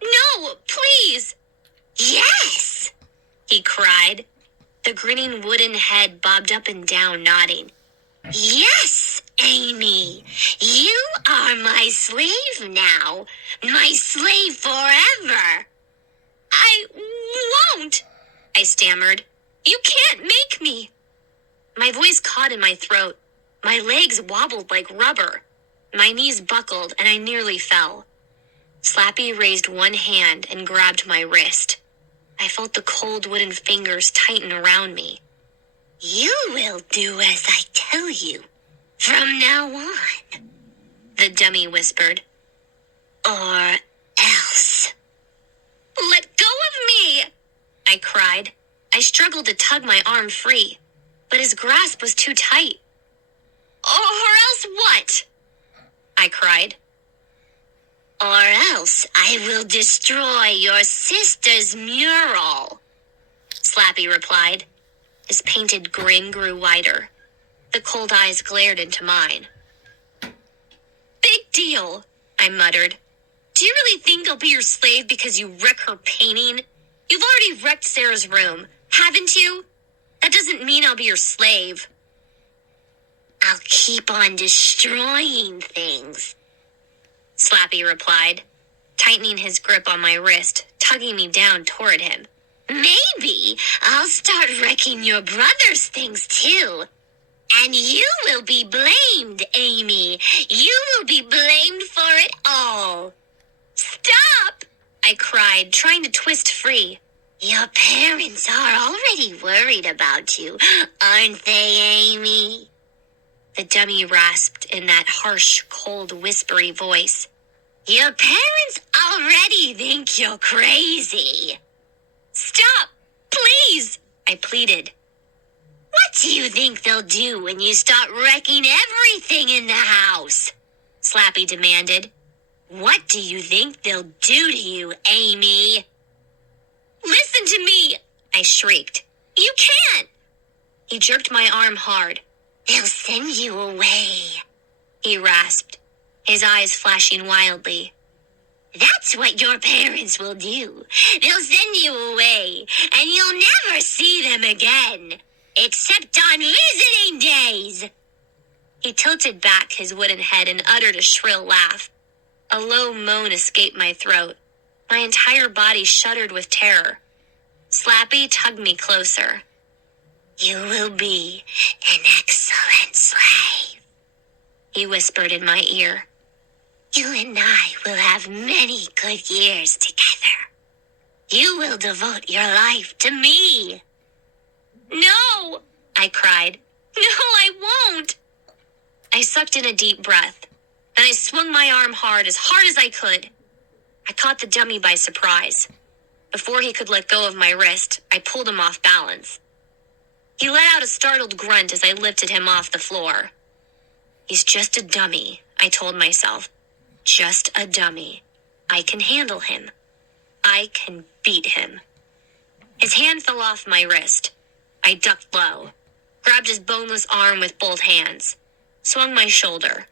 No, please! Yes! He cried. The grinning wooden head bobbed up and down, nodding. Yes, Amy! You are my slave now. My slave forever. I won't, I stammered. You can't make me. My voice caught in my throat. My legs wobbled like rubber. My knees buckled and I nearly fell. Slappy raised one hand and grabbed my wrist. I felt the cold wooden fingers tighten around me. You will do as I tell you, from now on, the dummy whispered. Or else. Let go of me, I cried. I struggled to tug my arm free, but his grasp was too tight. Or else what? I cried. Or else I will destroy your sister's mural, Slappy replied. His painted grin grew wider. The cold eyes glared into mine. Big deal, I muttered. Do you really think I'll be your slave because you wreck her painting? You've already wrecked Sarah's room, haven't you? That doesn't mean I'll be your slave. I'll keep on destroying things, Slappy replied, tightening his grip on my wrist, tugging me down toward him. Maybe I'll start wrecking your brother's things too. And you will be blamed, Amy. You will be blamed for it all. Stop! I cried, trying to twist free. Your parents are already worried about you, aren't they, Amy? The dummy rasped in that harsh, cold, whispery voice. Your parents already think you're crazy. Stop, please, I pleaded. What do you think they'll do when you start wrecking everything in the house? Slappy demanded. What do you think they'll do to you, Amy? Listen to me, I shrieked. You can't! He jerked my arm hard. They'll send you away, he rasped, his eyes flashing wildly. That's what your parents will do. They'll send you away, and you'll never see them again, except on visiting days. He tilted back his wooden head and uttered a shrill laugh. A low moan escaped my throat. My entire body shuddered with terror. Slappy tugged me closer. You will be an excellent slave, he whispered in my ear. You and I will have many good years together. You will devote your life to me. No, I cried. No, I won't. I sucked in a deep breath. Then I swung my arm hard as I could. I caught the dummy by surprise. Before he could let go of my wrist, I pulled him off balance. He let out a startled grunt as I lifted him off the floor. He's just a dummy, I told myself. Just a dummy. I can handle him. I can beat him. His hand fell off my wrist. I ducked low, grabbed his boneless arm with both hands, swung my shoulder,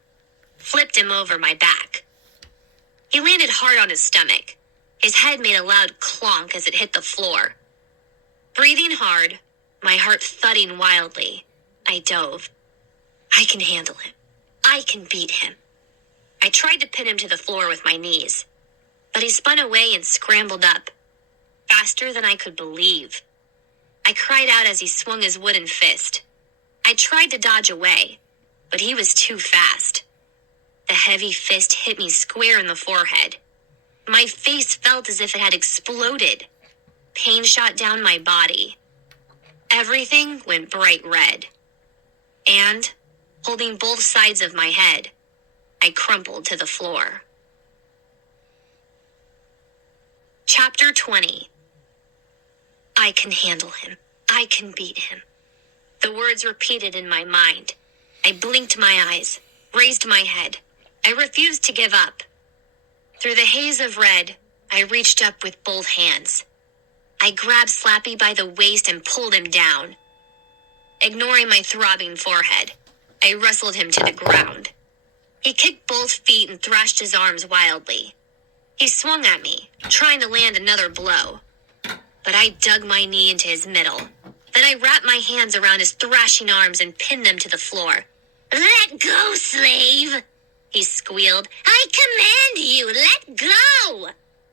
flipped him over my back. He landed hard on his stomach. His head made a loud clonk as it hit the floor. Breathing hard, my heart thudding wildly, I dove. I can handle him. I can beat him. I tried to pin him to the floor with my knees, but he spun away and scrambled up, faster than I could believe. I cried out as he swung his wooden fist. I tried to dodge away, but he was too fast. The heavy fist hit me square in the forehead. My face felt as if it had exploded. Pain shot down my body. Everything went bright red. And, holding both sides of my head, I crumpled to the floor. Chapter 20. I can handle him. I can beat him. The words repeated in my mind. I blinked my eyes, raised my head. I refused to give up. Through the haze of red, I reached up with both hands. I grabbed Slappy by the waist and pulled him down. Ignoring my throbbing forehead, I wrestled him to the ground. He kicked both feet and thrashed his arms wildly. He swung at me, trying to land another blow. But I dug my knee into his middle. Then I wrapped my hands around his thrashing arms and pinned them to the floor. Let go, slave, he squealed. I command you, let go!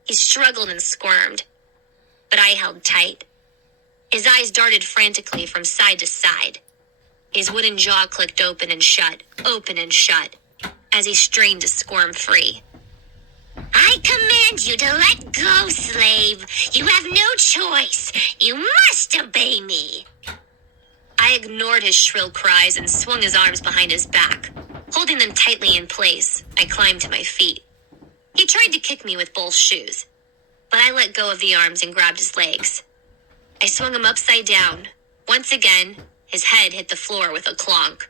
He struggled and squirmed, but I held tight. His eyes darted frantically from side to side. His wooden jaw clicked open and shut, as he strained to squirm free. I command you to let go, slave. You have no choice. You must obey me. I ignored his shrill cries and swung his arms behind his back. Holding them tightly in place, I climbed to my feet. He tried to kick me with both shoes, but I let go of the arms and grabbed his legs. I swung him upside down. Once again, his head hit the floor with a clonk.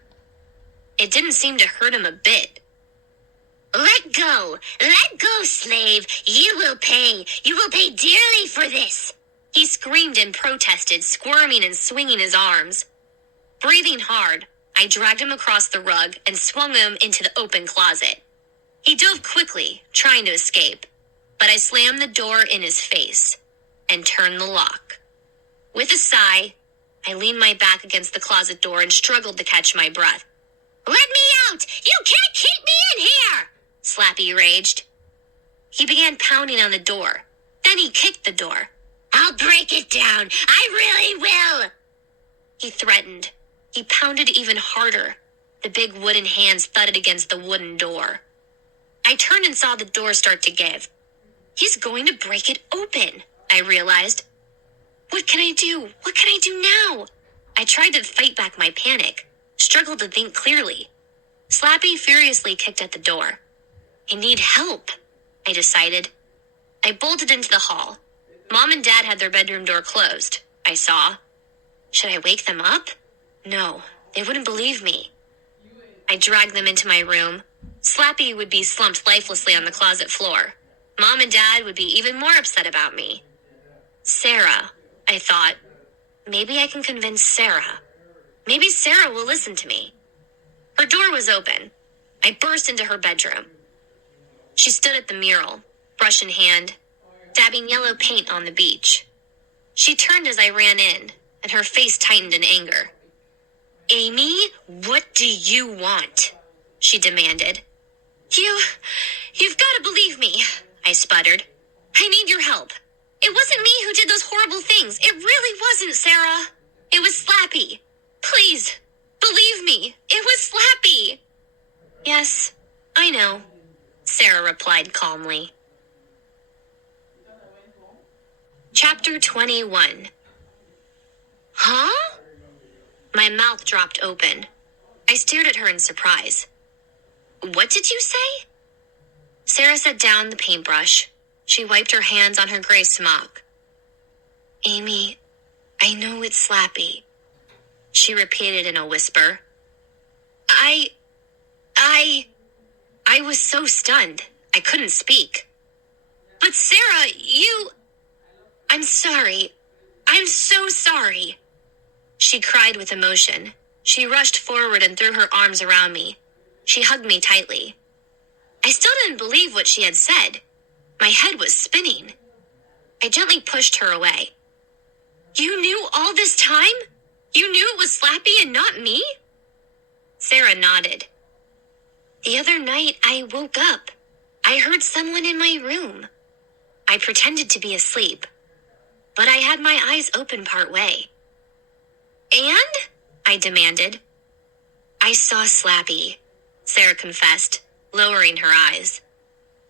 It didn't seem to hurt him a bit. Let go, slave. You will pay dearly for this. He screamed and protested, squirming and swinging his arms. Breathing hard, I dragged him across the rug and swung him into the open closet. He dove quickly, trying to escape, but I slammed the door in his face and turned the lock. With a sigh, I leaned my back against the closet door and struggled to catch my breath. Let me out! You can't keep me in here! Slappy raged. He began pounding on the door. Then he kicked the door. I'll break it down. I really will. He threatened. He pounded even harder. The big wooden hands thudded against the wooden door. I turned and saw the door start to give. He's going to break it open, I realized. What can I do? What can I do now? I tried to fight back my panic, struggled to think clearly. Slappy furiously kicked at the door. I need help, I decided. I bolted into the hall. Mom and Dad had their bedroom door closed, I saw. Should I wake them up? No, they wouldn't believe me. I dragged them into my room, Slappy would be slumped lifelessly on the closet floor. Mom and Dad would be even more upset about me. Sarah, I thought. Maybe I can convince Sarah. Maybe Sarah will listen to me. Her door was open. I burst into her bedroom. She stood at the mural, brush in hand, dabbing yellow paint on the beach. She turned as I ran in, and her face tightened in anger. "Amy, what do you want?" she demanded. You've got to believe me, I sputtered. I need your help. It wasn't me who did those horrible things. It really wasn't, Sarah. It was Slappy. Please, believe me. It was Slappy. Yes, I know, Sarah replied calmly. Chapter 21. Huh? My mouth dropped open. I stared at her in surprise. What did you say? Sarah set down the paintbrush. She wiped her hands on her gray smock. Amy, I know it's Slappy, she repeated in a whisper. I was so stunned, I couldn't speak. But Sarah, I'm sorry. I'm so sorry. She cried with emotion. She rushed forward and threw her arms around me. She hugged me tightly. I still didn't believe what she had said. My head was spinning. I gently pushed her away. You knew all this time? You knew it was Slappy and not me? Sarah nodded. The other night I woke up. I heard someone in my room. I pretended to be asleep, but I had my eyes open part way. And? I demanded. I saw Slappy, Sarah confessed, lowering her eyes.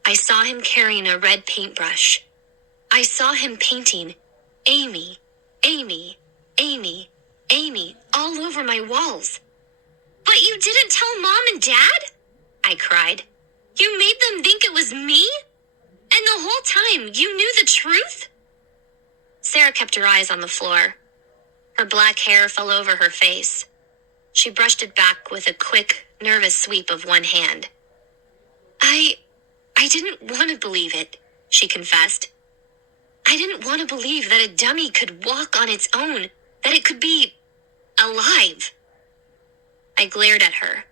I saw him carrying a red paintbrush. I saw him painting Amy, Amy, Amy, Amy all over my walls. But you didn't tell Mom and Dad? I cried. You made them think it was me? And the whole time you knew the truth? Sarah kept her eyes on the floor. Her black hair fell over her face. She brushed it back with a quick, nervous sweep of one hand. I didn't want to believe it, she confessed. I didn't want to believe that a dummy could walk on its own, that it could be alive. I glared at her.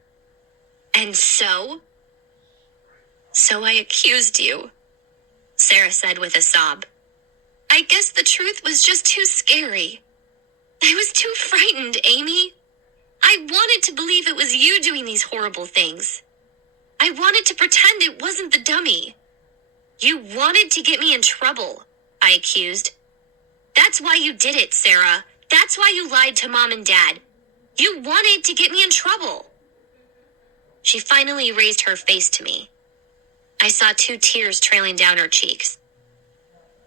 And so? So I accused you, Sarah said with a sob. I guess the truth was just too scary. I was too frightened, Amy. I wanted to believe it was you doing these horrible things. I wanted to pretend it wasn't the dummy. You wanted to get me in trouble, I accused. That's why you did it, Sarah. That's why you lied to Mom and Dad. You wanted to get me in trouble. She finally raised her face to me. I saw 2 tears trailing down her cheeks.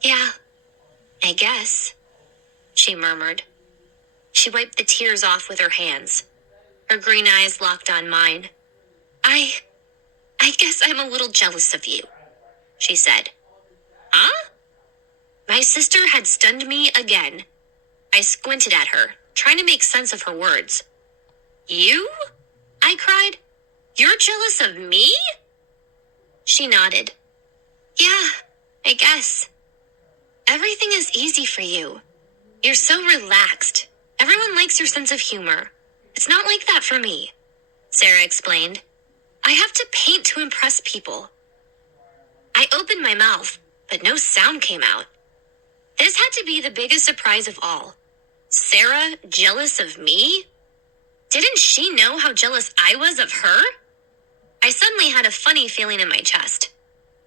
Yeah, I guess, she murmured. She wiped the tears off with her hands. Her green eyes locked on mine. I guess I'm a little jealous of you, she said. Huh? My sister had stunned me again. I squinted at her, trying to make sense of her words. You? I cried. You're jealous of me? She nodded. Yeah, I guess. Everything is easy for you. You're so relaxed. Everyone likes your sense of humor. It's not like that for me, Sarah explained. I have to paint to impress people. I opened my mouth, but no sound came out. This had to be the biggest surprise of all. Sarah jealous of me? Didn't she know how jealous I was of her? I suddenly had a funny feeling in my chest.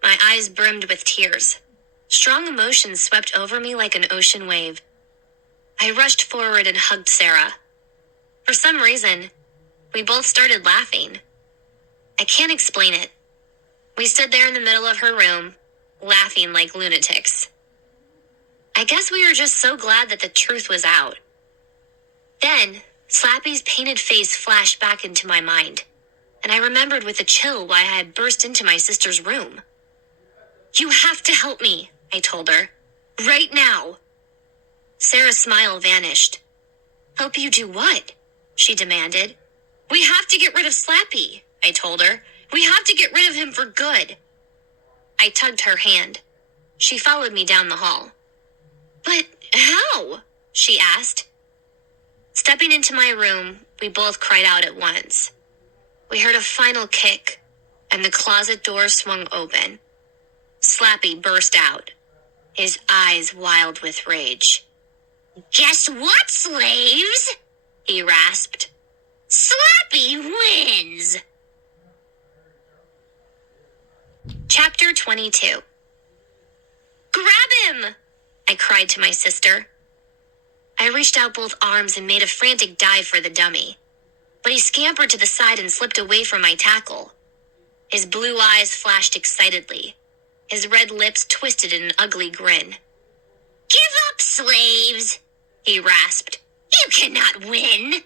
My eyes brimmed with tears. Strong emotions swept over me like an ocean wave. I rushed forward and hugged Sarah. For some reason, we both started laughing. I can't explain it. We stood there in the middle of her room, laughing like lunatics. I guess we were just so glad that the truth was out. Then, Slappy's painted face flashed back into my mind, and I remembered with a chill why I had burst into my sister's room. You have to help me, I told her. Right now. Sarah's smile vanished. Help you do what? She demanded. We have to get rid of Slappy, I told her. We have to get rid of him for good. I tugged her hand. She followed me down the hall. But how? She asked. Stepping into my room, we both cried out at once. We heard a final kick, and the closet door swung open. Slappy burst out, his eyes wild with rage. Guess what, slaves? He rasped. Slappy wins! Chapter 22. Grab him! I cried to my sister. I reached out both arms and made a frantic dive for the dummy, but he scampered to the side and slipped away from my tackle. His blue eyes flashed excitedly. His red lips twisted in an ugly grin. Give up, slaves! He rasped. You cannot win!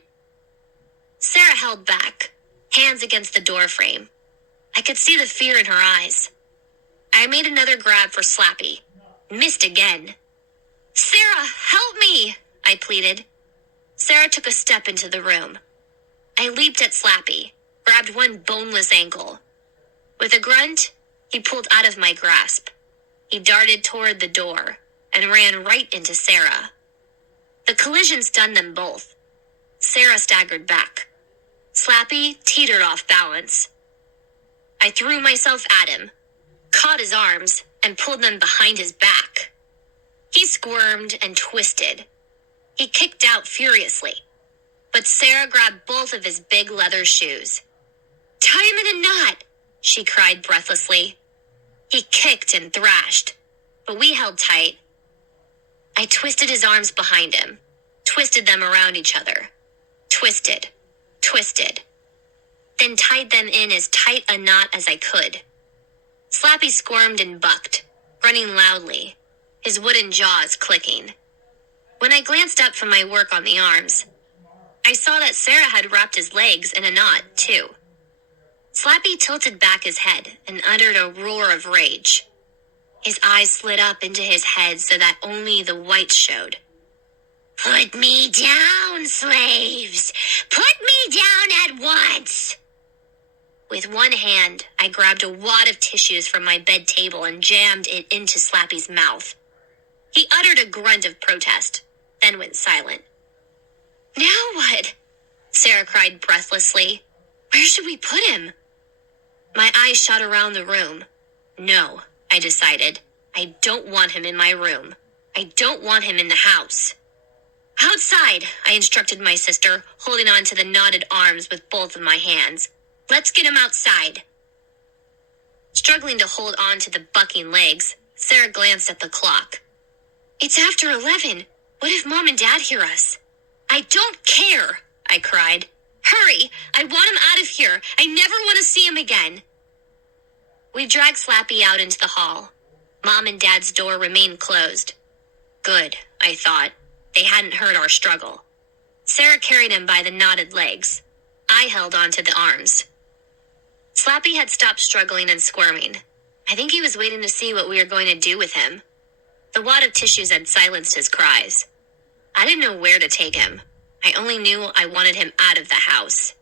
Sarah held back, hands against the door frame. I could see the fear in her eyes. I made another grab for Slappy. Missed again. Sarah, help me! I pleaded. Sarah took a step into the room. I leaped at Slappy, grabbed one boneless ankle. With a grunt, he pulled out of my grasp. He darted toward the door and ran right into Sarah. The collision stunned them both. Sarah staggered back. Slappy teetered off balance. I threw myself at him, caught his arms, and pulled them behind his back. He squirmed and twisted. He kicked out furiously, but Sarah grabbed both of his big leather shoes. Tie him in a knot, she cried breathlessly. He kicked and thrashed, but we held tight. I twisted his arms behind him, twisted them around each other. Twisted, then tied them in as tight a knot as I could. Slappy squirmed and bucked, grunting loudly, his wooden jaws clicking. When I glanced up from my work on the arms, I saw that Sarah had wrapped his legs in a knot, too. Slappy tilted back his head and uttered a roar of rage. His eyes slid up into his head so that only the whites showed. Put me down, slaves! Put me down at once! With one hand, I grabbed a wad of tissues from my bed table and jammed it into Slappy's mouth. He uttered a grunt of protest, then went silent. Now what? Sarah cried breathlessly. Where should we put him? My eyes shot around the room. No, I decided. I don't want him in my room. I don't want him in the house. Outside, I instructed my sister, holding on to the knotted arms with both of my hands. Let's get him outside. Struggling to hold on to the bucking legs, Sarah glanced at the clock. It's after 11. What if Mom and Dad hear us? I don't care, I cried. Hurry! I want him out of here. I never want to see him again. We dragged Slappy out into the hall. Mom and Dad's door remained closed. Good, I thought. They hadn't heard our struggle. Sarah carried him by the knotted legs. I held on to the arms. Slappy had stopped struggling and squirming. I think he was waiting to see what we were going to do with him. The wad of tissues had silenced his cries. I didn't know where to take him. I only knew I wanted him out of the house.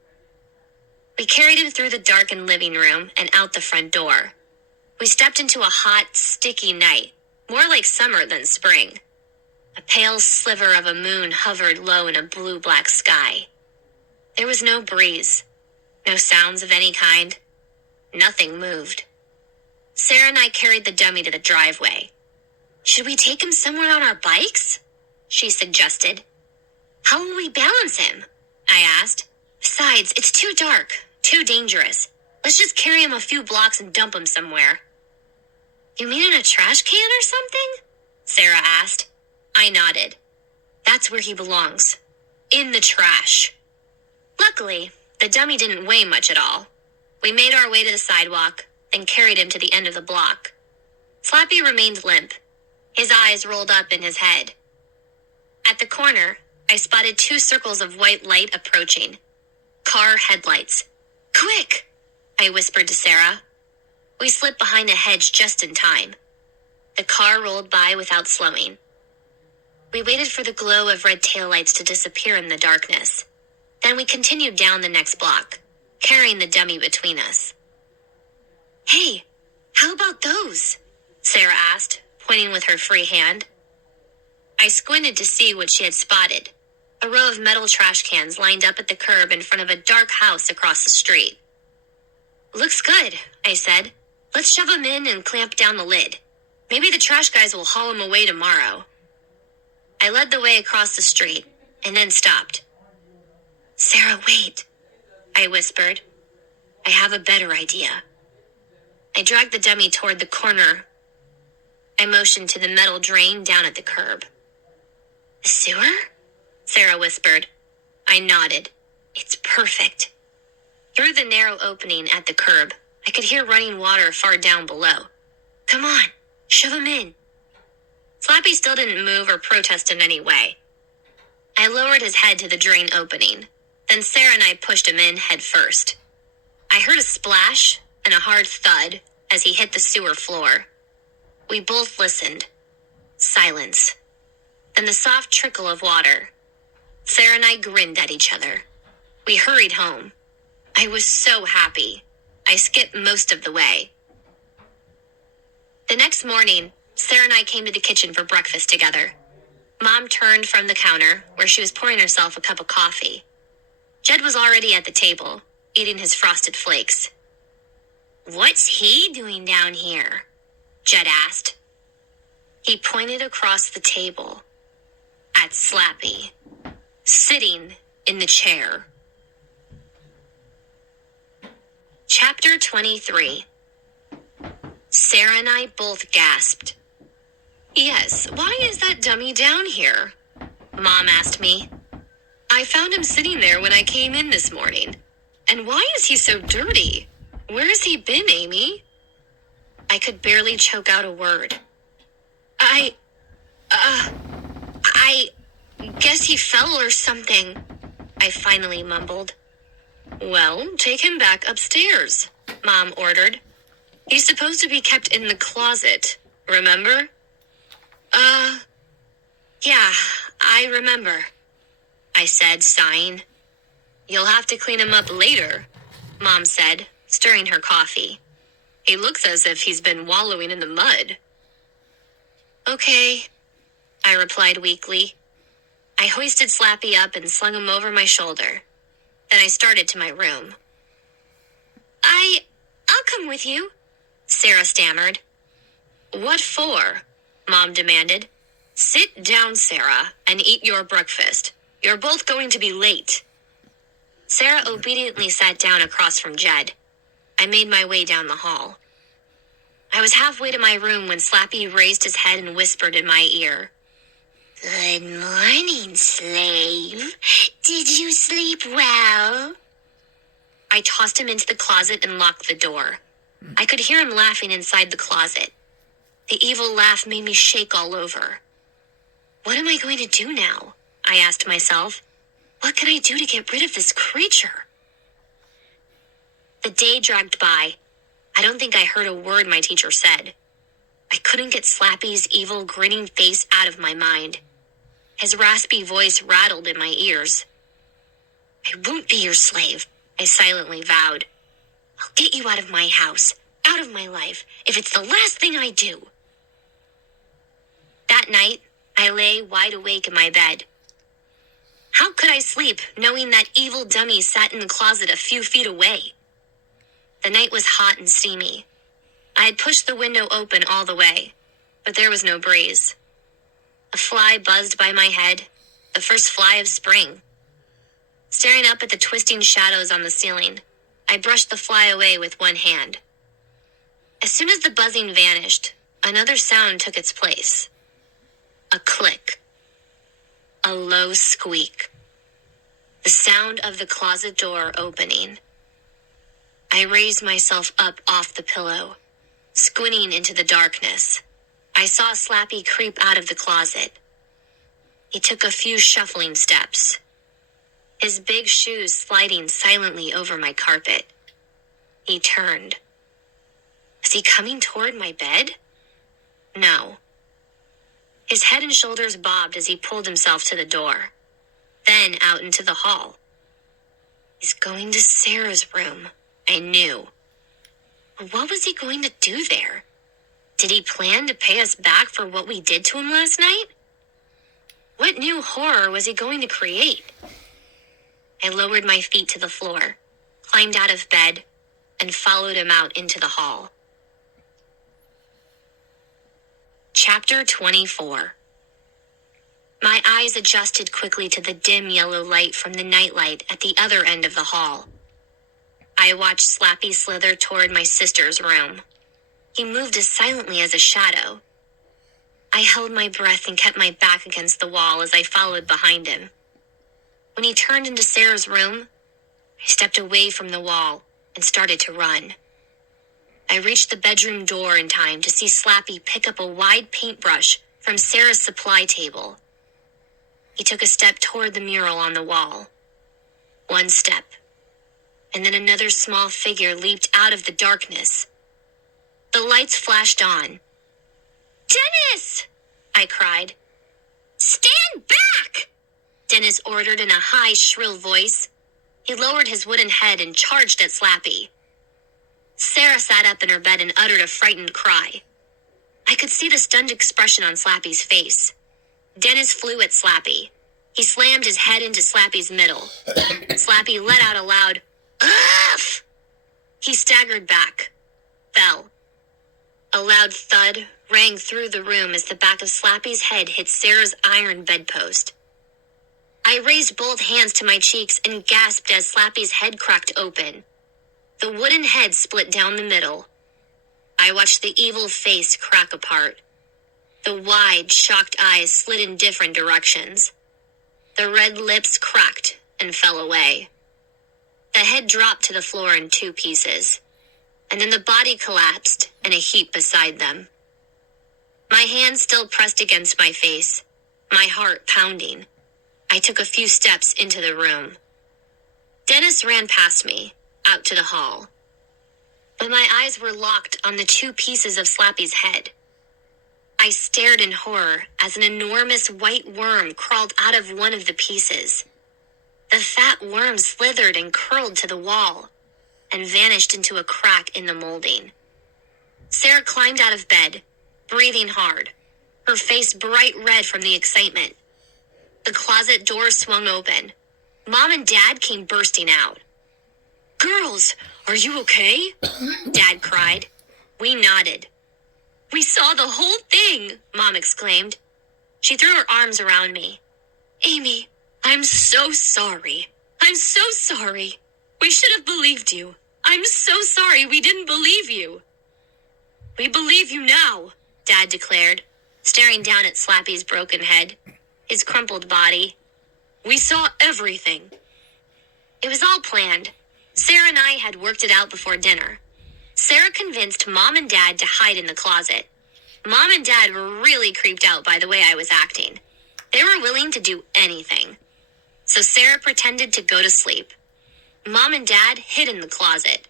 We carried him through the darkened living room and out the front door. We stepped into a hot, sticky night, more like summer than spring. A pale sliver of a moon hovered low in a blue-black sky. There was no breeze, no sounds of any kind. Nothing moved. Sarah and I carried the dummy to the driveway. Should we take him somewhere on our bikes? She suggested. How will we balance him? I asked. Besides, it's too dark, too dangerous. Let's just carry him a few blocks and dump him somewhere. You mean in a trash can or something? Sarah asked. I nodded. That's where he belongs. In the trash. Luckily, the dummy didn't weigh much at all. We made our way to the sidewalk, then carried him to the end of the block. Slappy remained limp. His eyes rolled up in his head. At the corner, I spotted 2 circles of white light approaching. Car headlights. Quick! I whispered to Sarah. We slipped behind a hedge just in time. The car rolled by without slowing. We waited for the glow of red taillights to disappear in the darkness. Then we continued down the next block, carrying the dummy between us. Hey, how about those? Sarah asked, pointing with her free hand. I squinted to see what she had spotted. A row of metal trash cans lined up at the curb in front of a dark house across the street. Looks good, I said. Let's shove them in and clamp down the lid. Maybe the trash guys will haul them away tomorrow. I led the way across the street, and then stopped. Sarah, wait, I whispered. I have a better idea. I dragged the dummy toward the corner. I motioned to the metal drain down at the curb. The sewer? Sarah whispered. I nodded. It's perfect. Through the narrow opening at the curb, I could hear running water far down below. Come on, shove him in. Slappy still didn't move or protest in any way. I lowered his head to the drain opening. Then Sarah and I pushed him in head first. I heard a splash and a hard thud as he hit the sewer floor. We both listened. Silence. Then the soft trickle of water. Sarah and I grinned at each other. We hurried home. I was so happy. I skipped most of the way. The next morning, Sarah and I came to the kitchen for breakfast together. Mom turned from the counter, where she was pouring herself a cup of coffee. Jed was already at the table, eating his frosted flakes. What's he doing down here? Jed asked. He pointed across the table at Slappy, sitting in the chair. Chapter 23. Sarah and I both gasped. Yes, why is that dummy down here? Mom asked me. I found him sitting there when I came in this morning. And why is he so dirty? Where has he been, Amy? I could barely choke out a word. I guess he fell or something, I finally mumbled. Well, take him back upstairs, Mom ordered. He's supposed to be kept in the closet, remember? Yeah, I remember, I said, sighing. You'll have to clean him up later, Mom said, stirring her coffee. He looks as if he's been wallowing in the mud. Okay, I replied weakly. I hoisted Slappy up and slung him over my shoulder. Then I started to my room. I'll come with you, Sarah stammered. What for? Mom demanded. Sit down, Sarah, and eat your breakfast. You're both going to be late. Sarah obediently sat down across from Jed. I made my way down the hall. I was halfway to my room when Slappy raised his head and whispered in my ear. Good morning, slave. Did you sleep well? I tossed him into the closet and locked the door. I could hear him laughing inside the closet. The evil laugh made me shake all over. What am I going to do now? I asked myself. What can I do to get rid of this creature? The day dragged by. I don't think I heard a word my teacher said. I couldn't get Slappy's evil, grinning face out of my mind. His raspy voice rattled in my ears. I won't be your slave, I silently vowed. I'll get you out of my house, out of my life, if it's the last thing I do. That night, I lay wide awake in my bed. How could I sleep knowing that evil dummy sat in the closet a few feet away? The night was hot and steamy. I had pushed the window open all the way, but there was no breeze. A fly buzzed by my head, the first fly of spring. Staring up at the twisting shadows on the ceiling, I brushed the fly away with one hand. As soon as the buzzing vanished, another sound took its place. A click. A low squeak. The sound of the closet door opening. I raised myself up off the pillow, squinting into the darkness. I saw Slappy creep out of the closet. He took a few shuffling steps, his big shoes sliding silently over my carpet. He turned. Was he coming toward my bed? No. His head and shoulders bobbed as he pulled himself to the door, then out into the hall. He's going to Sarah's room, I knew. What was he going to do there? Did he plan to pay us back for what we did to him last night? What new horror was he going to create? I lowered my feet to the floor, climbed out of bed, and followed him out into the hall. Chapter 24. My eyes adjusted quickly to the dim yellow light from the nightlight at the other end of the hall. I watched Slappy slither toward my sister's room. He moved as silently as a shadow. I held my breath and kept my back against the wall as I followed behind him. When he turned into Sarah's room, I stepped away from the wall and started to run. I reached the bedroom door in time to see Slappy pick up a wide paintbrush from Sarah's supply table. He took a step toward the mural on the wall. One step, and then another small figure leaped out of the darkness. The lights flashed on. "Dennis!" I cried. "Stand back!" Dennis ordered in a high, shrill voice. He lowered his wooden head and charged at Slappy. Sarah sat up in her bed and uttered a frightened cry. I could see the stunned expression on Slappy's face. Dennis flew at Slappy. He slammed his head into Slappy's middle. Slappy let out a loud, "Uff!" He staggered back, fell. A loud thud rang through the room as the back of Slappy's head hit Sarah's iron bedpost. I raised both hands to my cheeks and gasped as Slappy's head cracked open. The wooden head split down the middle. I watched the evil face crack apart. The wide, shocked eyes slid in different directions. The red lips cracked and fell away. The head dropped to the floor in two pieces, and then the body collapsed in a heap beside them. My hands still pressed against my face, my heart pounding. I took a few steps into the room. Dennis ran past me, out to the hall. But my eyes were locked on the two pieces of Slappy's head. I stared in horror as an enormous white worm crawled out of one of the pieces. The fat worm slithered and curled to the wall and vanished into a crack in the molding. Sarah climbed out of bed, breathing hard, her face bright red from the excitement. The closet door swung open. Mom and Dad came bursting out. "Girls, are you okay?" Dad cried. We nodded. "We saw the whole thing," Mom exclaimed. She threw her arms around me. "Amy, I'm so sorry. I'm so sorry. We should have believed you. I'm so sorry we didn't believe you." "We believe you now," Dad declared, staring down at Slappy's broken head, his crumpled body. "We saw everything." It was all planned. Sarah and I had worked it out before dinner. Sarah convinced Mom and Dad to hide in the closet. Mom and Dad were really creeped out by the way I was acting. They were willing to do anything. So Sarah pretended to go to sleep. Mom and Dad hid in the closet.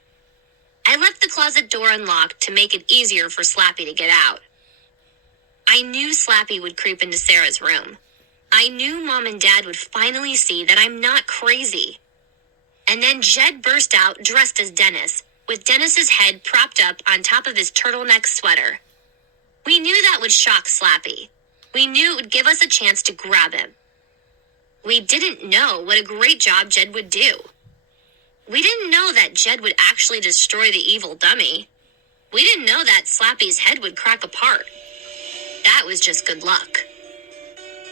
I left the closet door unlocked to make it easier for Slappy to get out. I knew Slappy would creep into Sarah's room. I knew Mom and Dad would finally see that I'm not crazy. And then Jed burst out dressed as Dennis, with Dennis's head propped up on top of his turtleneck sweater. We knew that would shock Slappy. We knew it would give us a chance to grab him. We didn't know what a great job Jed would do. We didn't know that Jed would actually destroy the evil dummy. We didn't know that Slappy's head would crack apart. That was just good luck.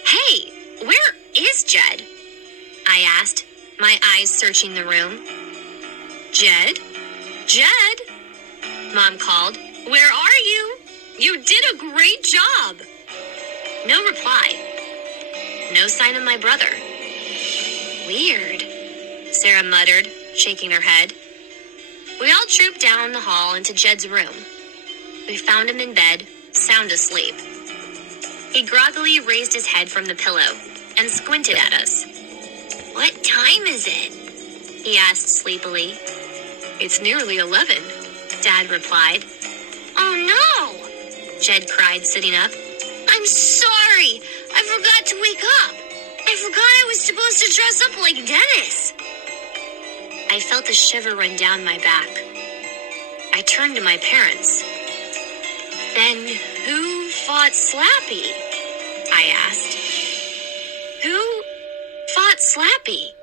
"Hey, where is Jed?" I asked, my eyes searching the room. "Jed? Jed?" Mom called. "Where are you? You did a great job." No reply. No sign of my brother. "Weird," Sarah muttered, shaking her head. We all trooped down the hall into Jed's room. We found him in bed, sound asleep. He groggily raised his head from the pillow and squinted at us. "What time is it?" he asked sleepily. "It's nearly 11, Dad replied. "Oh no!" Jed cried, sitting up. "I'm sorry! I forgot to wake up! I forgot I was supposed to dress up like Dennis!" I felt a shiver run down my back. I turned to my parents. Then who fought Slappy? I asked. Who fought Slappy?